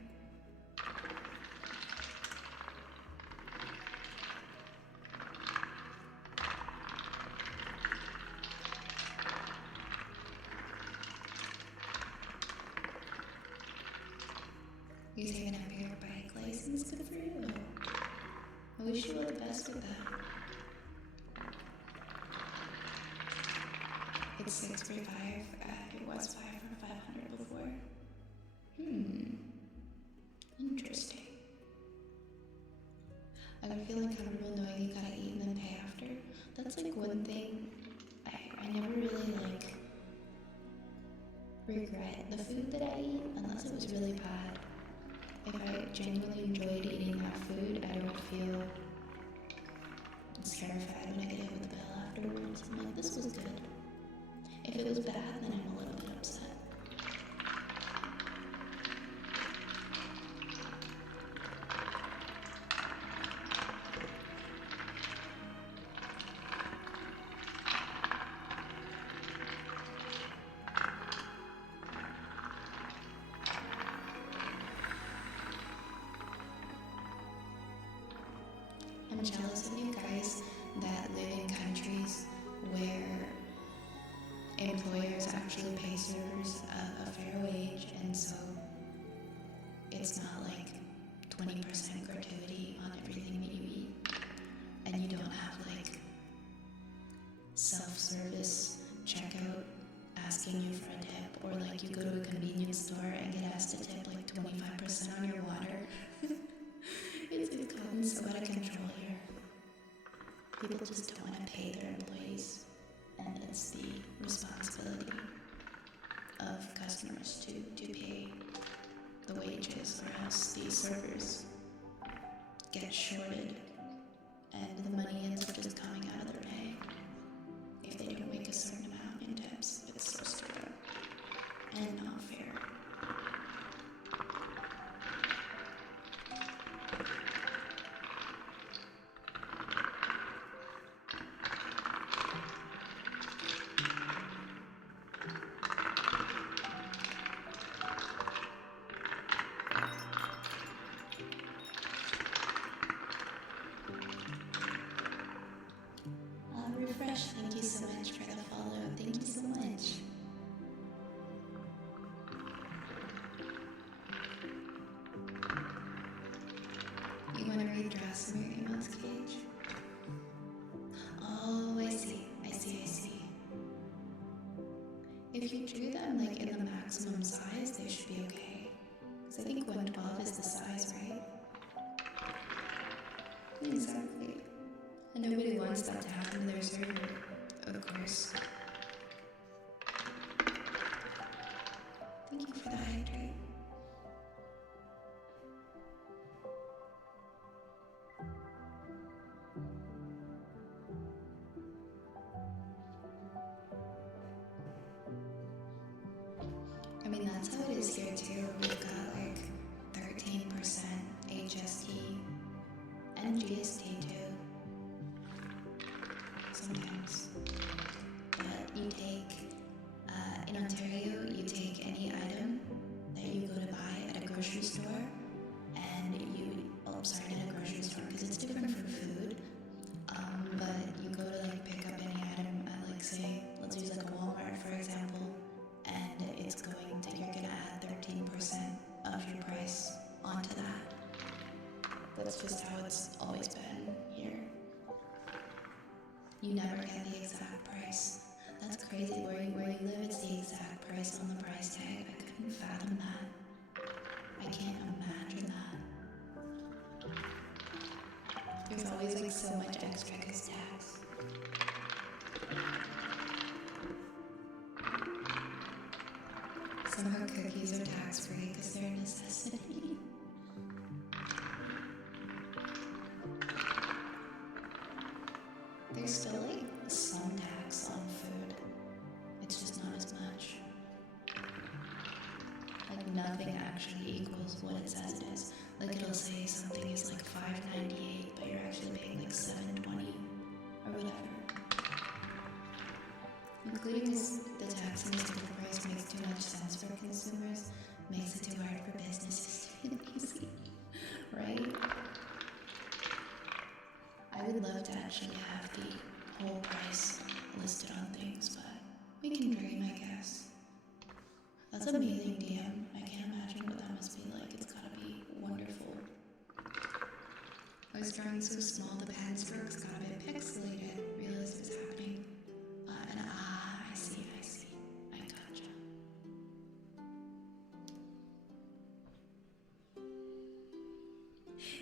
You saving up your bike license? Good for you. I wish you all the best with that. It's $6 for 5. It was 5 for 500 before. Interesting. I would feel uncomfortable knowing you gotta eat and then pay after. That's like one thing I never really like regret the food that I eat unless it was really bad. If I genuinely enjoyed eating that food, I don't feel terrified when I get hit with the bill afterwards. I'm like, this was good. If it was bad, then I'm a little bit upset. I'm jealous of you guys that live in countries where employers actually pay servers a fair wage, and so it's not like 20% gratuity on everything that you eat, and you don't have like self-service checkout asking you for a tip, or like you go to a convenience store and get asked to tip like 25% on your water. It's gotten so out of control here. People just don't want to pay their employees, and it's the responsibility of customers to pay the wages, or else these servers get shorted and the money ends up just coming out of their pay if they don't make a certain amount in tips. It's so stupid and not fair. Refresh, thank you so much for the follow. Thank you so much. if you do them like in the maximum size, they should be okay. Because I think 112 is the size, right? Exactly. And nobody wants that to happen to their server, of course. Thank you for the hydrate. I mean, that's how it is here too. We've got like 13% HST and GST too. Sometimes. But you take, in Ontario, you take any item that you go to buy at a grocery store, and sorry, not a grocery store, because it's different for food, but you go to like pick up any item at like, say, let's use like a Walmart for example, and you're gonna add 13% of your price onto that. That's just how it's always been here. You never get the exact price. That's crazy. Where you live, it's the exact price on the price tag. I couldn't fathom that. I can't imagine that. There's always like so much extra because tax. Somehow cookies are tax-free because they're a necessity. There's still like some tax on food. It's just not as much. Like nothing actually equals what it says it is. Like it'll say something is like $5.98, but you're actually paying like $7.20 or whatever. Including the tax and the price makes too much sense for consumers, makes it too hard for businesses to be easy, right? I would love to actually have the whole price listed on things, but we can dream, I guess. That's amazing, DM. I can't imagine what that must be like. It's gotta be wonderful. I was drawing so small, the pen strokes got a bit pixelated. Realized it was happening. I see. I gotcha.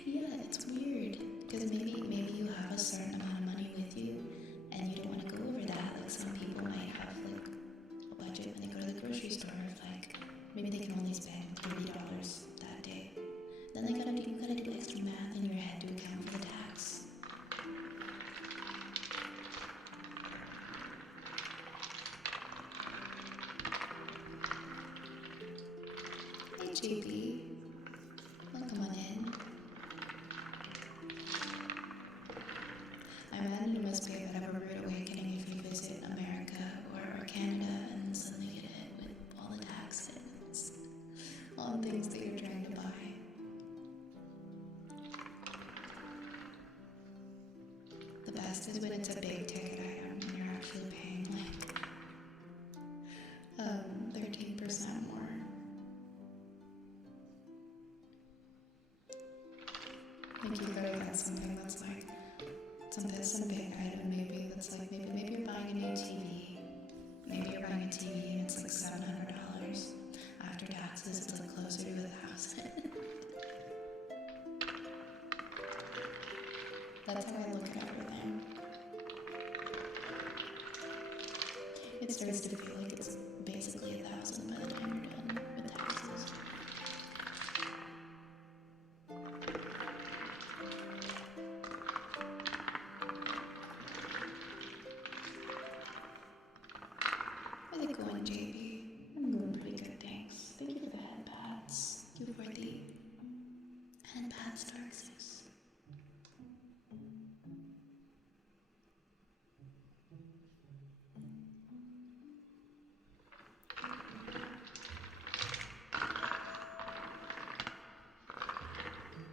Yeah, it's weird. Because maybe you have a certain amount of money with you, and you don't want to go over that. Like some people might have like a budget when they go to the grocery store of like maybe they can only spend $30 that day. Then you gotta do extra math in your head to account for the tax. Hey JP, welcome on in. I imagine it must be a bit of a rude awakening if you visit America or Canada and suddenly get hit with all the taxes on things that you're trying to buy. The best is when it's a big ticket item and you're actually paying like 13% more. Like you gotta get something that's like some big item maybe that's like maybe you're buying a new TV. Maybe you're buying a TV and it's like $700. After taxes it's like closer to $1,000. That's how I look at everything. It starts to feel like it's basically $1,000 by the time you're done with taxes. How's it going, JD? I'm going pretty good, thanks. Thank you for the head pats. Thank you for the head pats, Darksis.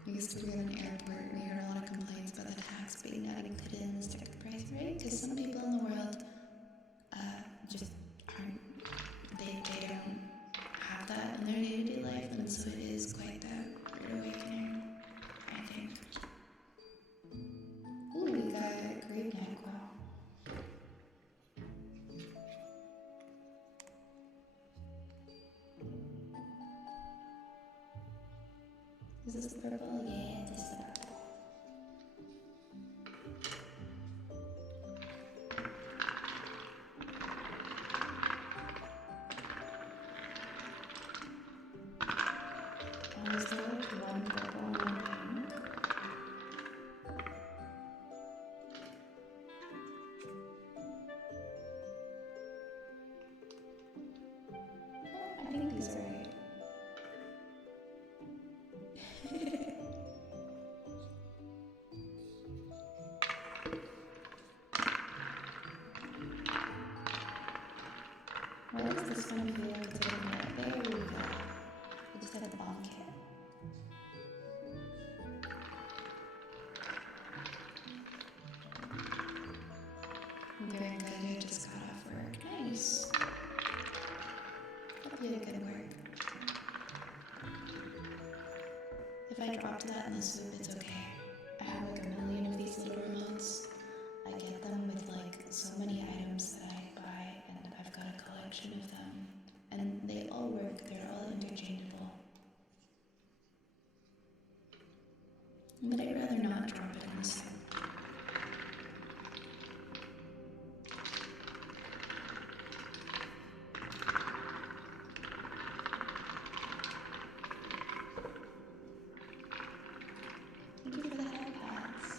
We used to be at an airport, we heard a lot of complaints about the tax being not included in the ticket price, right? Because some people in the world just aren't, they don't have that in their day-to-day life, and so it is quite that rude awakening, I think. Ooh, we got a great neck, wow. Is this purple? Yeah, it is purple. Oh, is there like one purple and one pink? I think these are right. What is this one feel like it's getting there? There we go. I just had a bomb kit. I'm doing good. I just got off work. Nice. Hope you had good work. If I dropped that in the soup, it's okay. I have like a million of these little remotes. I get them with like so many items that I buy, and I've got a collection of them. And they all work, they're all interchangeable. But I'd rather not drop it in the soup. Thank you for the iPads.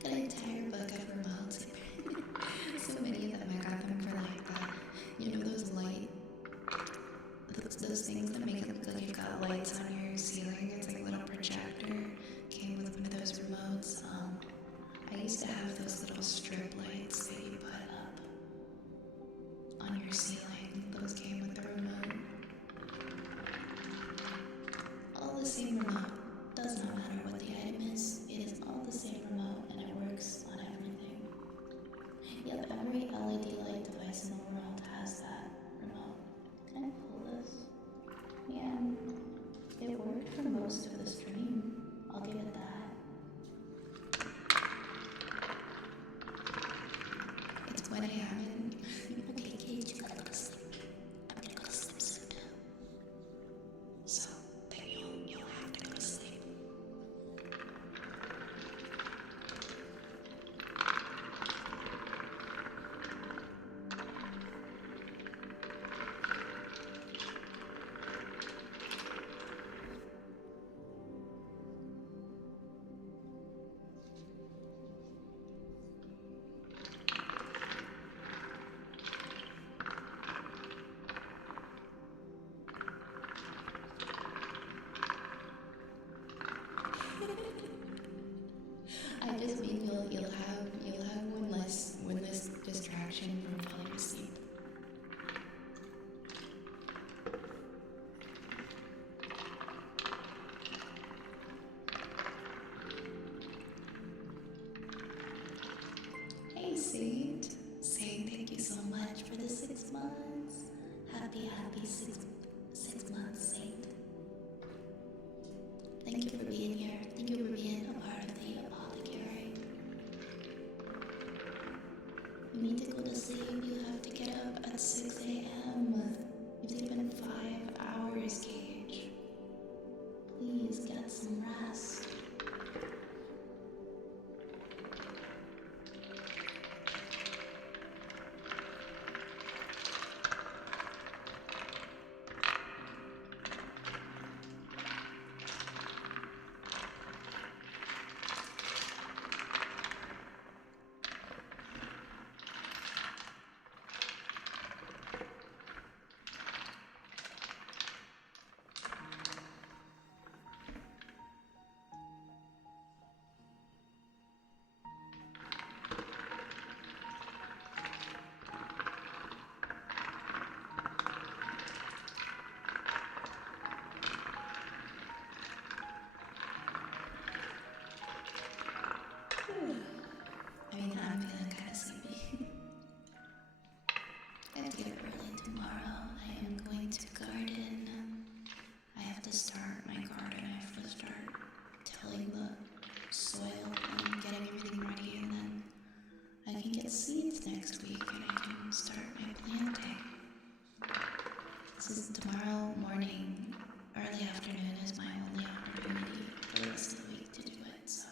Got an entire book of remotes. So many of them. I got them for like those light, those things that make it look like you've got lights on your ceiling. It's like a little projector. Came with one of those remotes. I used to have those little strip lights that you put up on your ceiling. Those came with the remote. All the same remote. Does not matter what the item is. It is all the same remote, and it works on everything. Yep, every LED light device in the world has that remote. Can I pull this? Yeah, it worked for most of the stream. I'll give it that. It's when I haven't. Okay, Gage, you gotta go to sleep. I'm gonna go to sleep soon too. So then you'll have to go to sleep. I just mean you'll have one less distraction from falling asleep. Hey Saint, thank you so much for the 6 months. Happy 6 months, Saint. Thank you for being here. Thank you for being a part of the apothecary. You need to go to sleep. You have to get up at 6 a.m. You've sleeping 5 hours, Gage. Please get some rest. get seeds next week and I can start my planting. This is tomorrow morning, early afternoon is my only opportunity for the rest of the week to do it, so.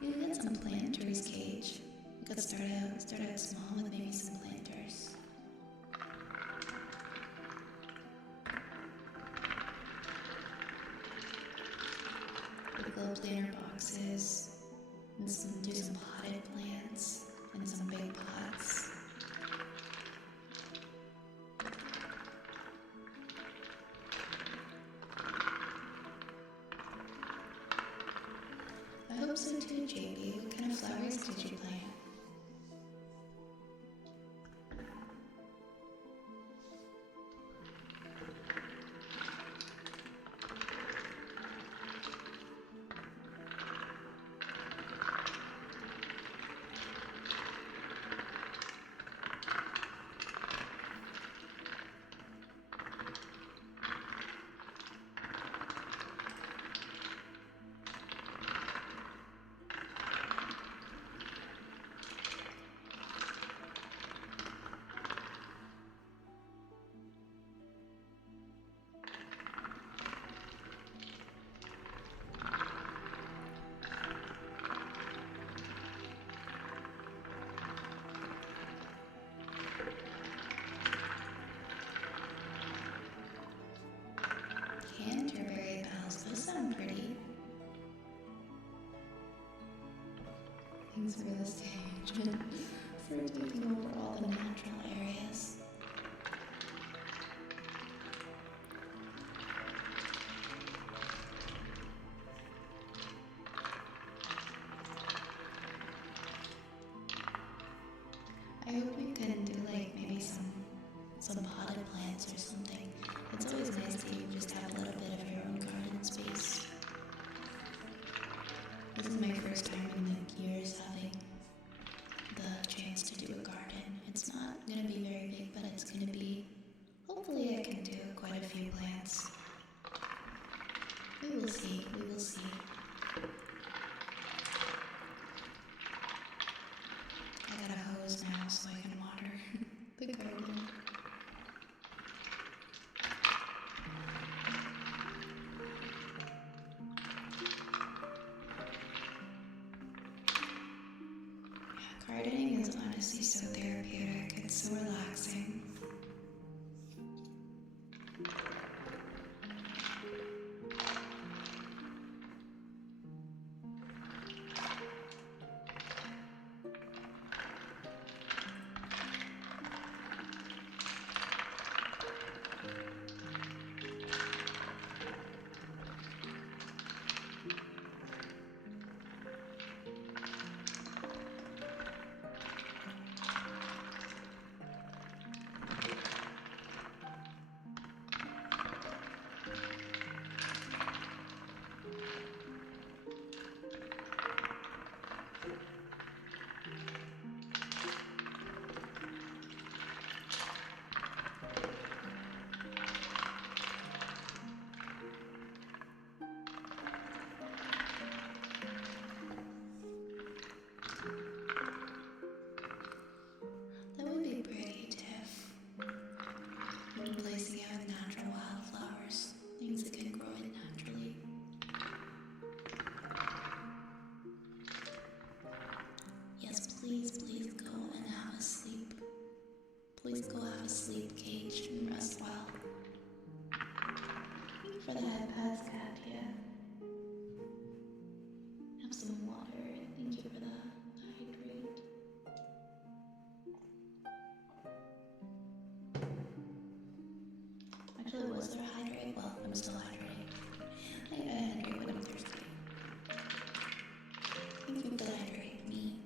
You can get some planters, Cage. You could start out small with maybe some planters. Big little planter boxes, and do some potted plants in some big pots. I hope so too, JB. What kind of flowers did you plant? Canterbury bells, those sound pretty. Thanks for the stage and for taking over all the natural areas. I hope we can do like maybe some potted plants or something. It's always nice to just have a little bit of your own garden space. This is my first time in like years having the chance to do a garden. It's not gonna be very big, but it's gonna be, hopefully I can do quite a few plants. We will see, we will see. I got a hose now so I can water the garden. Gardening is honestly so therapeutic, it's so relaxing. That would be pretty, Tiff. Replacing it with natural wildflowers, things that can grow it naturally. Yes, please, please go and have a sleep. Please go have a sleep, Cage, and rest well. Thank you for the headpads, Katya. Have some water. Thank you for the hydrate. Actually, was there a hydrate? Well, I'm still hydrating. I hydrate when I'm thirsty. Thank you for the hydrate me.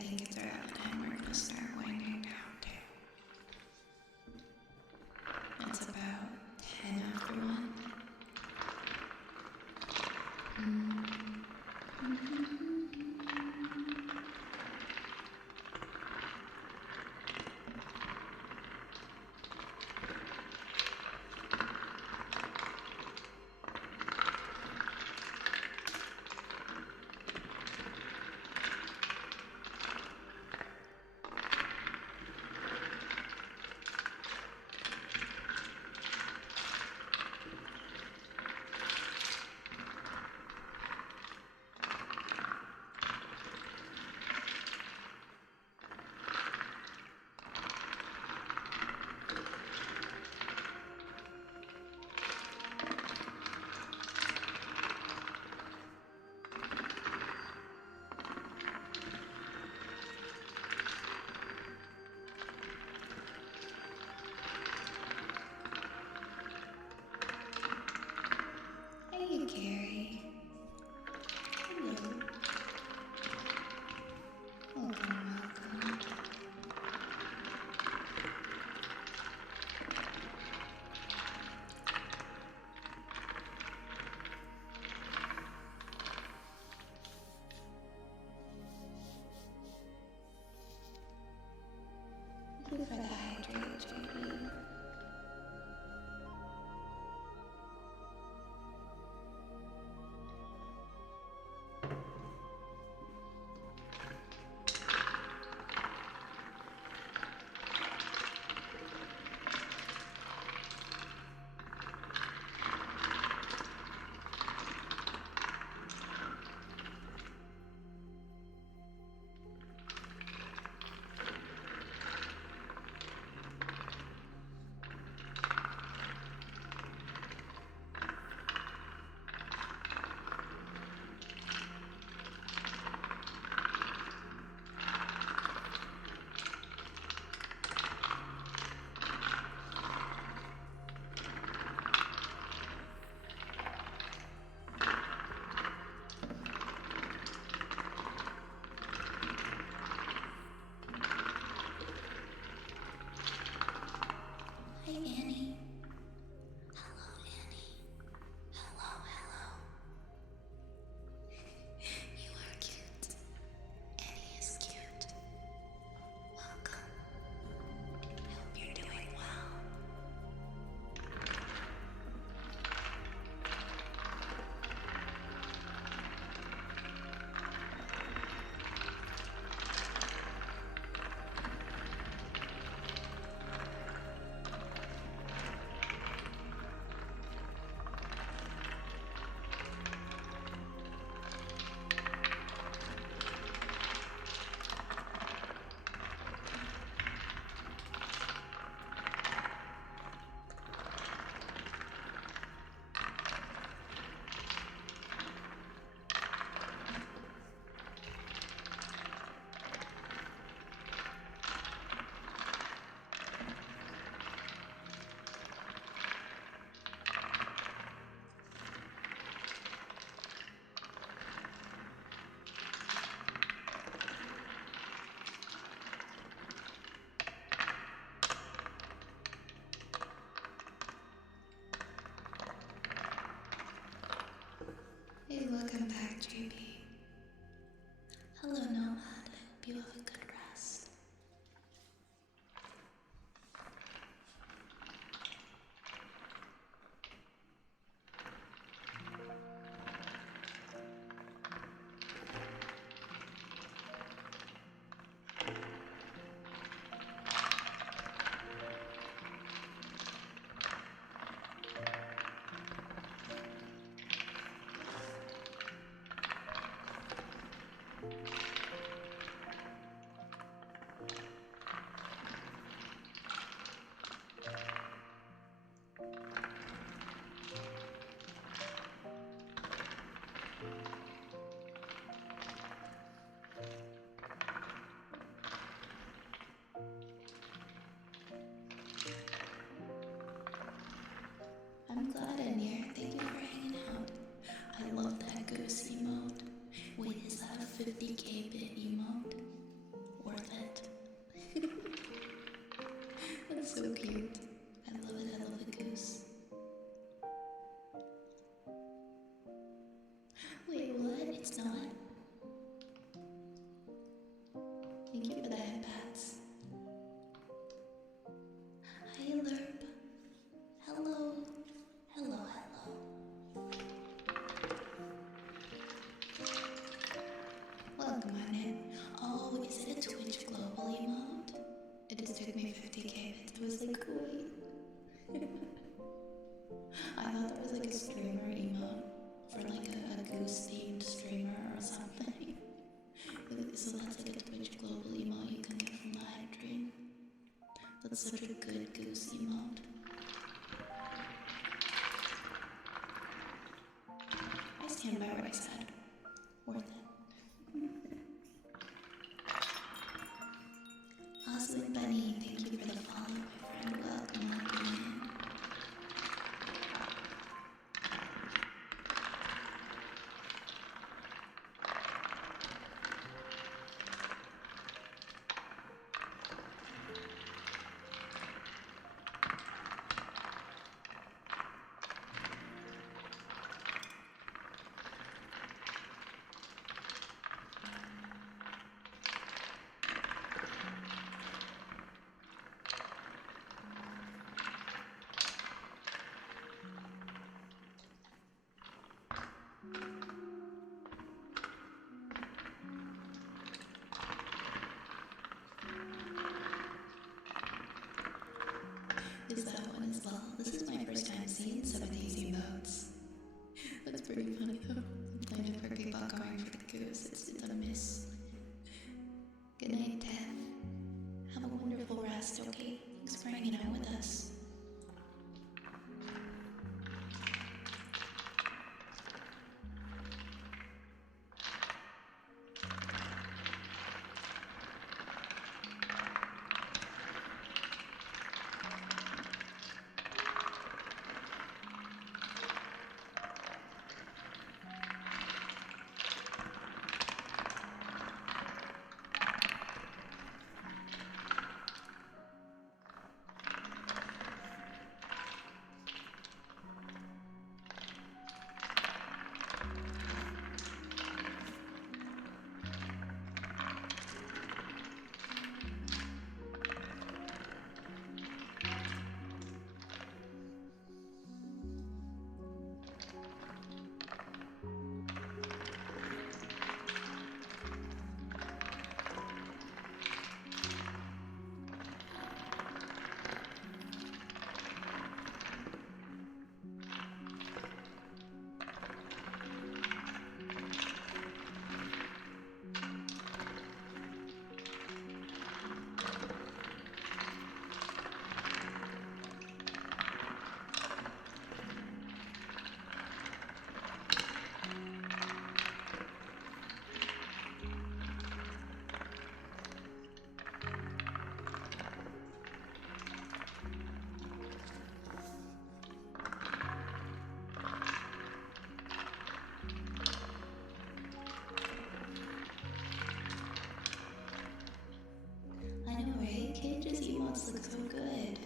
think it's around time we're gonna start winding down too. It's about 10 after 1. Hey, Carrie. Hello. Welcome. Thank you for the hydrate, JB. Hi, Annie. Hello, Annie. Hello. You are cute. Annie is cute. Welcome. I hope you're doing well. Hey, welcome back, JB. Hello, Nomad. I hope you have a good rest. Thank you for the head pats. Hi, Lerp. Hello. Hello, hello. Welcome on in. Oh, is it a Twitch global emote? It just took me 50k bits. I was like, wait. I thought there was like a streamer emote for like a goose themed streamer or something. So that's like a Twitch global emote you can get from the hype dream. That's such a good goose emote. I stand by what I said. Worth it. Awesome Bunny, thank you for the follow, my friend. Welcome in. Is that one as well? This is my first time seeing some of these emotes. That's pretty funny though. I'm playing a cricket about going for the goose. It's a miss. Good night, Tef. Have a wonderful rest, okay? Thanks for hanging out with us. I know, right? Cage's emotes look so good.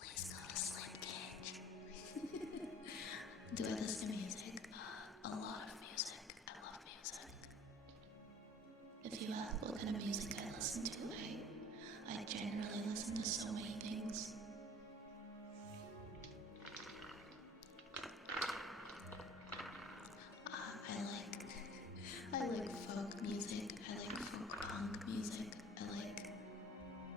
Please go to sleep, Cage. Do I listen to music? A lot of music. I love music. If you ask what kind of music I listen to, I generally listen to so many things. I like folk music. I like folk punk music. I like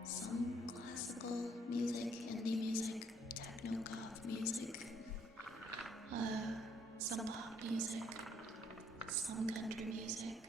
some classical music, indie music, techno goth music, some pop music, some country music.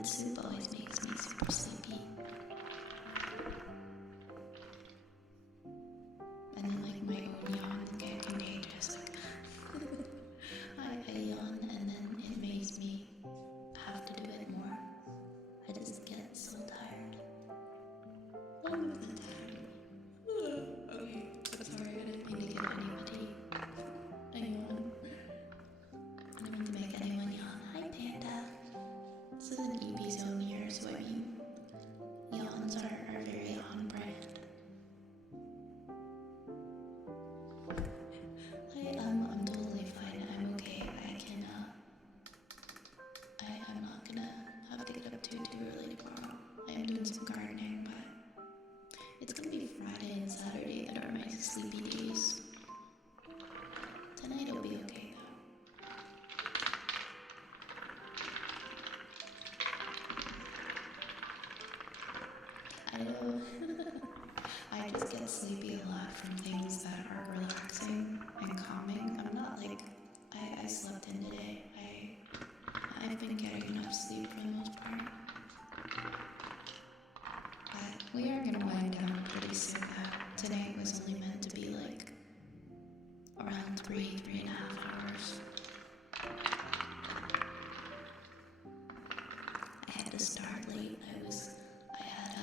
liquid soup always makes me super sleepy. And then like my own yawn get contagious. I yawn and then it makes me have to do it more. I just get so tired. All of the time. Okay, I'm sorry, I didn't mean to give anybody a yawn. I didn't mean to make anyone yawn. Hi Panda. This is an EP zone here, so I mean, yawns are very on brand. I'm totally fine. I'm okay. I'm not gonna have to get up too early tomorrow. I am doing some gardening, but it's gonna be Friday and Saturday that are my sleepy days. Tonight will be okay though. I know. I just get sleepy a lot from things that are relaxing and calming. I'm not like I slept in today. I've been getting enough sleep for the most part. But we are gonna wind down pretty soon. Tonight was only meant to be like around 3.5 hours. I had to start late. I had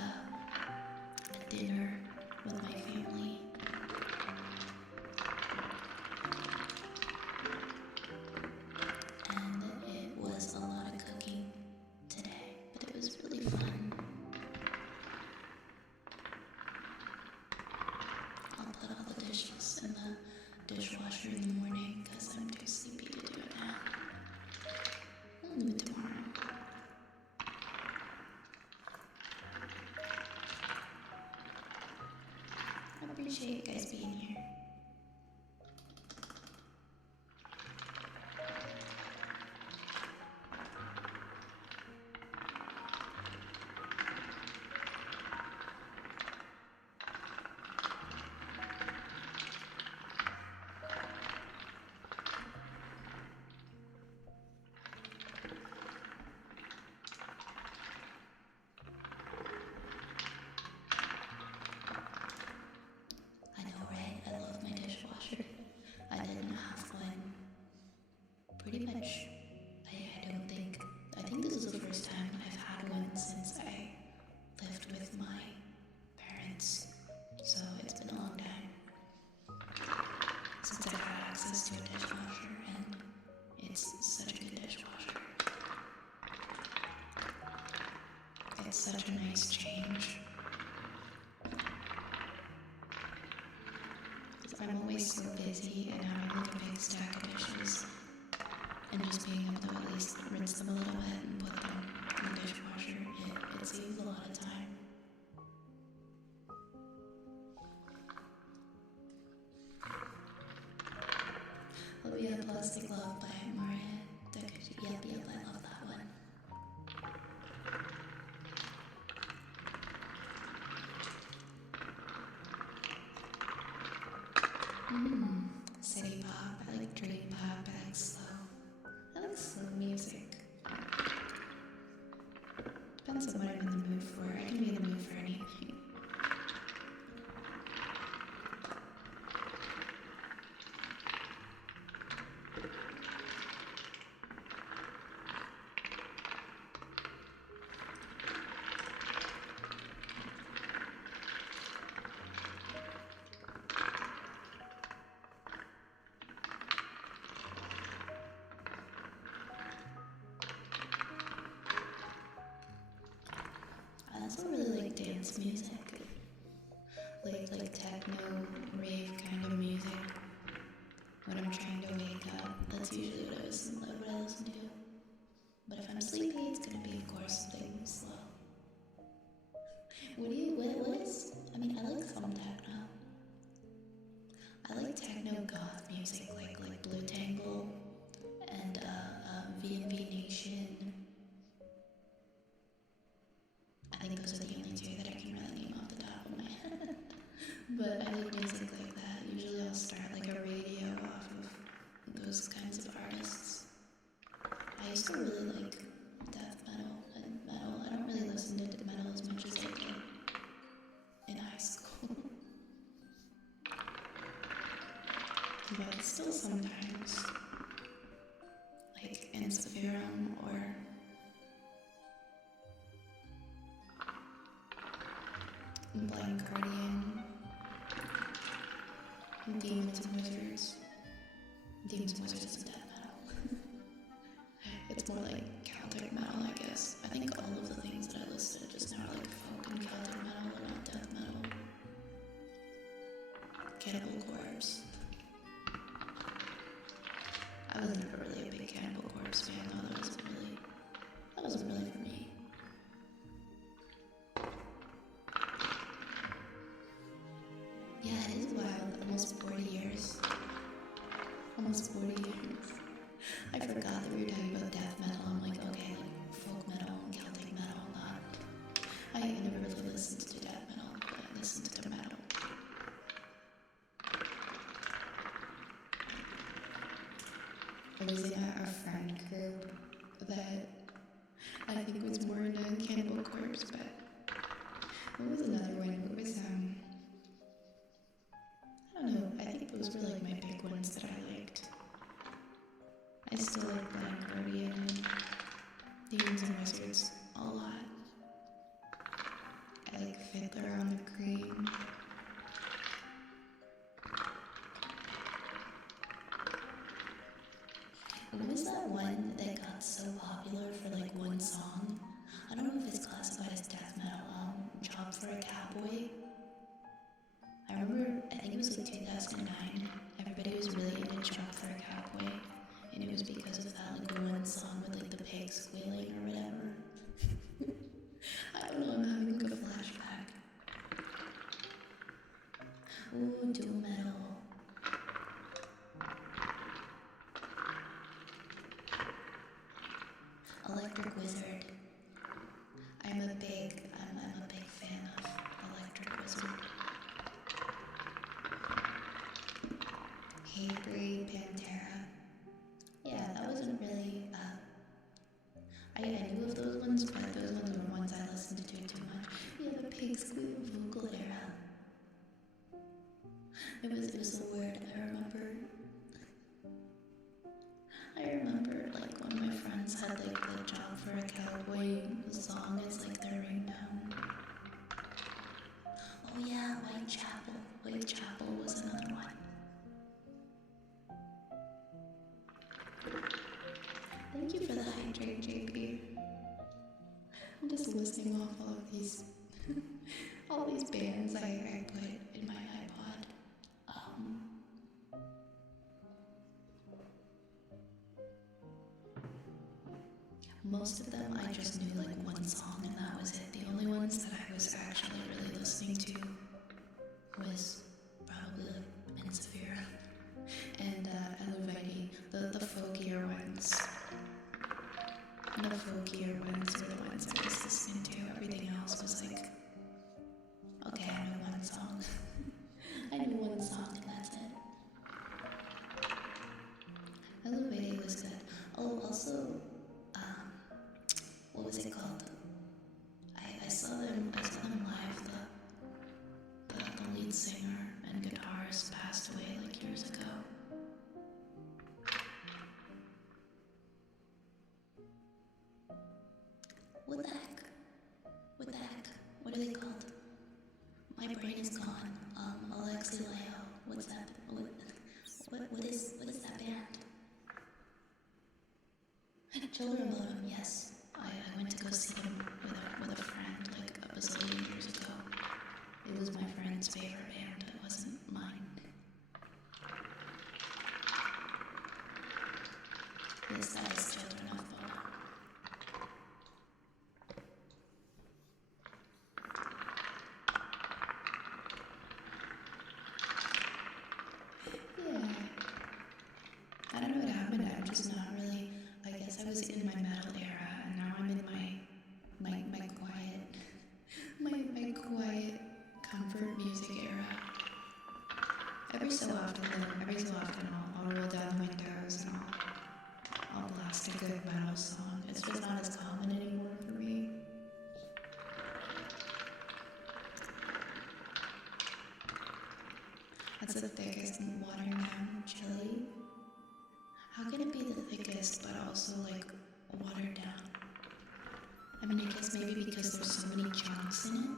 a dinner with my family. And it was a lot of cooking today, but it was really fun. I'll put all the dishes in the dishwasher in the morning because I'm too sleepy to do it now. I'll do it tomorrow. I appreciate you guys being here. I know, right? I love my dishwasher. I didn't have one pretty much. I think this is the first time I've had one since I lived with my parents. So it's been a long time since I've had access to a dishwasher, and it's such a good dishwasher. It's such a nice change. I'm always so busy, and having like a big stack of dishes and just being able to at least rinse them a little bit and put them in the dishwasher, it saves a lot of time. Oh yeah, Plastic Love by Maria. Yep, I love that one. City pop. I like dream pop. I like slow. I like slow music. Depends on what I'm in the mood for. I can be in the mood for anything. I also really like dance music, like techno, rave kind of music. When I'm trying to wake up, that's usually what I listen to. But if I'm sleepy, it's gonna be, of course, something slow. What is? I mean, I like some techno. I like techno goth music, like Blue Tangle and V&V Nation. I think those are the only two that I can really name off the top of my head. But I like music like that. Usually I'll start like a radio off of those kinds of artists. I used to really like death metal, and I also sometimes like Insafirum or Blind Guardian, Demons and Wizards. Demons and Wizards is death metal. It's more like Celtic metal, I guess. I think all of the things that I listed just now are like folk and Celtic metal, but not death metal. Cannibal Corpse. I was never really a big Cannibal Corpse fan though. That wasn't really for me. Yeah, it is wild. Almost 40 years. Almost 40 years. I forgot that we were talking about death metal. I'm like, okay, like folk metal and Celtic metal, not. I never really listened to death metal, but I listened to metal. I was in a friend group that I think was more into Cannibal Corpse, but what was another one? What was I don't know. I think those were like my big ones that I liked. I still like Blind Guardian and Demons and Wizards a lot. I like Fiddler on the Green. What was that one that got so popular for like one song? I don't know if it's classified as death metal. Job for a Cowboy. I remember, I think it was like 2009. Everybody was really into Job for a Cowboy, and it was because of that like one song with like the pigs squealing or whatever. I don't know. I'm having like a flashback. Ooh, doom metal. Electric Wizard. I'm a big fan of Electric Wizard. Hatebreed, Pantera. Yeah, that wasn't really. I knew of those ones, but those ones were ones I listened to too much. Yeah, the pig squeal vocal era. It was so weird. I remember like one of my friends had like the Job for a Cowboy song as like their ringtone. Oh yeah, Whitechapel. Whitechapel was another one. Thank you for the hydrate, JP. I'm just listing off all of these all these bands I put in my iPod. Most of them I just knew like one song and that was it. The only ones that I was actually really listening to was probably like Insafirum and Eluvegi, the folkier ones. The folkier ones were the ones I was listening to. Everything else was like, okay, I know one song. I knew one song and that's it. Eluvegi was good. Oh, also, what was it called? I saw them live. The lead singer and guitarist passed away like years ago. What the heck? What are they called? My brain is gone. Alexi Leo. What's that? What is that band? Children of Bodom, yes. I went to go see them with a friend like a bazillion years ago. It was my friend's favorite band, it wasn't mine. Yes, that is Children of Bodom. Yeah. I don't know what happened, I'm just not really, I guess I was in my metal era, and now I'm in my quiet comfort music era. Every so often I'll roll down the windows and I'll blast a good metal song. It's just not as common anymore for me. That's the thickest water now, chili. How can it be the thickest but also like watered down? I mean, I guess maybe because there's so many chunks in it.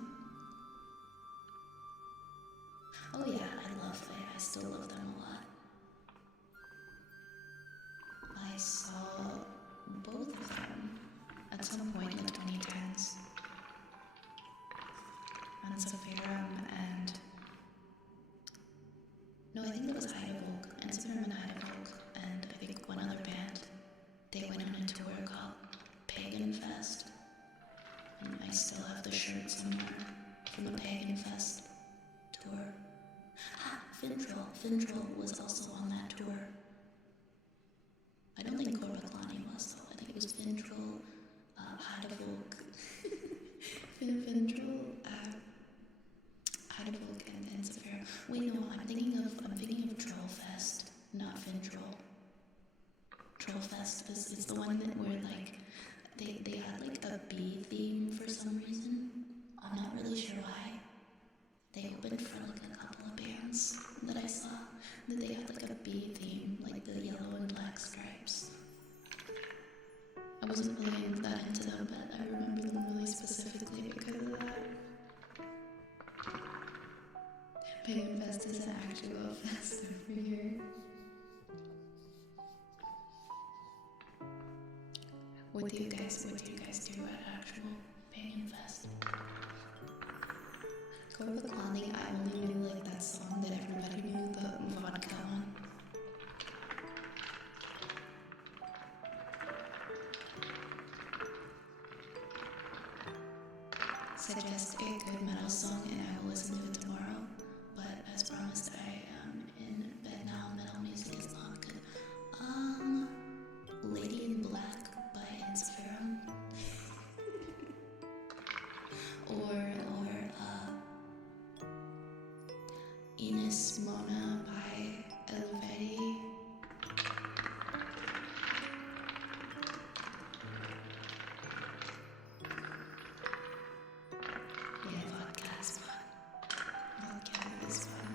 Oh yeah, I still love them a lot. I saw both of them at some point in the 2010s. And Severum and... No, I think it was Heidevolk, and Severum and Heidevolk, and I think one other band. They went on a tour called Pagan Fest. And I still have the shirt somewhere from the Pagan Fest tour. Ah, Fintroll. Fintroll was also on that tour. I don't think Korbaklani was though. I think it was Fintroll, Heidevolk, Fintroll, Heidevolk, and Severum. Wait, no, I'm thinking of Trollfest, not Fintroll. Trollfest is the one that where like they had like a bee theme for some reason. I'm not really sure why. They opened for like a couple of bands that I saw that they had like a bee theme, like the yellow and black stripes. I wasn't really that into them, but I remember them really specifically because of that. Pagan Fest is an actual fest over here. What do you guys do at actual Pagan Fest? Korbaklani, I only knew like that song that everybody knew, the vodka one. Suggest a good metal song and I will listen to it tomorrow. But as promised, I am in bed now. Metal music is not good. Lady in Black by Inspirum. or Ines Mona by Elvedi. Yeah, vodka is fun. Vodka is fun.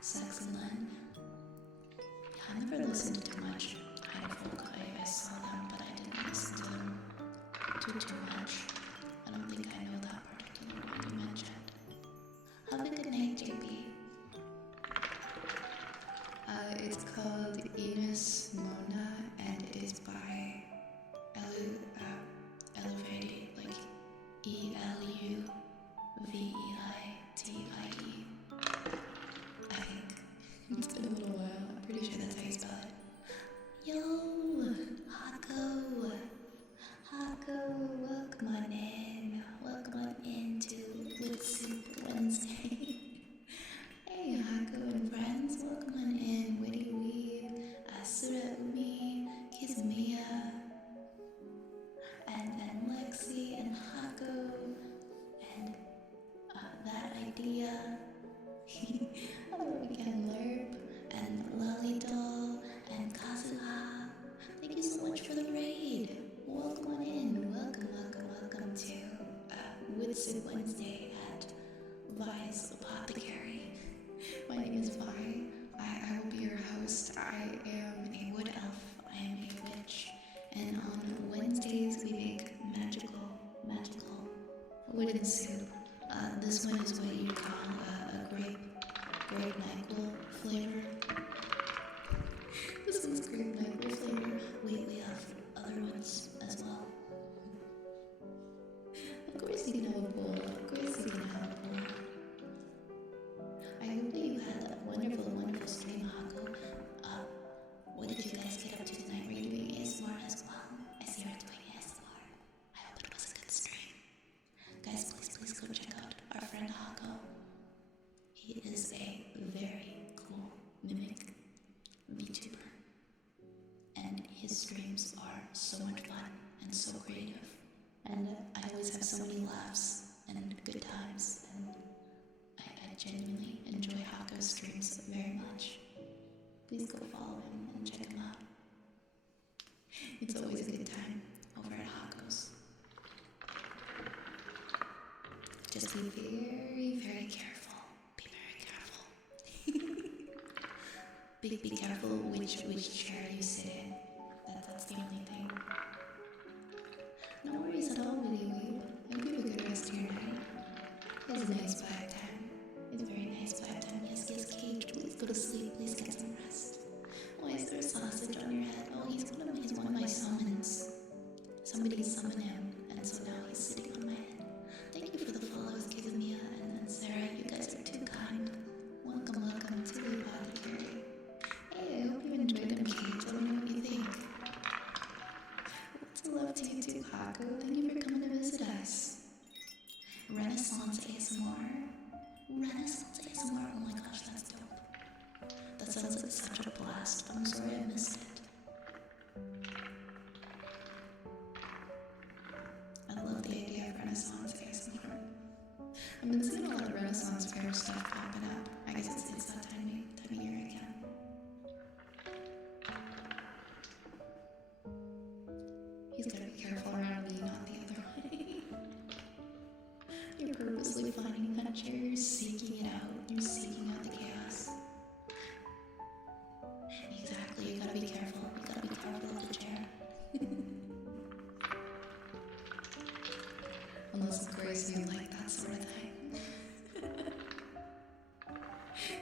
Sex and Len. I never listened to much Heidevolk. I saw them, but I didn't listen to them too much. I don't think I know that particular one you mentioned. Have a good night, JP. It's called Ines Mona, and it is by Eluvedi, like Eluveitie. I think. It's been a little while. I'm pretty sure that's how you spell it. Yo, Hako, welcome on in. Welcome on into With Soup Wednesday. Hey, Hako and friends, welcome on in. Witty Weave, Asura Umi, Kizumiya, and Lexi and Hako, and that idea. Hello again, Lerp, and Lily Doll, and Kazuha. Thank you so much for the raid. Welcome on in. Welcome to With Soup Wednesday at Vi's Apothecary. My name is Vi. I will be your host. I am a wood elf. I am a witch. And on Wednesdays we make magical wooden soup. This one is what you call a grape NyQuil flavor. This one's grape NyQuil flavor. We have other ones as well. Of course you can have a bowl. I hope that you had a wonderful stream, Hako. What did you guys get up to tonight? Were you doing ASMR as well? I see you're doing ASMR. I hope it was a good stream. Guys, please go check out our friend Hako. He is a very cool mimic VTuber. And his streams are so much fun and so creative. And I always have so many laughs and good times. And I genuinely enjoy Hako's streams very much. Please go follow him and check him out. It's always a good time over at Hako's. Just be very, very careful. Be very careful. be careful which chair you sit in. That's the only thing. No worries at all, Willy Wee. I hope you have a good rest of your night. He has a nice vibe time. It's a very nice vibe time. Yes, Cage, please go to sleep. Please get some rest. Why is there a sausage on your head? Oh, he's one of my summons. Somebody summoned him, and so now he's sitting on my head. Thank you for the follows, Kizumia and Sarah. You guys are too kind. Welcome to the apothecary. Hey, I hope you enjoyed them, Cage. Let me know what you think. Lots of love to you too, Kako. Thank you for coming to visit us. Renaissance ASMR. Renaissance ASMR. Oh my gosh, that's dope. That sounds like such a blast. I'm sorry I missed it. I love the idea of Renaissance ASMR. I've been seeing a lot of Renaissance fair stuff popping up. I guess it's that time of year again. He's gotta be careful around me, not the other way. You're purposely finding that chair, you're seeking it out. You're seeking out the chaos. Exactly, you gotta be careful. You gotta be careful of the chair. Unless, of course, you like that sort of thing.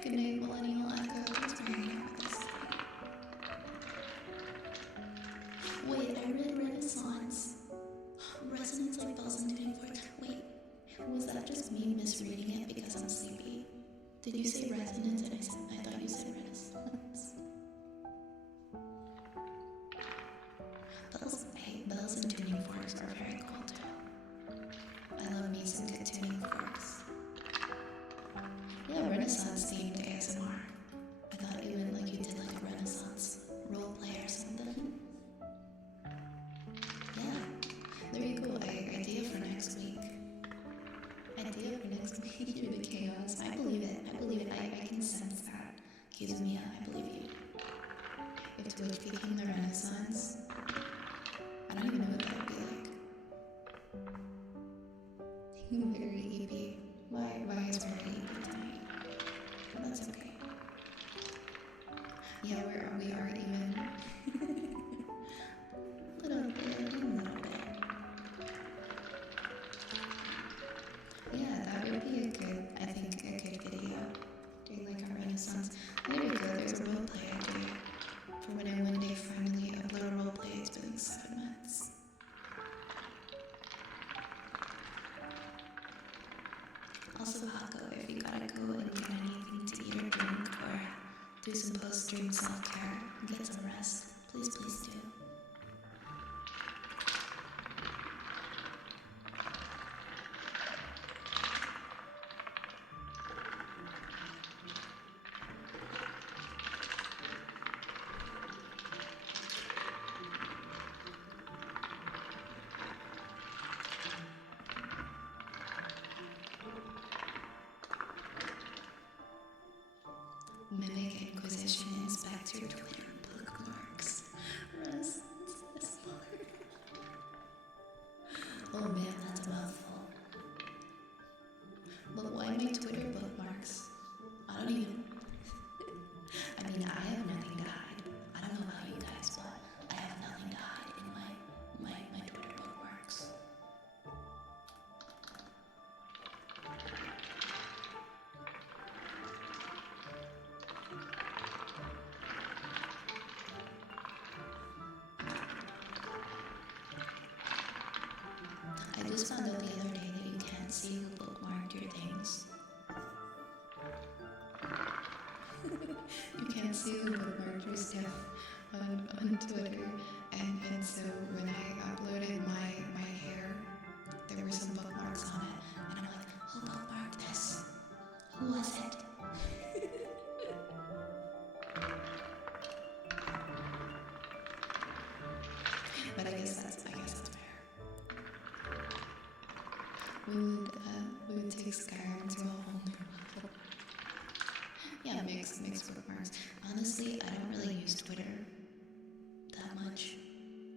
Good night, Millennial Echo. Thanks for hanging out with us. Wait, I read Renaissance. Resonance like bells and tuning forks. Wait, was that just me misreading it because I'm sleepy? Did you say resonance and I thought you said Renaissance? Bells and tuning forks are very cool too. I love me some good tuning forks. Yeah, Renaissance themed ASMR. I thought even like you did like a Renaissance roleplay or something. Yeah, there you go. Idea for next week. Idea for next week. You're the chaos. I believe it. I can sense that. Kizumiya, I believe you. If Twitch became the Renaissance, I don't even know what that would be like. Very EP. Why is very EP tonight? But that's okay. Yeah, we are even. little bit. Yeah, that would be a good video. Do like a Renaissance. There you go, there's a roleplay idea. For when I one day finally upload roleplay, it's been 7 months. Also, Hako, if you gotta go and get anything to eat or drink, or do some post-stream self-care, and get some rest, please do. Mimic Inquisition, inspect your Twitter bookmarks. Rest. Oh man, that's a mouthful. But why my Twitter bookmarks? I don't even. I mean, I have nothing to hide. I don't know about you guys, but I have nothing to hide in my Twitter bookmarks. I just found out the other day that you can't see who bookmarked your things. You can't see who bookmarked your stuff on Twitter. And so when I uploaded my hair, there were some bookmarks on it. And I'm like, who bookmarked this? Who was it? But I guess that's fair. We would take Skyrim to a whole new level. Yeah, mix bookmarks. Honestly, I don't really use Twitter that much.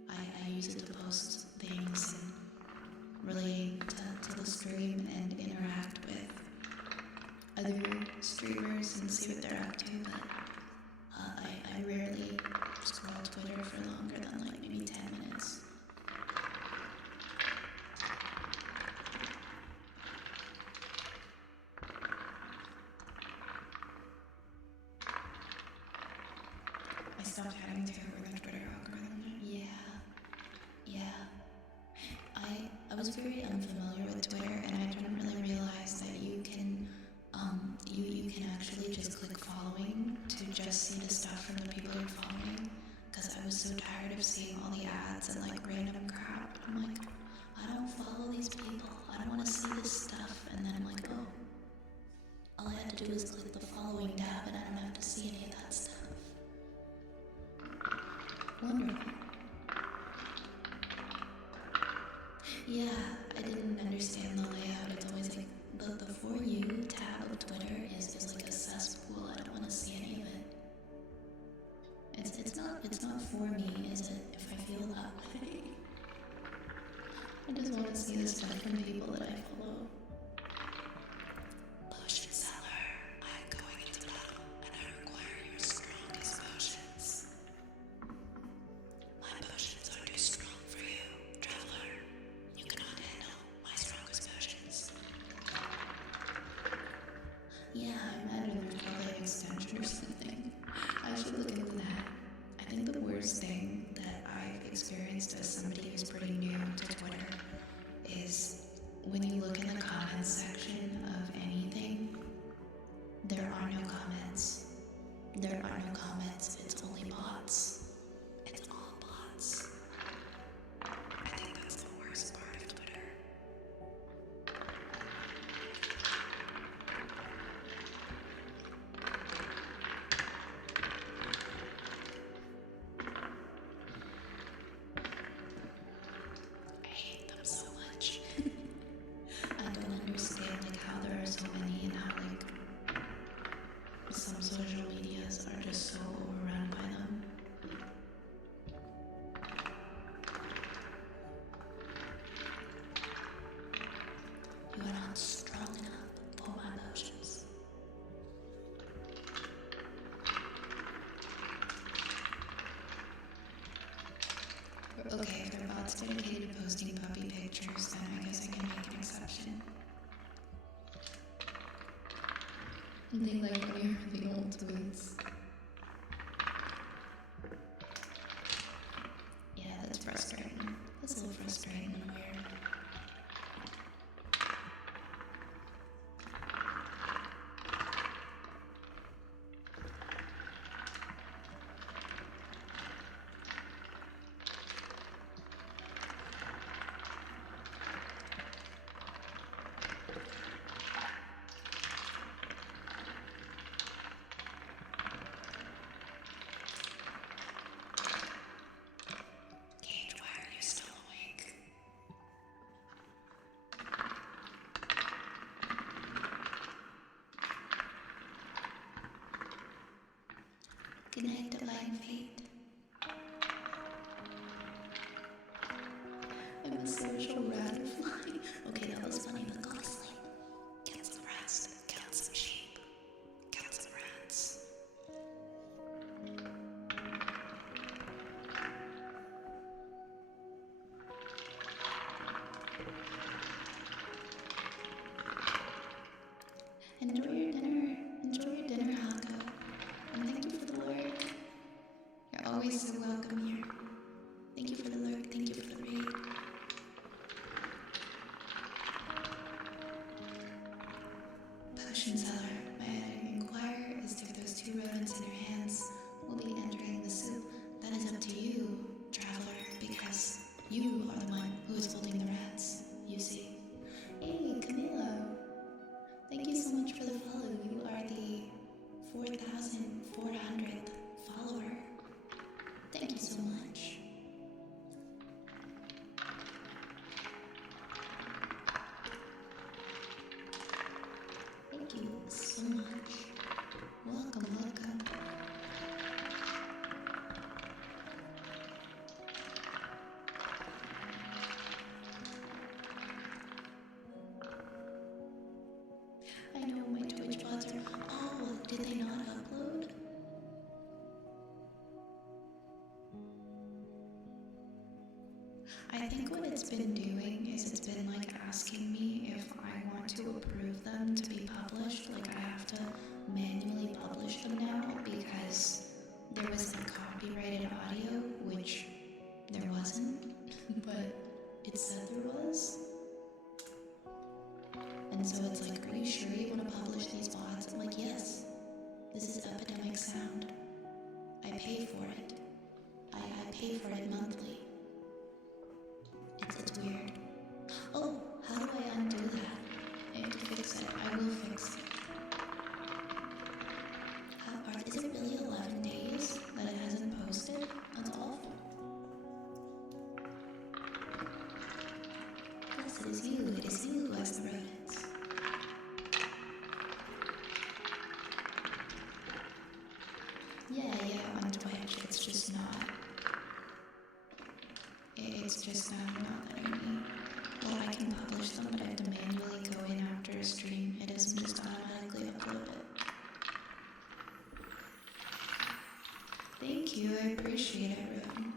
I use it to post things and relate to the stream and interact with other streamers and see what they're up to, but stopped having to with the Twitter algorithm. Yeah. I was very unfamiliar with Twitter, and I didn't really realize that you can actually just click following to just see the stuff from the people you're following. Because I was so tired of seeing all the ads and like random crap. I'm like, I don't follow these people. I don't want to see this stuff. And then I'm like, oh, all I had to do was click the following tab, and I don't have to see any of that stuff. Wonderful. Yeah, I didn't understand the layout. It's always like the For You tab of Twitter is like a cesspool. I don't want to see any of it. It's not for me, is it? If I feel that way, I just want to see the stuff from people that I follow. Potion seller, I'm going into battle, and I require your strongest potions. My potions are too strong for you, traveler. You cannot handle my strongest potions. Yeah, I imagine there's probably an extension or something. I should look into that. I think the worst thing that I've experienced as somebody who's pretty new to Twitter is when you look in the comments section of anything, there are no comments. There are no comments, it's only bots. It's all bots. I think that's the worst part of Twitter. I hate them so much. I don't understand like how there are so many and how like some social medias are just so overrun by them. You are not strong enough for my potions. Okay, if their bots dedicated to posting puppy pictures, then I guess I can make an exception. They like when you heard the old tweets. Yeah, that's frustrating. That's a little frustrating and weird. Cage, why are you still awake? Good night, divine fate. I'm a social rattlefly. Okay, that was funny, but go to sleep. Get some rest. Count some sheep. Count some rats. Enjoy your dinner. Enjoy your dinner, Hako. And thank you for the lurk. You're always so welcome here. Thank you for the lurk. Thank you for the raid. Potion seller, may I inquire as if those two rodents in your hands will be entering the soup? That is up to you, traveler, because you are the one who is holding the rats, you see. Hey, Camilo. Thank you so much for the follow. You are the 4,400th follower. Thank you so much. Thank you so much. Welcome, welcome. I know my Twitch bots are. Oh, did they not upload? I think what it's been doing is it's been like asking me if I want to approve them to be published. Like I have to manually publish them now because there was like copyright wasn't, but it said there was. And so it's like, are you sure you want to publish these VODs? I'm like, yes. This is epidemic sound. I pay for it. I pay for it monthly. It's weird. Oh, how do I undo that? I have to fix it. I will fix it. Is it really 11 days that it hasn't posted? That's awful. Yes, it is you. It is you who has the rodents. Yeah, on Twitch. It's just not. It's just not letting me. Well, I can publish them, but I have to manually go in after a stream. It doesn't just automatically upload it. Thank you, I appreciate it, Ruben.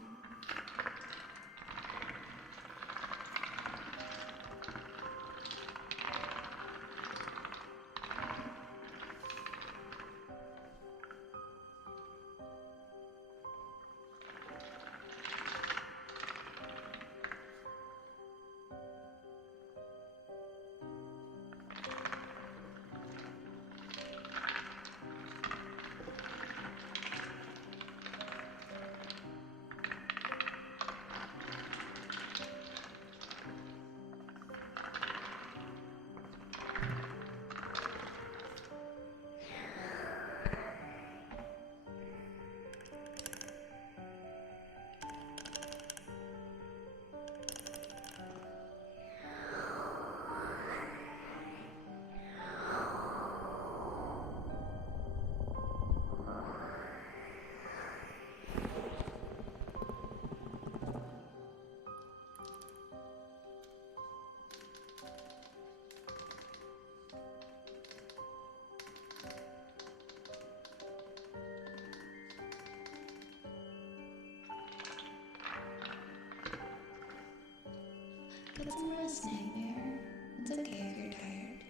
Get some rest, Nightmare. It's okay if you're tired.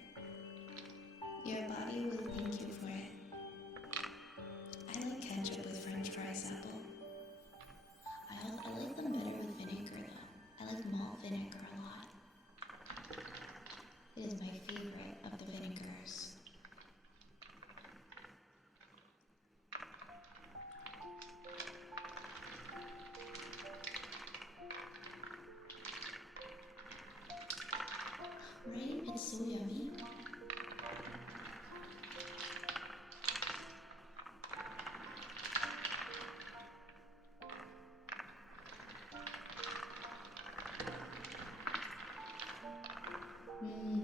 Your body will thank you for it. I like ketchup with french fries, Apple. I like them better with vinegar, though. I like malt vinegar a lot. It is my favorite of the vinegars. Right? It's so yummy.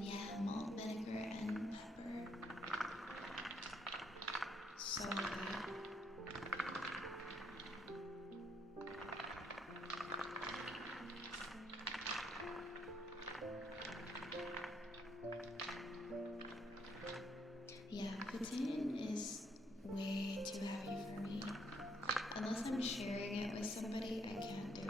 Yeah, malt vinegar and pepper. So good. Yeah, poutine is way too heavy for me. Unless I'm sharing it with somebody, I can't do it.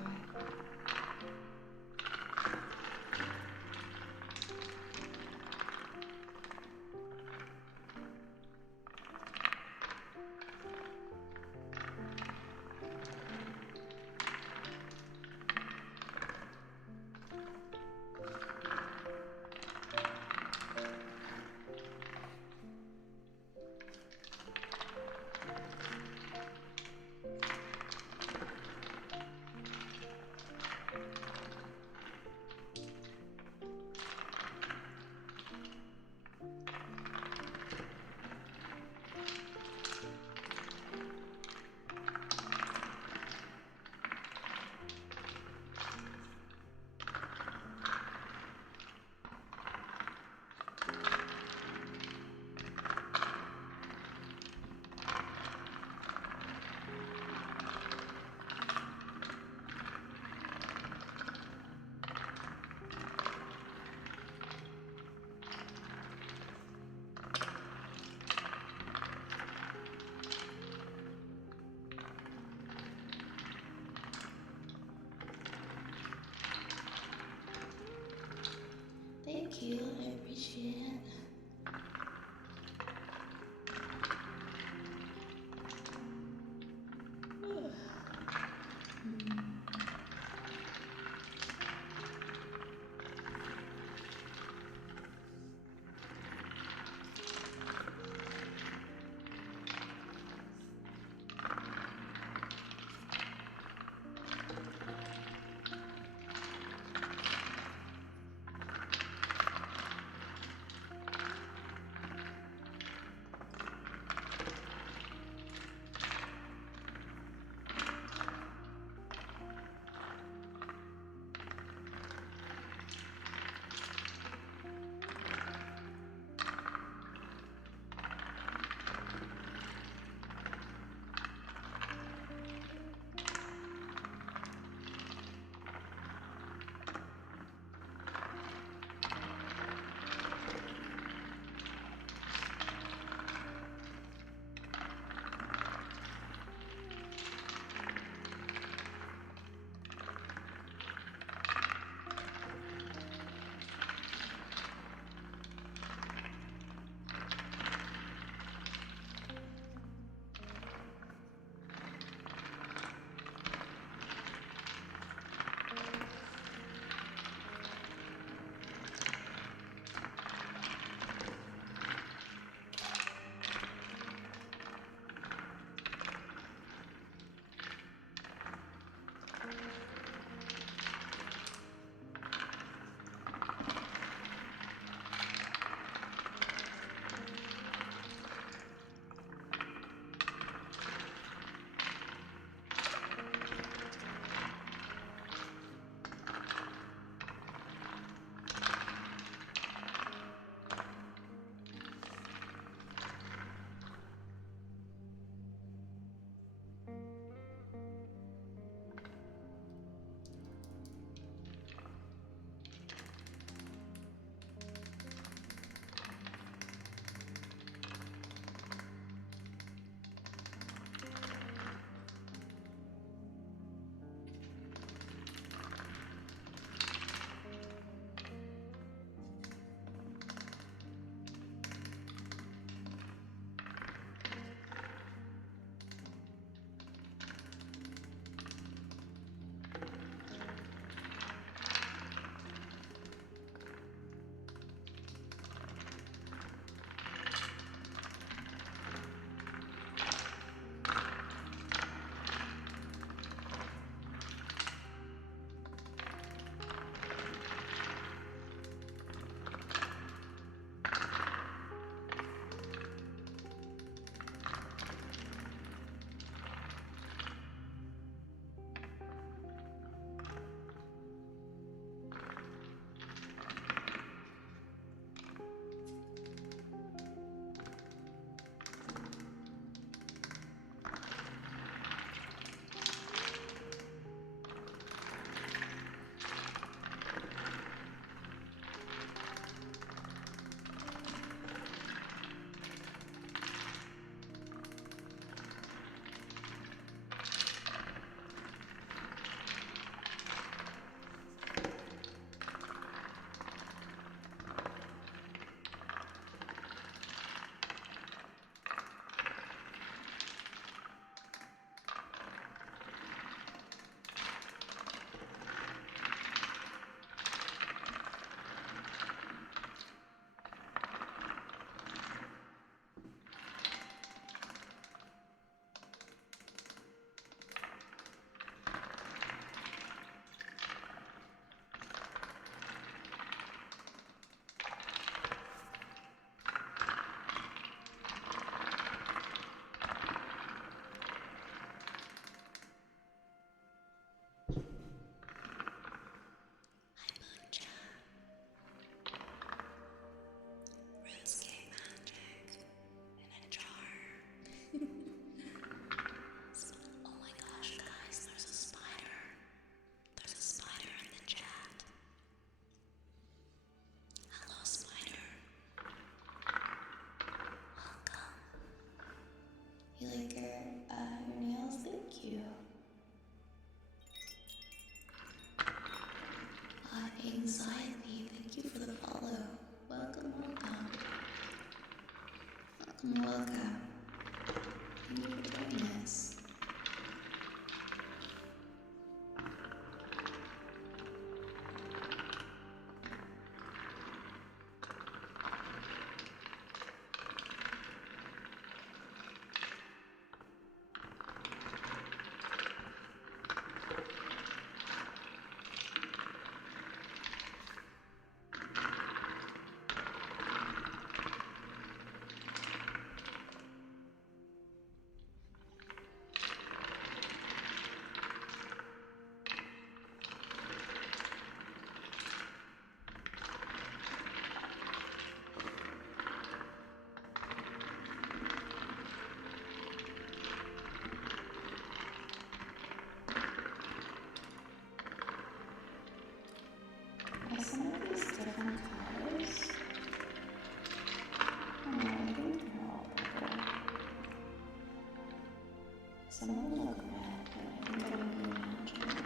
Thank you, I appreciate it. society. Thank you for the follow. Welcome, welcome. Welcome, welcome. Thank you for joining us. Are some of these different colors? Oh, I think they're all purple. Some of them look red, but I think I don't really imagine that.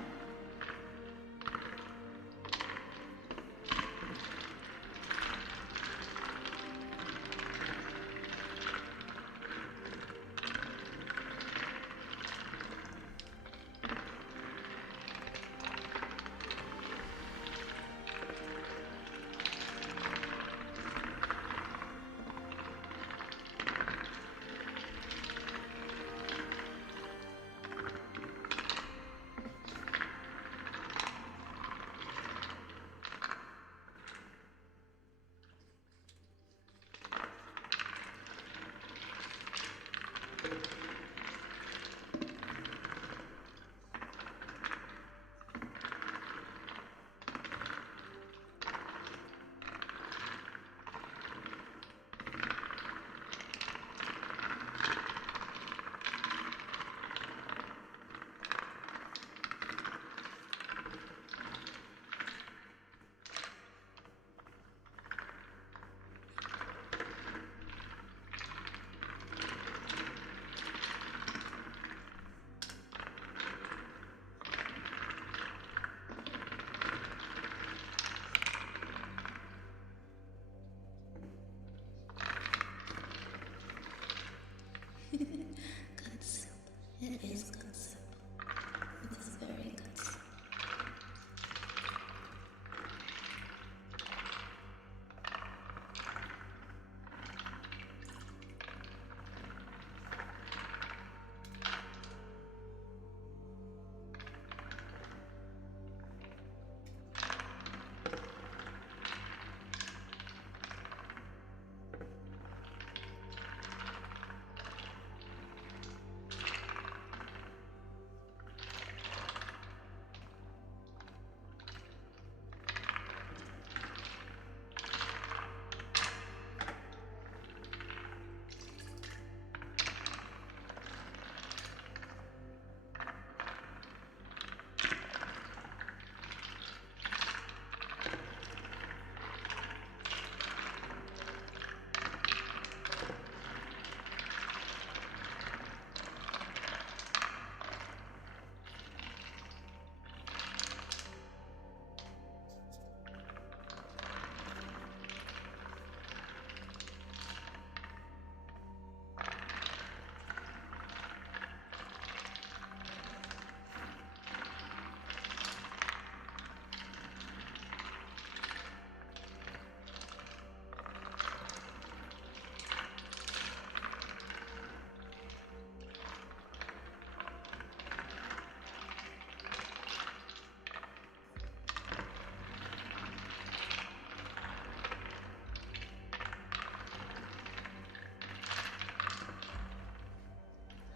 Good soup. It is good soup. It is very good soup.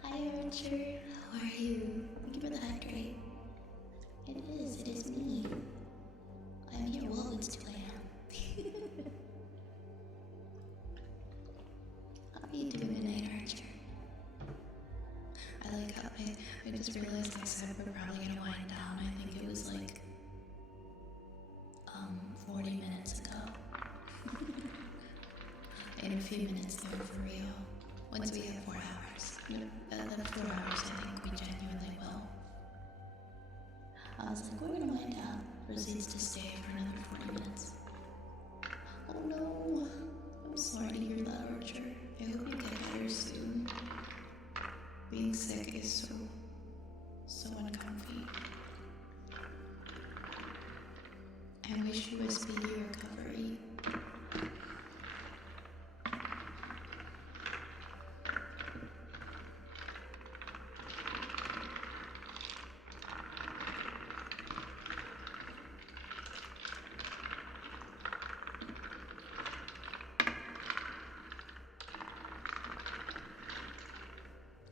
Hi Archer, how are you? Thank you for the hydrate. It is me. I'm here well, it's 2 a.m. How are you doing tonight, Archer? I like how I just realized I said we're probably gonna wind down. I think it was like 40 minutes ago. In a few minutes there for real. Once we have 4 hours. That's 4 hours I think we genuinely will. I was like, we're gonna wind down. proceeds to stay for another 40 minutes. Oh no! I'm sorry to hear that, Archer. I hope you get better soon. Being sick is so uncomfy. I wish you a speedy recovery.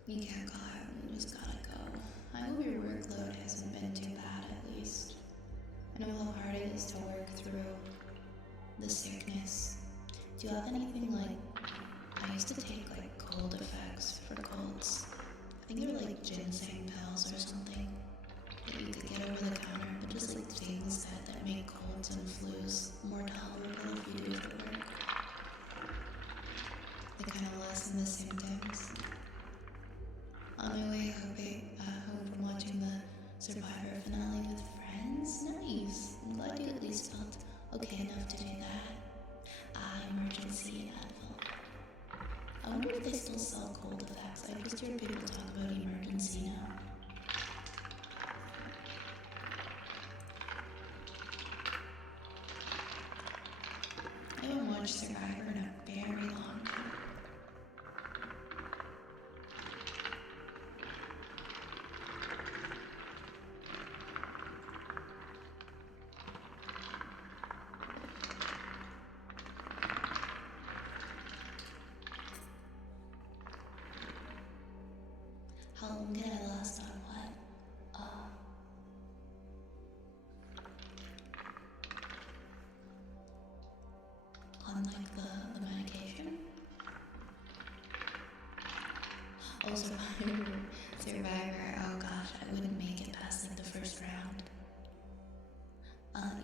You can't go out, you just gotta go. I hope your workload hasn't been too bad, at least. I know how hard it is to work through the sickness. Do you have anything like... I used to take like cold effects for colds. I think they're like ginseng pills or something that you could get over the counter, but just like things that make colds and flus more tolerable if you do the work. They kind of lessen the symptoms. On my way home from watching the Survivor finale with friends. Nice. I'm glad you at least felt okay enough to do that. Emergency Advil. I wonder if they still sell cold effects. I just hear people talk about emergency now. I haven't watched Survivor in a very long time. How long did I last on what? On like the medication? Oh, Survivor, oh gosh, I wouldn't make it past like the first round.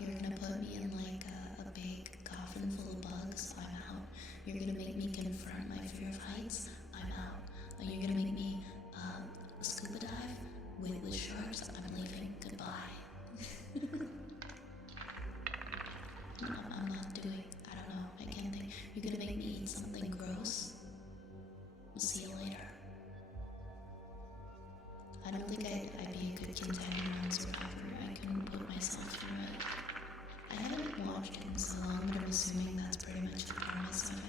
You're gonna put me in like a big coffin full of bugs, I'm out. You're gonna make me confront my fear of heights, I'm out. You're gonna make me scuba dive with sharks, I'm leaving, goodbye. I'm not doing, I don't know, I can't think. You're gonna make me eat something gross? See you later. I don't think I'd be a good contender on Survivor. I couldn't put myself through it. I haven't watched it in so long, but I'm assuming that's pretty much the premise of it.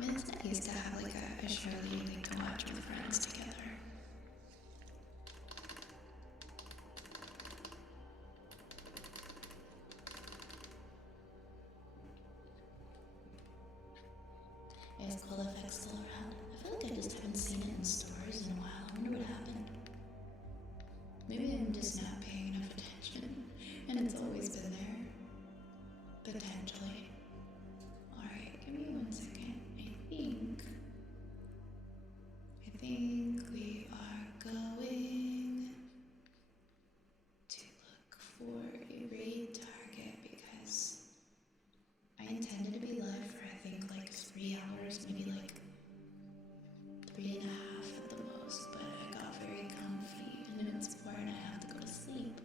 I mean, it's nice to have like a show that you like to watch with friends together. There's cool effects still around. I feel like I just haven't seen it in stores in a while. I wonder what happened. Maybe I'm just not paying enough attention, and it's always been there. Potentially. Alright, give me 1 second. I think we are going to look for a raid target because I intended to be live for I think like 3 hours, maybe like 3.5 at the most, but I got very comfy and it's 4 and I have to go to sleep.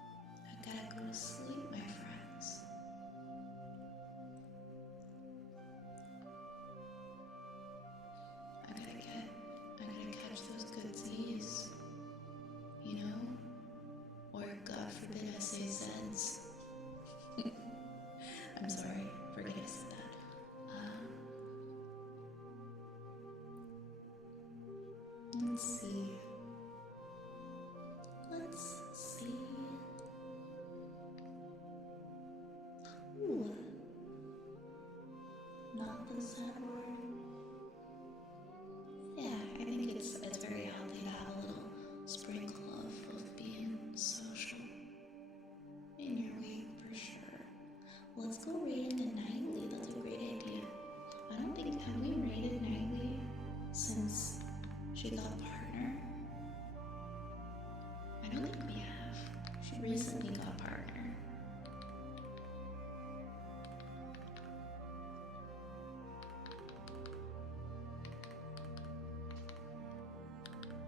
I gotta go to sleep, my friends. I gotta catch those good Z's, you know? Or God forbid I say Zeds. I'm sorry, forget I said that. Let's see. Ooh. Not the sad word. Yeah, I think it's very healthy to have a little sprinkle of being social in your week for sure. Let's go raid into Nightly. That's a great idea. I don't think have we raided Nightly since she got a partner. I recently got a partner.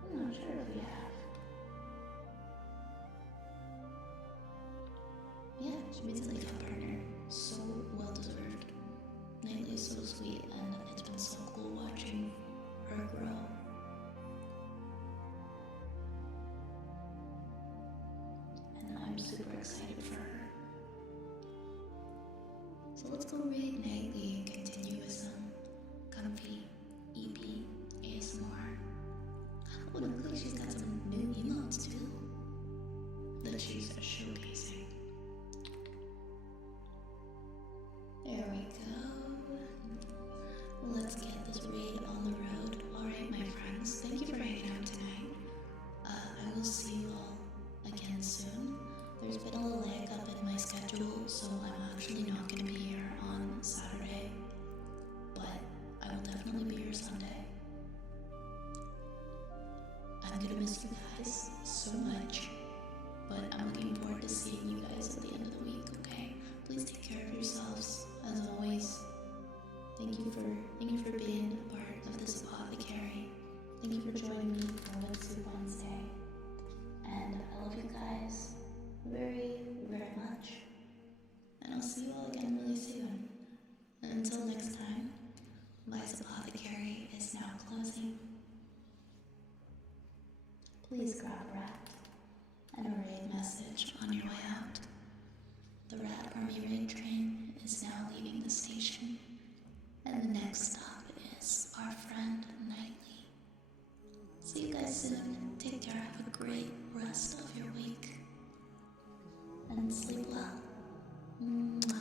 I'm not sure if we have. Yeah, she recently got a partner. So well deserved. Nightly is so sweet, and it's been so cool watching her grow. And I'm super excited for her. So let's go read Nightly and continue with some comfy EP ASMR. Oh, it looks like she's got some new emotes too that she's showcasing. There we go. Let's get this read on the road. Alright, my friends, thank you for hanging out tonight. I will see you all again soon. There's been a little hiccup in my schedule, so I'm actually not going to be here on Saturday, but I will definitely be here Sunday. I'm going to miss you guys so much, but I'm looking forward to seeing you guys at the end of the week, okay? Please take care of yourselves, as always. Thank you for being a part of this apothecary. Thank you for joining me for Wednesday. And I love you guys very, very much. And I'll see you all again really soon. And until next time, Vice Apothecary is now closing. Please grab a rat and a raid message on your way out. The Rat Army raid train is now leaving the station, and the next stop is our friend Nightly. See you guys soon. Take care. Have a great rest of your week, and sleep well. Mwah.